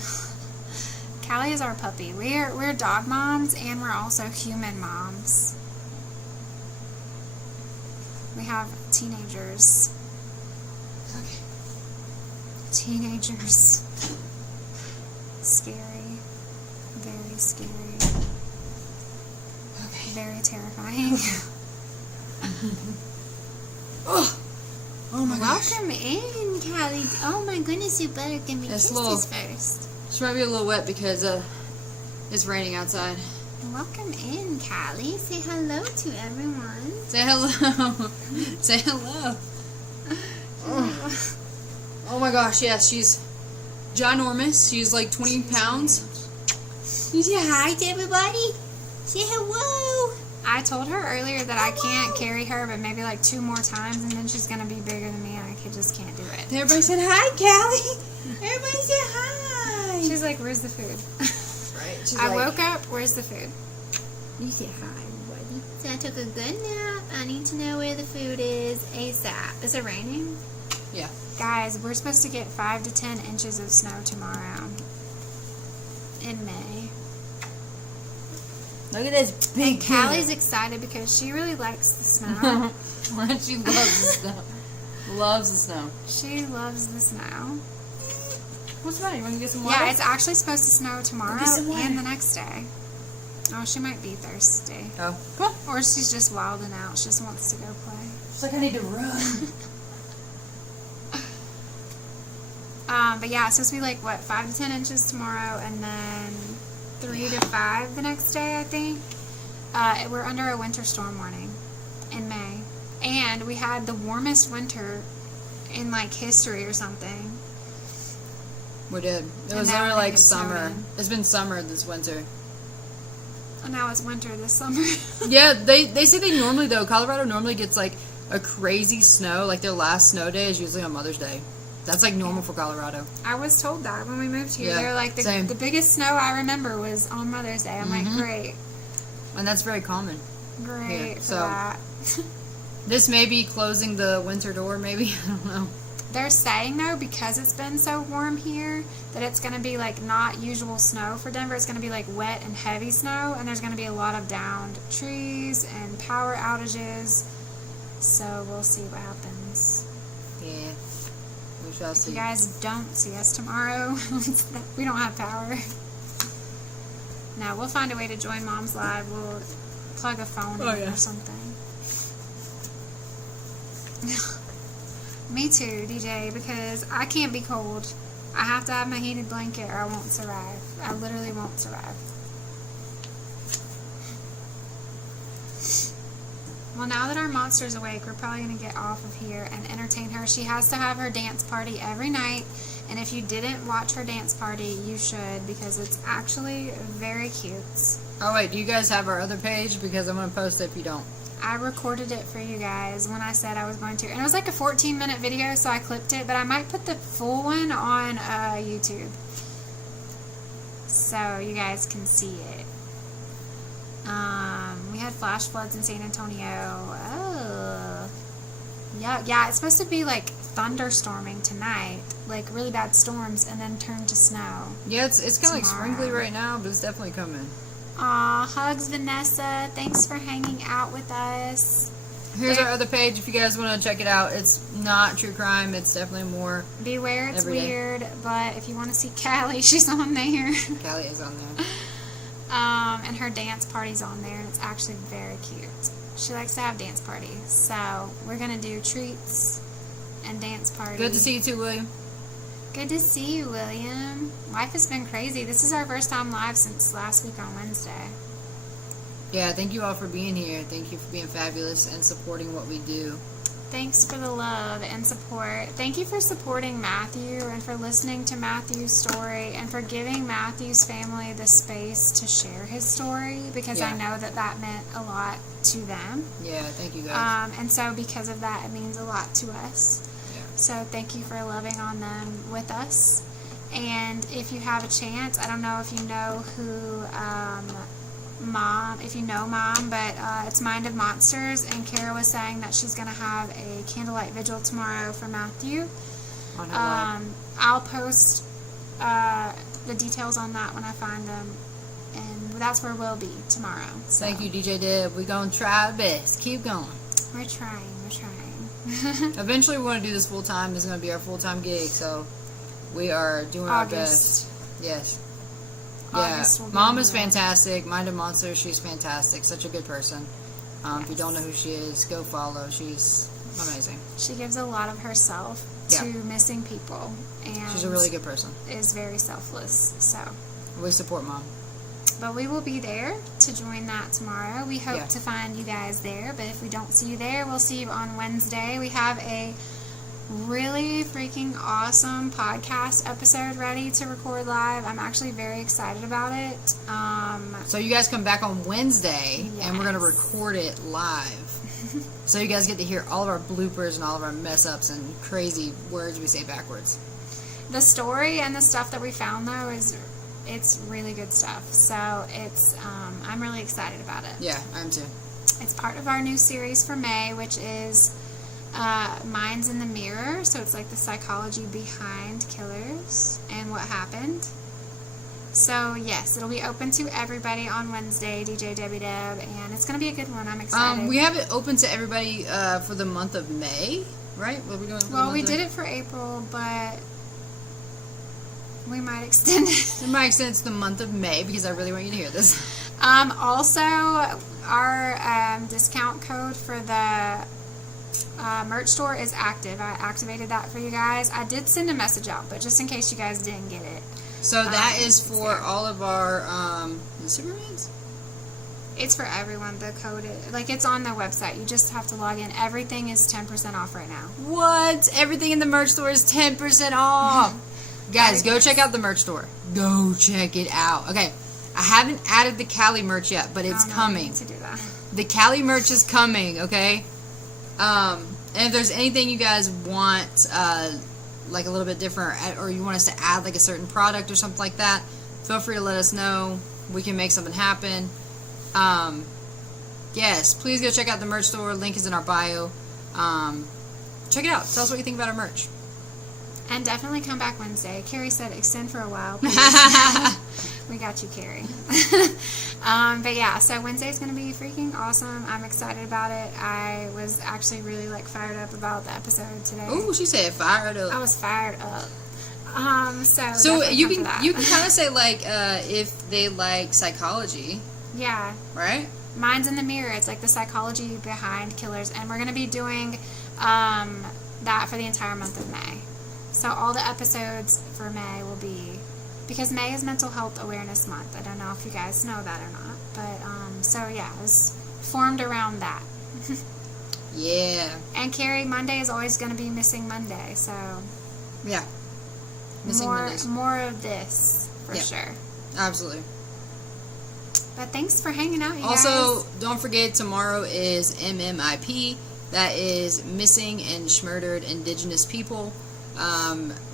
Callie is our puppy. We're dog moms, and we're also human moms. We have teenagers. Okay. Teenagers. Scary. Very scary. Okay. Very terrifying. Oh my gosh. Welcome in, Callie. Oh my goodness, you better give me It's kisses first. She might be a little wet because it's raining outside. Welcome in, Callie. Say hello to everyone. Say hello. Say hello. Oh my gosh, yes, she's ginormous. She's 20 pounds. You say hi to everybody? Say hello. I told her earlier that I can't carry her, but maybe 2 more times, and then she's going to be bigger than me, and I just can't do it. Everybody said hi, Callie. Everybody said hi. She's like, where's the food? Right. She's I woke up, where's the food? You say hi, everybody. So I took a good nap. I need to know where the food is ASAP. Is it raining? Yeah. Guys, we're supposed to get 5 to 10 inches of snow tomorrow in May. Look at this big And Callie's excited because she really likes the snow. She loves the snow. Loves the snow. She loves the snow. What's the matter? You want to get some water? Yeah, it's actually supposed to snow tomorrow Get some water. and the next day. Oh, she might be thirsty. Oh, come on. Or she's just wilding out. She just wants to go play. She's like, I need to run. But yeah, it's supposed to be like, what, 5 to 10 inches tomorrow, and then 3 to 5 the next day, I think. We're under a winter storm warning in May. And we had the warmest winter in, like, history or something. We did. It was now literally I like think it's summer. snowing. It's been summer this winter. And now it's winter this summer. Yeah, they say they normally, though, Colorado normally gets like a crazy snow. Like their last snow day is usually on Mother's Day. That's like normal for Colorado. I was told that when we moved here. Yeah, They were like, same. the biggest snow I remember was on Mother's Day. I'm like, great. And that's very common. Great Yeah, for so- that. This may be closing the winter door, maybe. I don't know. They're saying, though, because it's been so warm here, that it's going to be, like, not usual snow for Denver. It's going to be, like, wet and heavy snow, and there's going to be a lot of downed trees and power outages. So we'll see what happens. Yeah. We shall If see. you guys don't see us tomorrow, we don't have power. No, we'll find a way to join Mom's Live. We'll plug a phone in yeah. or something. Me too, DJ, because I can't be cold. I have to have my heated blanket or I won't survive. I literally won't survive. Well, now that our monster's awake, we're probably going to get off of here and entertain her. She has to have her dance party every night. And if you didn't watch her dance party, you should, because it's actually very cute. Oh, wait. Do you guys have our other page? Because I'm going to post it if you don't. I recorded it for you guys when I said I was going to. And it was like a 14-minute video, so I clipped it. But I might put the full one on YouTube, so you guys can see it. We had flash floods in San Antonio. Oh. Yeah, it's supposed to be like thunderstorming tonight. Like really bad storms, and then turn to snow. Yeah, it's kind of like Tomorrow. sprinkly right now, but it's definitely coming. Aw, hugs, Vanessa. Thanks for hanging out with us. Here's our other page if you guys want to check it out. It's not true crime. It's definitely more. Beware, it's Every day. weird, but if you want to see Callie, she's on there. Callie is on there. And her dance party's on there, and it's actually very cute. She likes to have dance parties, so we're going to do treats and dance party. Good to see you too, William. Good to see you, William. Life has been crazy. This is our first time live since last week on Wednesday. Yeah, thank you all for being here. Thank you for being fabulous and supporting what we do. Thanks for the love and support. Thank you for supporting Matthew and for listening to Matthew's story and for giving Matthew's family the space to share his story, because I know that meant a lot to them. Yeah, thank you guys. And so because of that, it means a lot to us. Yeah. So thank you for loving on them with us. And if you have a chance, I don't know if you know who Mom, if you know Mom, but it's Mind of Monsters, and Kara was saying that she's going to have a candlelight vigil tomorrow for Matthew. On her live. I'll post the details on that when I find them, and that's where we'll be tomorrow. So Thank you, DJ Deb. We're going to try our best. Keep going. We're trying. Eventually, we want to do this full time. This is going to be our full time gig, so we are doing our August. best. Yes. August Yeah. will be Mom the is real. fantastic. Mind of Monster, she's fantastic. Such a good person. If you don't know who she is, go follow. She's amazing. She gives a lot of herself to missing people, and She's a really good person. is very selfless. So, We support Mom. but we will be there to join that tomorrow. We hope Yeah. to find you guys there, but if we don't see you there, we'll see you on Wednesday. We have a really freaking awesome podcast episode ready to record live. I'm actually very excited about it. So you guys come back on Wednesday, and we're going to Yes. record it live. So you guys get to hear all of our bloopers and all of our mess-ups and crazy words we say backwards. The story and the stuff that we found, though, it's really good stuff. So it's I'm really excited about it. Yeah, I am too. It's part of our new series for May, which is Minds in the Mirror, so it's like the psychology behind killers and what happened. So yes, it'll be open to everybody on Wednesday, DJ Debbie Deb, and it's going to be a good one. I'm excited. We have it open to everybody for the month of May, right? What are we doing? Well, we did it for April, but we might extend it. We might extend it to the month of May because I really want you to hear this. Also, our discount code for the merch store is active. I activated that for you guys. I did send a message out, but just in case you guys didn't get it. So that is for all of our Supermans? It's for everyone. The code is, like, it's on the website. You just have to log in. Everything is 10% off right now. What? Everything in the merch store is 10% off. Guys, go check out the merch store. Go check it out. Okay, I haven't added the Cali merch yet, but it's coming. I need to do that. The Cali merch is coming, okay? And if there's anything you guys want, like a little bit different, or you want us to add like a certain product or something like that, feel free to let us know. We can make something happen. Yes, please go check out the merch store. Link is in our bio. Check it out. Tell us what you think about our merch. And definitely come back Wednesday. Carrie said extend for a while, please. We got you, Carrie. But yeah, so Wednesday's going to be freaking awesome. I'm excited about it. I was actually really fired up about the episode today. Ooh, she said fired up. I was fired up. So you can kind of say if they like psychology. Yeah. Right? Minds in the Mirror. It's like the psychology behind killers, and we're going to be doing that for the entire month of May. So all the episodes for May will be, because May is Mental Health Awareness Month. I don't know if you guys know that or not, but so yeah, it was formed around that. Yeah. And Carrie, Monday is always going to be Missing Monday, so yeah, Mondays. More of this for sure. Absolutely. But thanks for hanging out, you guys. Also, don't forget tomorrow is MMIP. That is Missing and Murdered Indigenous People.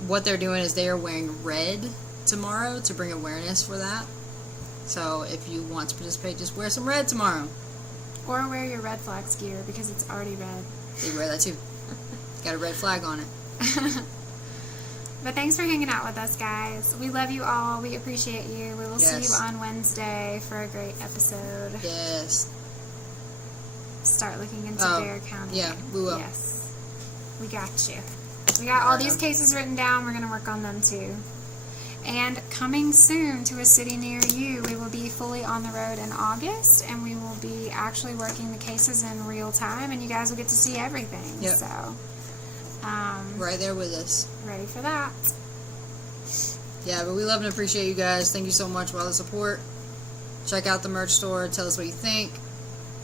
What they're doing is they are wearing red tomorrow to bring awareness for that. So if you want to participate, just wear some red tomorrow. Or wear your Red Flags gear because it's already red. They wear that too. Got a red flag on it. But thanks for hanging out with us, guys. We love you all. We appreciate you. We will see you on Wednesday for a great episode. Yes. Start looking into Bear County. Yeah, we will. Yes. We got you. We got all these cases written down. We're going to work on them too. And coming soon to a city near you, we will be fully on the road in August, and we will be actually working the cases in real time, and you guys will get to see everything. Yep. So, right there with us. Ready for that. Yeah, but we love and appreciate you guys. Thank you so much for all the support. Check out the merch store. Tell us what you think.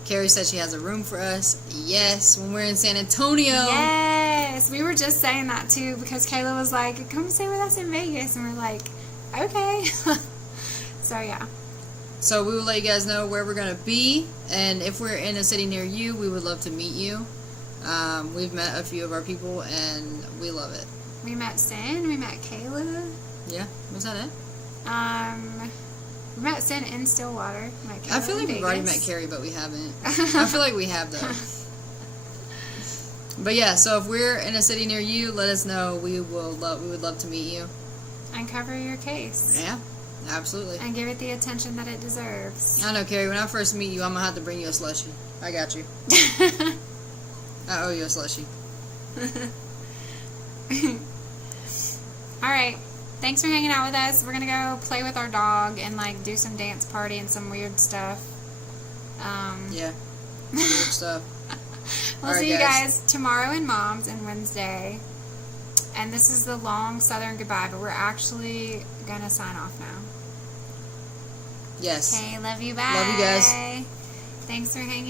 Carrie said she has a room for us. Yes, when we're in San Antonio. Yes, we were just saying that too because Kayla was like, come stay with us in Vegas. And we're like, okay. So, yeah. So, we will let you guys know where we're going to be. And if we're in a city near you, we would love to meet you. We've met a few of our people, and we love it. We met Sin. We met Kayla. Yeah, was that it? We met Sin in Stillwater. I feel like we've already met Carrie, but we haven't. I feel like we have, though. But yeah, so if we're in a city near you, let us know. We would love to meet you. And cover your case. Yeah, absolutely. And give it the attention that it deserves. I know, Carrie, when I first meet you, I'm going to have to bring you a slushie. I got you. I owe you a slushie. Alright. Thanks for hanging out with us. We're going to go play with our dog and do some dance party and some weird stuff. Yeah. Weird stuff. We'll see you guys tomorrow in Mom's and Wednesday. And this is the long Southern goodbye, but we're actually going to sign off now. Yes. Okay, love you. Bye. Love you guys. Thanks for hanging